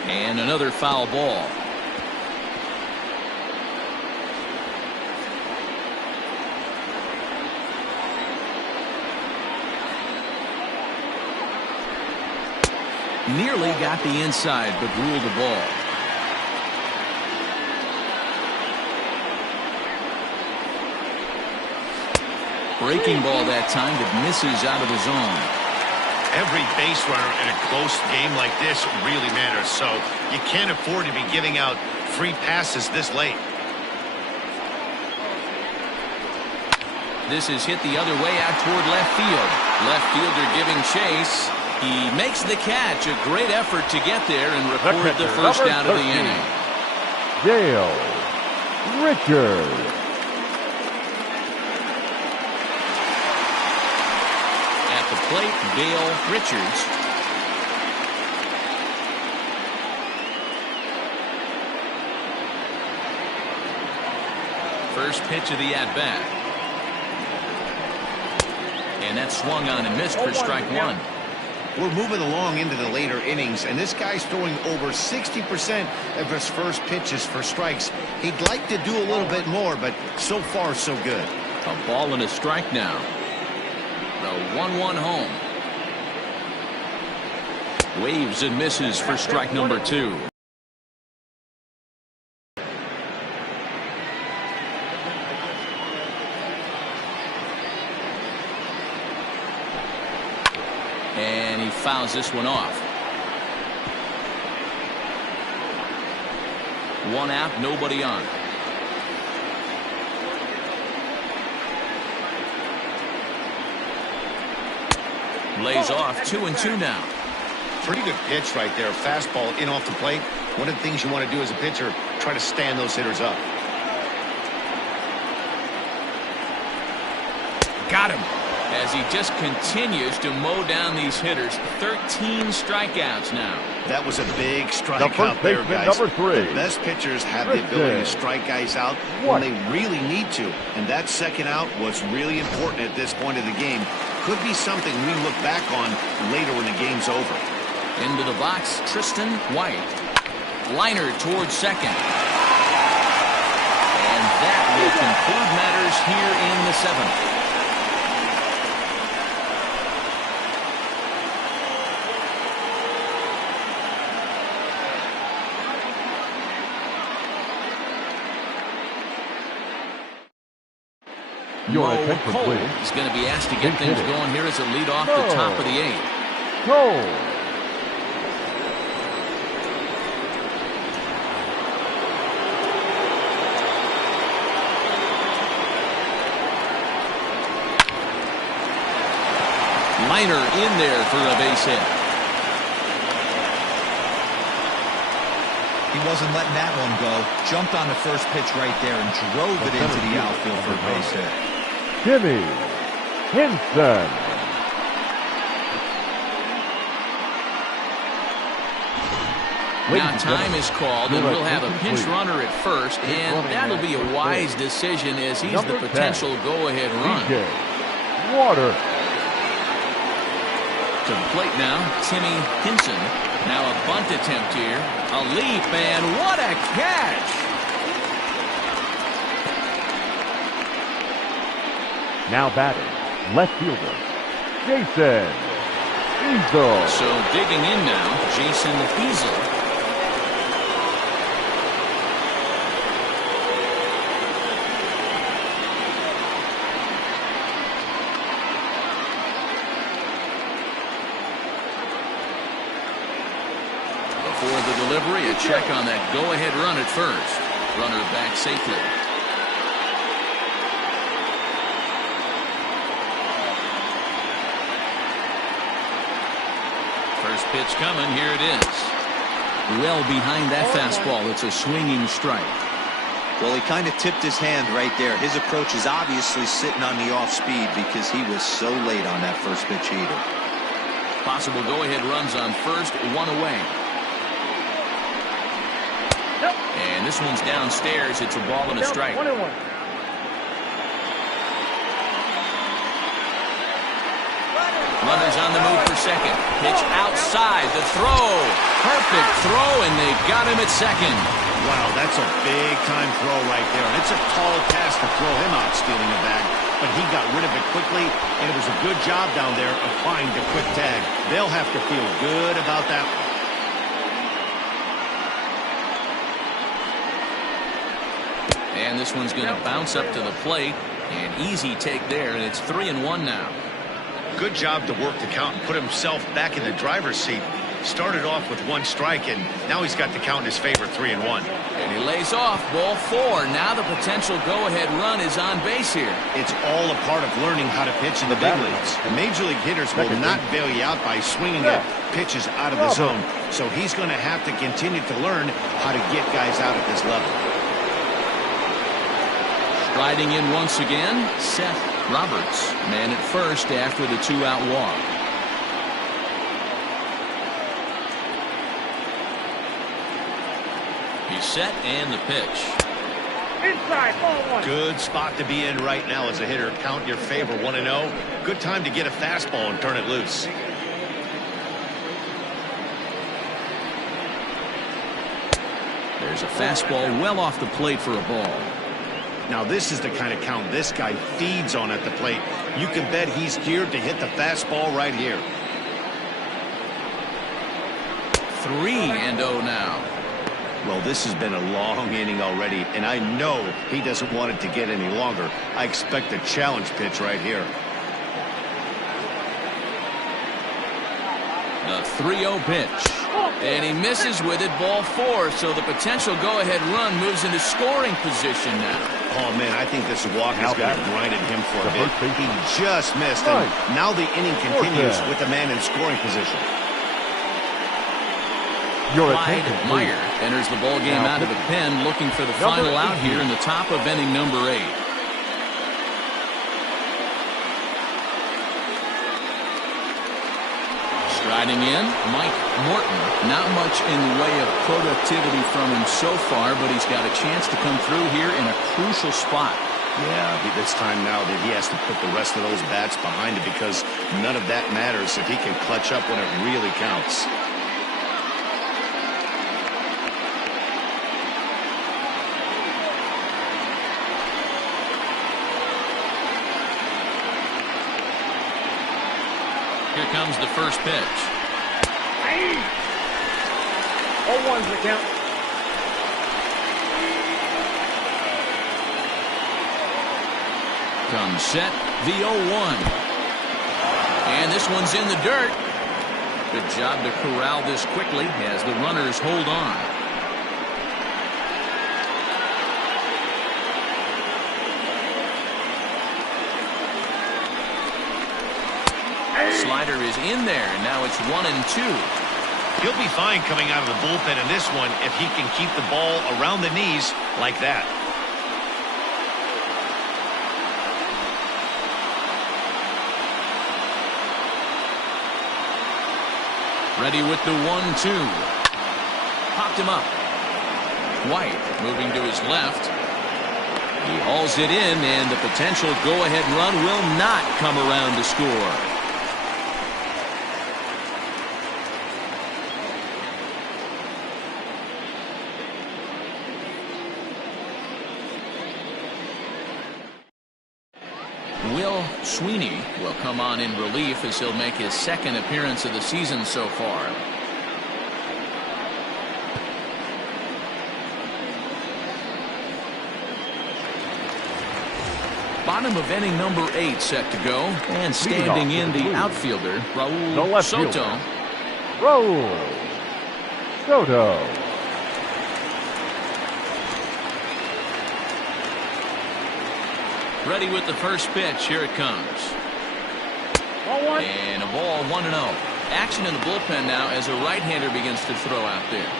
And another foul ball. Nearly got the inside, but ruled the ball. Breaking ball that time that misses out of the zone. Every base runner in a close game like this really matters, so you can't afford to be giving out free passes this late. This is hit the other way out toward left field. Left fielder giving chase. He makes the catch. A great effort to get there and record the first out of the inning. Dale Richards. At the plate, Dale Richards. First pitch of the at-bat. And that swung on and missed for strike one. We're moving along into the later innings, and this guy's throwing over 60% of his first pitches for strikes. He'd like to do a little bit more, but so far, so good. A ball and a strike now. The 1-1 home. Waves and misses for strike number 2. And he fouls this one off. 1 out, nobody on. Lays off 2-2 now. Pretty good pitch right there. Fastball in off the plate. One of the things you want to do as a pitcher, try to stand those hitters up. Got him. As he just continues to mow down these hitters. 13 strikeouts now. That was a big strikeout there, guys. Number 3. The best pitchers have the ability to strike guys out when they really need to. And that second out was really important at this point of the game. Could be something we look back on later when the game's over. Into the box, Tristan White. Liner towards second. And that will conclude matters here in the 7th. Your attention, Cole please. is going to be asked to get things going here as a lead off the top of the 8th. Cole. Liner in there for a base hit. He wasn't letting that one go. Jumped on the first pitch right there and drove it into the outfield for a base hit. Jimmy Henson. Now time is called, and we'll have a pinch runner at first, and that'll be a wise decision as he's the potential go-ahead run. Water. To the plate now, Timmy Henson. Now a bunt attempt here. A leap, and what a catch! Now batting, left fielder, Jason Easel. So digging in now, Jason Easel. Before the delivery, a check on that go-ahead run at first. Runner back safely. First pitch coming. Here it is. Well behind that fastball. It's a swinging strike. Well, he kind of tipped his hand right there. His approach is obviously sitting on the off speed because he was so late on that first pitch heater. Possible go-ahead runs on first, 1 away. And this one's downstairs. It's a ball and a strike. 1-1. Runners on the move for second. Pitch outside. The throw. Perfect throw, and they got him at second. Wow, that's a big-time throw right there. And it's a tall task to throw him out stealing a bag. But he got rid of it quickly, and it was a good job down there of finding the quick tag. They'll have to feel good about that one. And this one's going to bounce up to the plate. An easy take there, and it's 3-1 now. Good job to work the count and put himself back in the driver's seat. Started off with 1 strike, and now he's got the count in his favor, 3-1. And he lays off, ball 4. Now the potential go-ahead run is on base here. It's all a part of learning how to pitch in the big leagues. Major league hitters will not bail you out by swinging at pitches out of the zone. So he's going to have to continue to learn how to get guys out at this level. Striding in once again, Seth Roberts. Man at first after the 2-out walk. He's set and the pitch. Inside, ball 1. Good spot to be in right now as a hitter. Count your favor, 1-0. Good time to get a fastball and turn it loose. There's a fastball well off the plate for a ball. Now this is the kind of count this guy feeds on at the plate. You can bet he's geared to hit the fastball right here. 3-0 now. Well, this has been a long inning already, and I know he doesn't want it to get any longer. I expect a challenge pitch right here. The 3-0 pitch. And he misses with it, ball 4. So the potential go-ahead run moves into scoring position now. Oh, man, I think this walk is going to grind at him for a bit. He just missed, and now the inning continues with the man in scoring position. Clyde Meyer enters the ball game out of the pen, looking for the final out here in the top of inning number 8. Striding in, Mike Morton. Not much in the way of productivity from him so far, but he's got a chance to come through here in a crucial spot. Yeah, it's time now that he has to put the rest of those bats behind it, because none of that matters if he can clutch up when it really counts. Here comes the first pitch. 0-1's the count. Comes set, the 0-1. And this one's in the dirt. Good job to corral this quickly as the runners hold on. Slider is in there, and now it's 1-2. He'll be fine coming out of the bullpen in this one if he can keep the ball around the knees like that. Ready with the 1-2. Popped him up. White moving to his left. He hauls it in, and the potential go-ahead run will not come around to score. Will Sweeney will come on in relief as he'll make his second appearance of the season so far. Bottom of inning number 8 set to go, and standing in the outfielder, Raul Soto. Raul Soto. Ready with the first pitch. Here it comes. And a ball, 1-0. Action in the bullpen now as a right-hander begins to throw out there.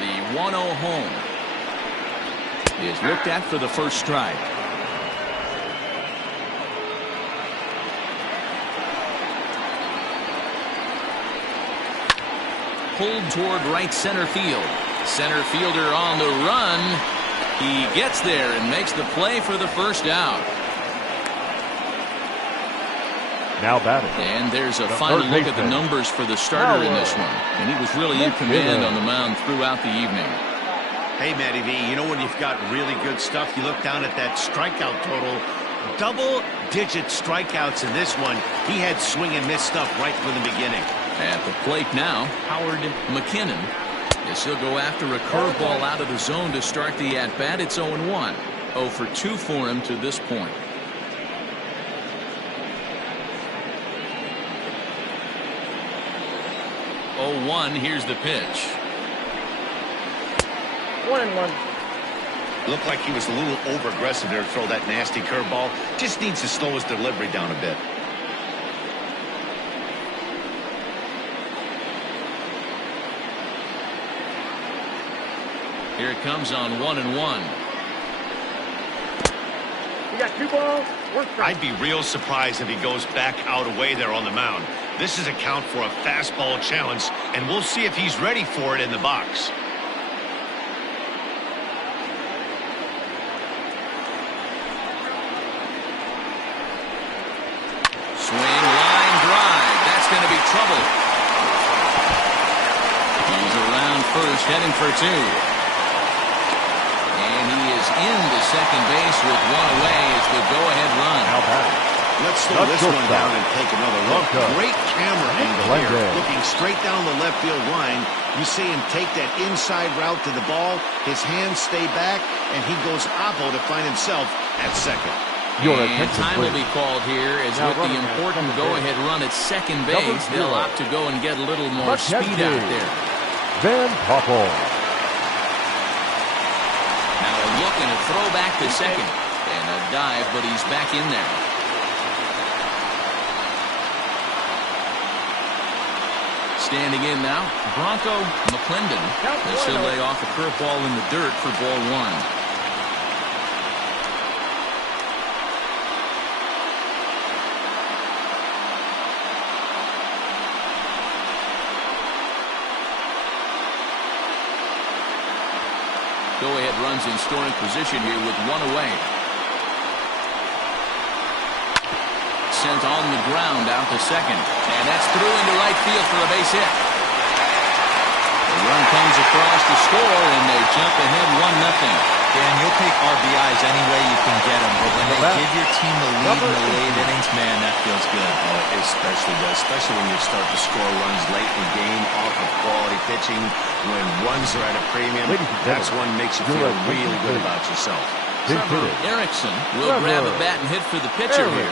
The 1-0 home is looked at for the first strike. Pulled toward right center field. Center fielder on the run. He gets there and makes the play for the first out. Now batting. And there's a final look at the numbers for the starter in this one. And he was really in command on the mound throughout the evening. Hey, Matty V, you know when you've got really good stuff, you look down at that strikeout total, Double-digit strikeouts in this one. He had swing and miss stuff right from the beginning. At the plate now, Howard McKinnon. Yes, he'll go after a curveball out of the zone to start the at-bat. It's 0-1. 0 for 2 for him to this point. Oh, 1. Here's the pitch. 1-1. Looked like he was a little over-aggressive there to throw that nasty curveball. Just needs to slow his delivery down a bit. Here it comes on 1-1. You got 2 balls, 1 strike. I'd be real surprised if he goes back out away there on the mound. This is a count for a fastball challenge, and we'll see if he's ready for it in the box. Swing, line, drive. That's going to be trouble. He's around first, heading for 2. And he is into second base with 1 away as the go-ahead run. Let's slow this one down and take another look. Great camera angle here. Looking straight down the left field line. You see him take that inside route to the ball. His hands stay back, and he goes oppo to find himself at second. And time will be called here as with the important go-ahead run at second base, they'll opt to go and get a little more speed out there. Van Poppel. Now a look and a throw back to second. And a dive, but he's back in there. Standing in now, Bronco McClendon. This will lay off a curveball in the dirt for ball 1. Go-ahead runs in scoring position here with 1 away. Sent on the ground out to second. And that's through into right field for a base hit. The run comes across to score, and they jump ahead 1-0. Dan, you'll take RBIs any way you can get them, but when they give your team the lead in the late innings, man, that feels good. Oh, it especially does, especially when you start to score runs late in the game off of quality pitching. When runs are at a premium, that's one makes you feel really good about yourself. Erickson will grab a bat and hit for the pitcher here.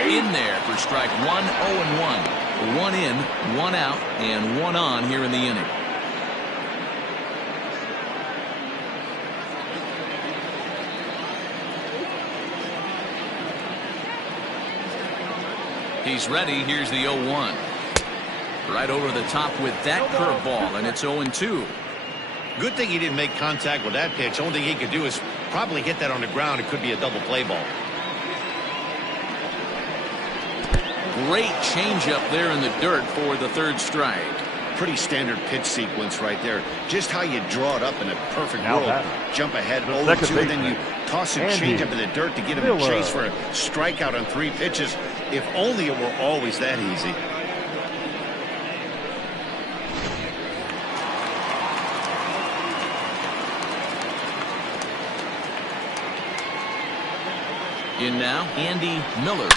In there for strike 1, 0-1. 1 in, 1 out, and 1 on here in the inning. He's ready. Here's the 0-1. Right over the top with that curveball, and it's 0-2. Good thing he didn't make contact with that pitch. Only thing he could do is probably hit that on the ground. It could be a double play ball. Great changeup there in the dirt for the 3rd strike. Pretty standard pitch sequence right there. Just how you draw it up in a perfect world. Jump ahead 0-2, and then you toss a changeup in the dirt to get him to chase for a strikeout on 3 pitches. If only it were always that easy. In now, Andy Miller.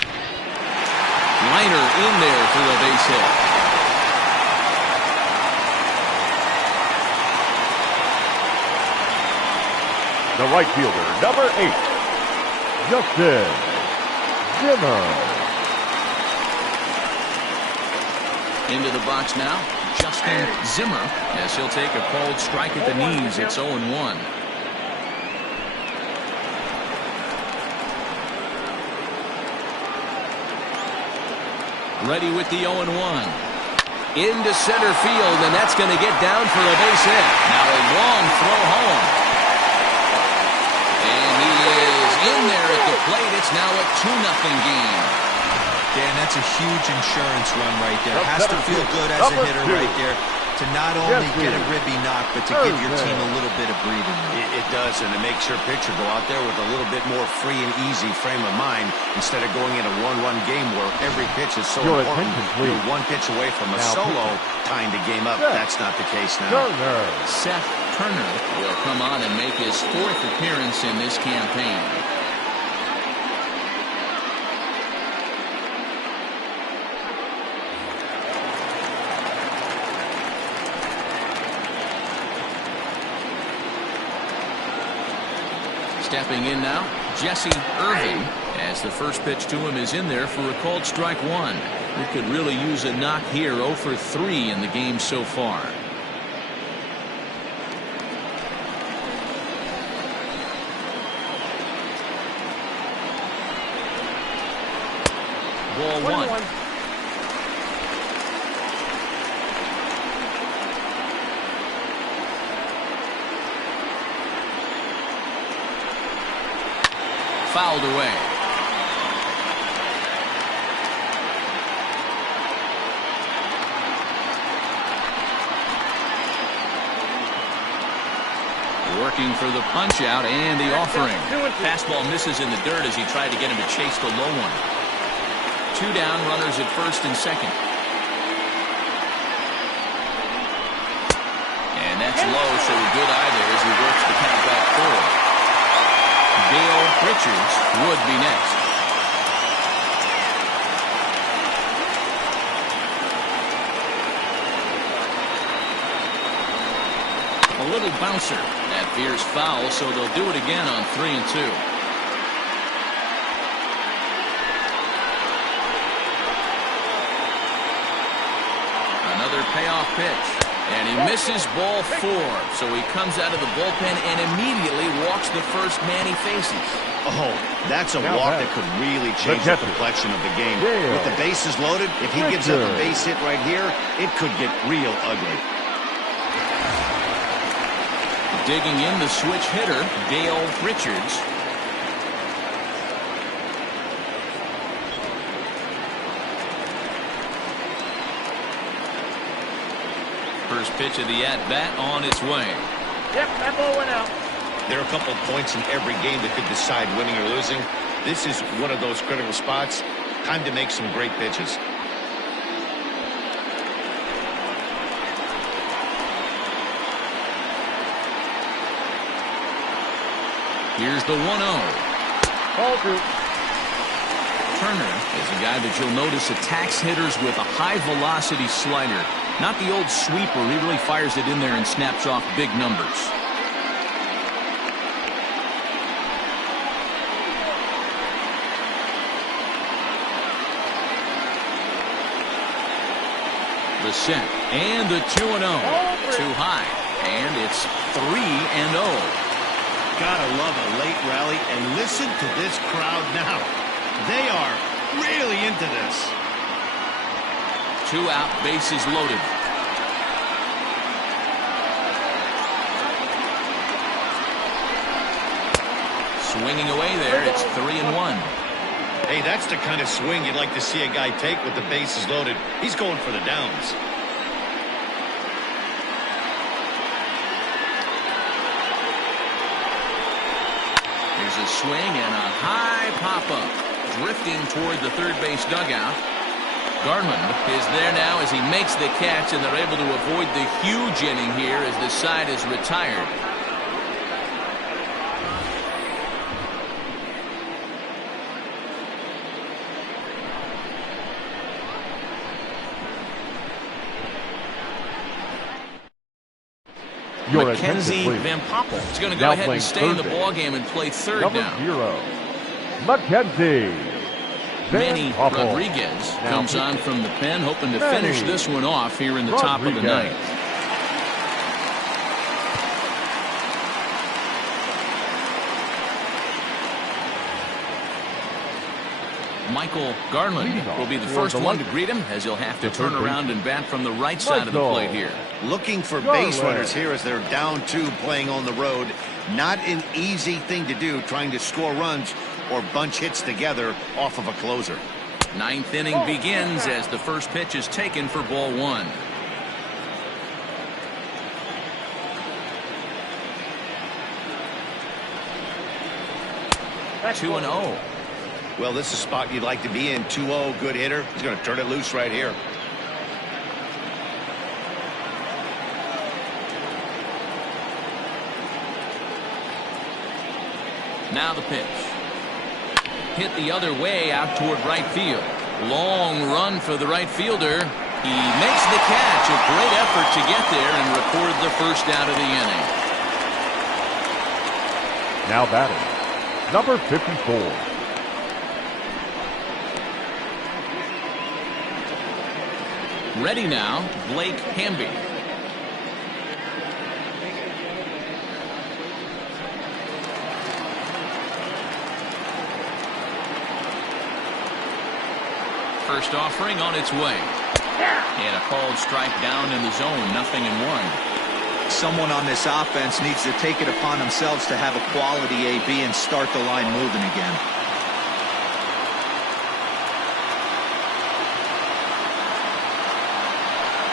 Liner in there for a base hit. The right fielder, number 8, Justin Zimmer. Into the box now, Justin Zimmer, as he'll take a called strike at the knees. It's 0-1. Ready with the 0-1. Into center field, and that's going to get down for a base hit. Now a long throw home. And he is in there at the plate. It's now a 2-0 game. Dan, that's a huge insurance run right there. Has to feel good as a hitter right there to not only get a ribby knock, but to give your team a little bit of breathing room. It does. does, and it makes your pitcher go out there with a little bit more free and easy frame of mind instead of going in a one-run game where every pitch is so important. You're one pitch away from a solo tying the game up. That's not the case now. Seth Turner will come on and make his 4th appearance in this campaign. Stepping in now, Jesse Irving, as the first pitch to him is in there for a called strike 1. We could really use a knock here. 0 for 3 in the game so far. Ball 1. Fouled away. Working for the punch out and the offering. Fastball misses in the dirt as he tried to get him to chase the low one. 2 down, runners at first and second. And that's low, so a good eye there as he works the count back forward. Dale Richards would be next. A little bouncer. That veers foul, so they'll do it again on 3 and 2. Another payoff pitch. And he misses ball 4, so he comes out of the bullpen and immediately walks the first man he faces. Oh, that's a walk that could really change the complexion of the game. With the bases loaded, if he gives up a base hit right here, it could get real ugly. Digging in the switch hitter, Dale Richards. First pitch of the at-bat on its way. Yep, that ball went out. There are a couple points in every game that could decide winning or losing. This is one of those critical spots. Time to make some great pitches. Here's the 1-0. Ball 2. Turner is a guy that you'll notice attacks hitters with a high-velocity slider. Not the old sweeper. He really fires it in there and snaps off big numbers. The set and the 2-0. Too high. And it's 3-0. Gotta love a late rally, and listen to this crowd now. They are really into this. 2 out, bases loaded. Swinging away there, it's 3-1. Hey, that's the kind of swing you'd like to see a guy take with the bases loaded. He's going for the downs. Here's a swing and a high pop-up. Drifting toward the third base dugout. Garland is there now as he makes the catch, and they're able to avoid the huge inning here as the side is retired. Mackenzie Van Poppel is going to go ahead and stay in the ballgame and play third now. Mackenzie Manny Rodriguez comes on from the pen, hoping to finish this one off here in the top of the ninth. Michael Garland will be the first one to greet him, as he'll have to turn around and bat from the right side of the plate here. Looking for base runners here as they're down 2 playing on the road. Not an easy thing to do, trying to score runs or bunch hits together off of a closer. Ninth inning begins as the first pitch is taken for ball 1. 2-0. Well, this is a spot you'd like to be in. 2-0, good hitter. He's going to turn it loose right here. Now the pitch. Hit the other way out toward right field. Long run for the right fielder. He makes the catch. A great effort to get there and record the first out of the inning. Now batting, number 54. Ready now, Blake Hamby. First offering on its way. And a called strike down in the zone, 0-1. Someone on this offense needs to take it upon themselves to have a quality AB and start the line moving again.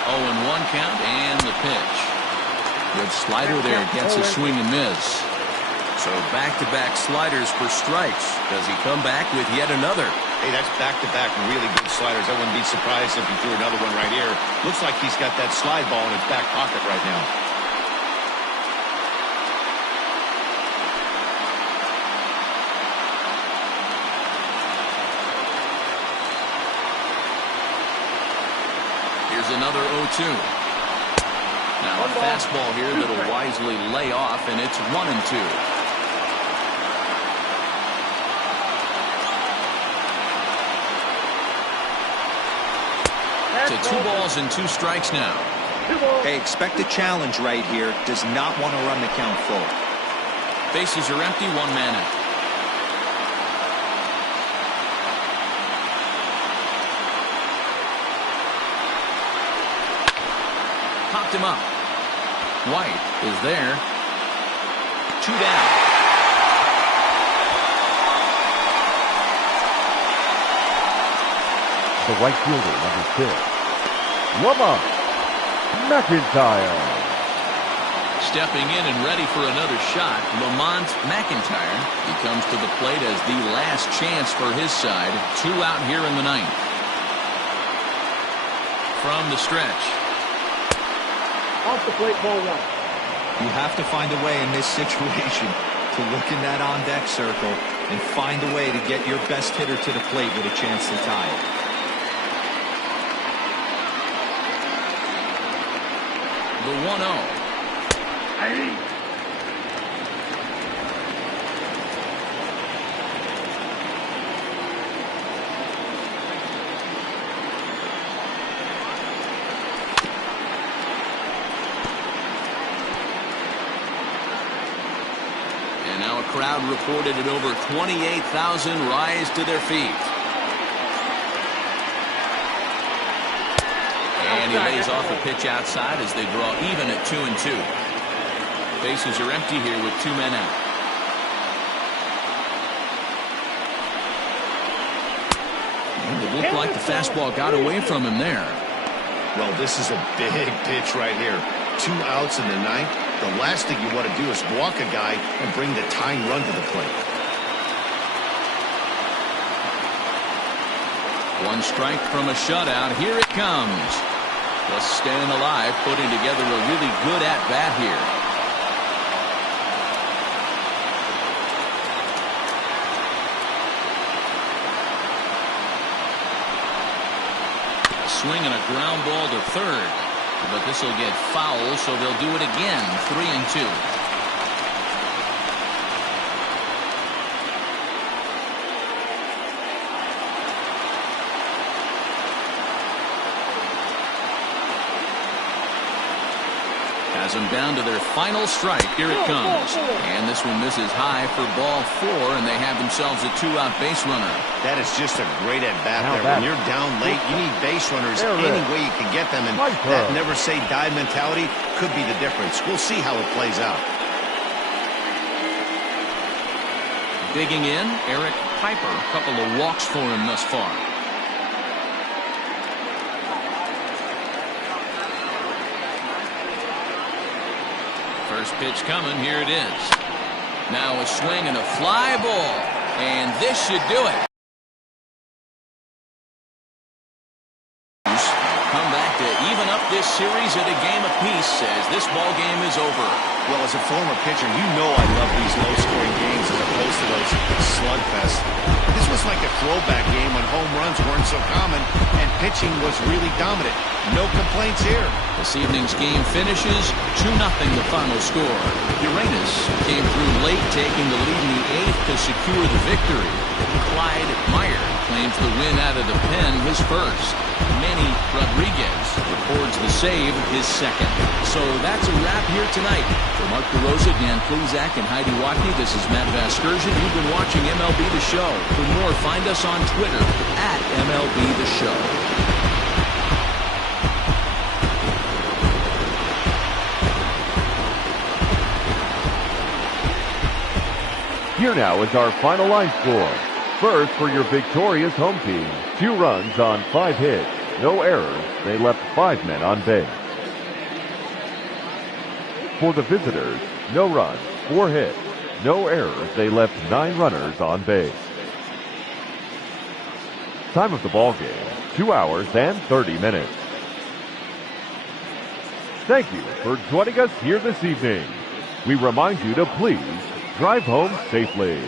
0-1 count and the pitch. Good slider there, gets a swing and miss. So back-to-back sliders for strikes. Does he come back with yet another? Hey, that's back-to-back really good sliders. I wouldn't be surprised if he threw another one right here. Looks like he's got that slide ball in his back pocket right now. Here's another 0-2. Now a fastball here that'll wisely lay off, and it's 1-2. To 2 balls and 2 strikes now. Hey, expect a challenge right here. Does not want to run the count full. Bases are empty, 1 man out. Popped him up. White is there. 2 down. The right fielder, number 6. Lamont McIntyre. Stepping in and ready for another shot, Lamont McIntyre. He comes to the plate as the last chance for his side. 2 out here in the 9th. From the stretch. Off the plate, ball 1. You have to find a way in this situation to look in that on-deck circle and find a way to get your best hitter to the plate with a chance to tie it. The 1-0. And now a crowd reported at over 28,000 rise to their feet. And he lays off a pitch outside as they draw even at 2-2. Bases are empty here with 2 men out. And it looked like the fastball got away from him there. Well, this is a big pitch right here. 2 outs in the 9th. The last thing you want to do is walk a guy and bring the tying run to the plate. 1 strike from a shutout. Here it comes. Just staying alive, putting together a really good at-bat here. Swing and a ground ball to third. But this will get foul, so they'll do it again. 3-2. Has them down to their final strike. Here it comes. And this one misses high for ball 4, and they have themselves a 2-out base runner. That is just a great at-bat Now there. that- When you're down late, you need base runners There any it is. way you can get them. And Right that throw. never-say-die mentality could be the difference. We'll see how it plays out. Digging in, Eric Piper. A couple of walks for him thus far. First pitch coming. Here it is. Now a swing and a fly ball. And this should do it. Come back to even up this series at a game apiece as this ball game is over. Well, as a former pitcher, you know I love these low-scoring games as opposed to those slugfests. This was like a throwback game when home runs weren't so common and pitching was really dominant. No complaints here. This evening's game finishes 2-0 the final score. Uranus came through late, taking the lead in the 8th to secure the victory. Clyde Meyer claims the win out of the pen, his first. Manny Rodriguez records the save, his second. So that's a wrap here tonight. For Mark DeRosa, Dan Plezak, and Heidi Watney, this is Matt Vasgersian. You've been watching MLB The Show. For more, find us on Twitter at MLB The Show. Here now is our final line score. First for your victorious home team. 2 runs on 5 hits. No errors. They left 5 men on base. For the visitors, no runs, 4 hits. No errors. They left 9 runners on base. Time of the ball game, 2 hours and 30 minutes. Thank you for joining us here this evening. We remind you to please drive home safely.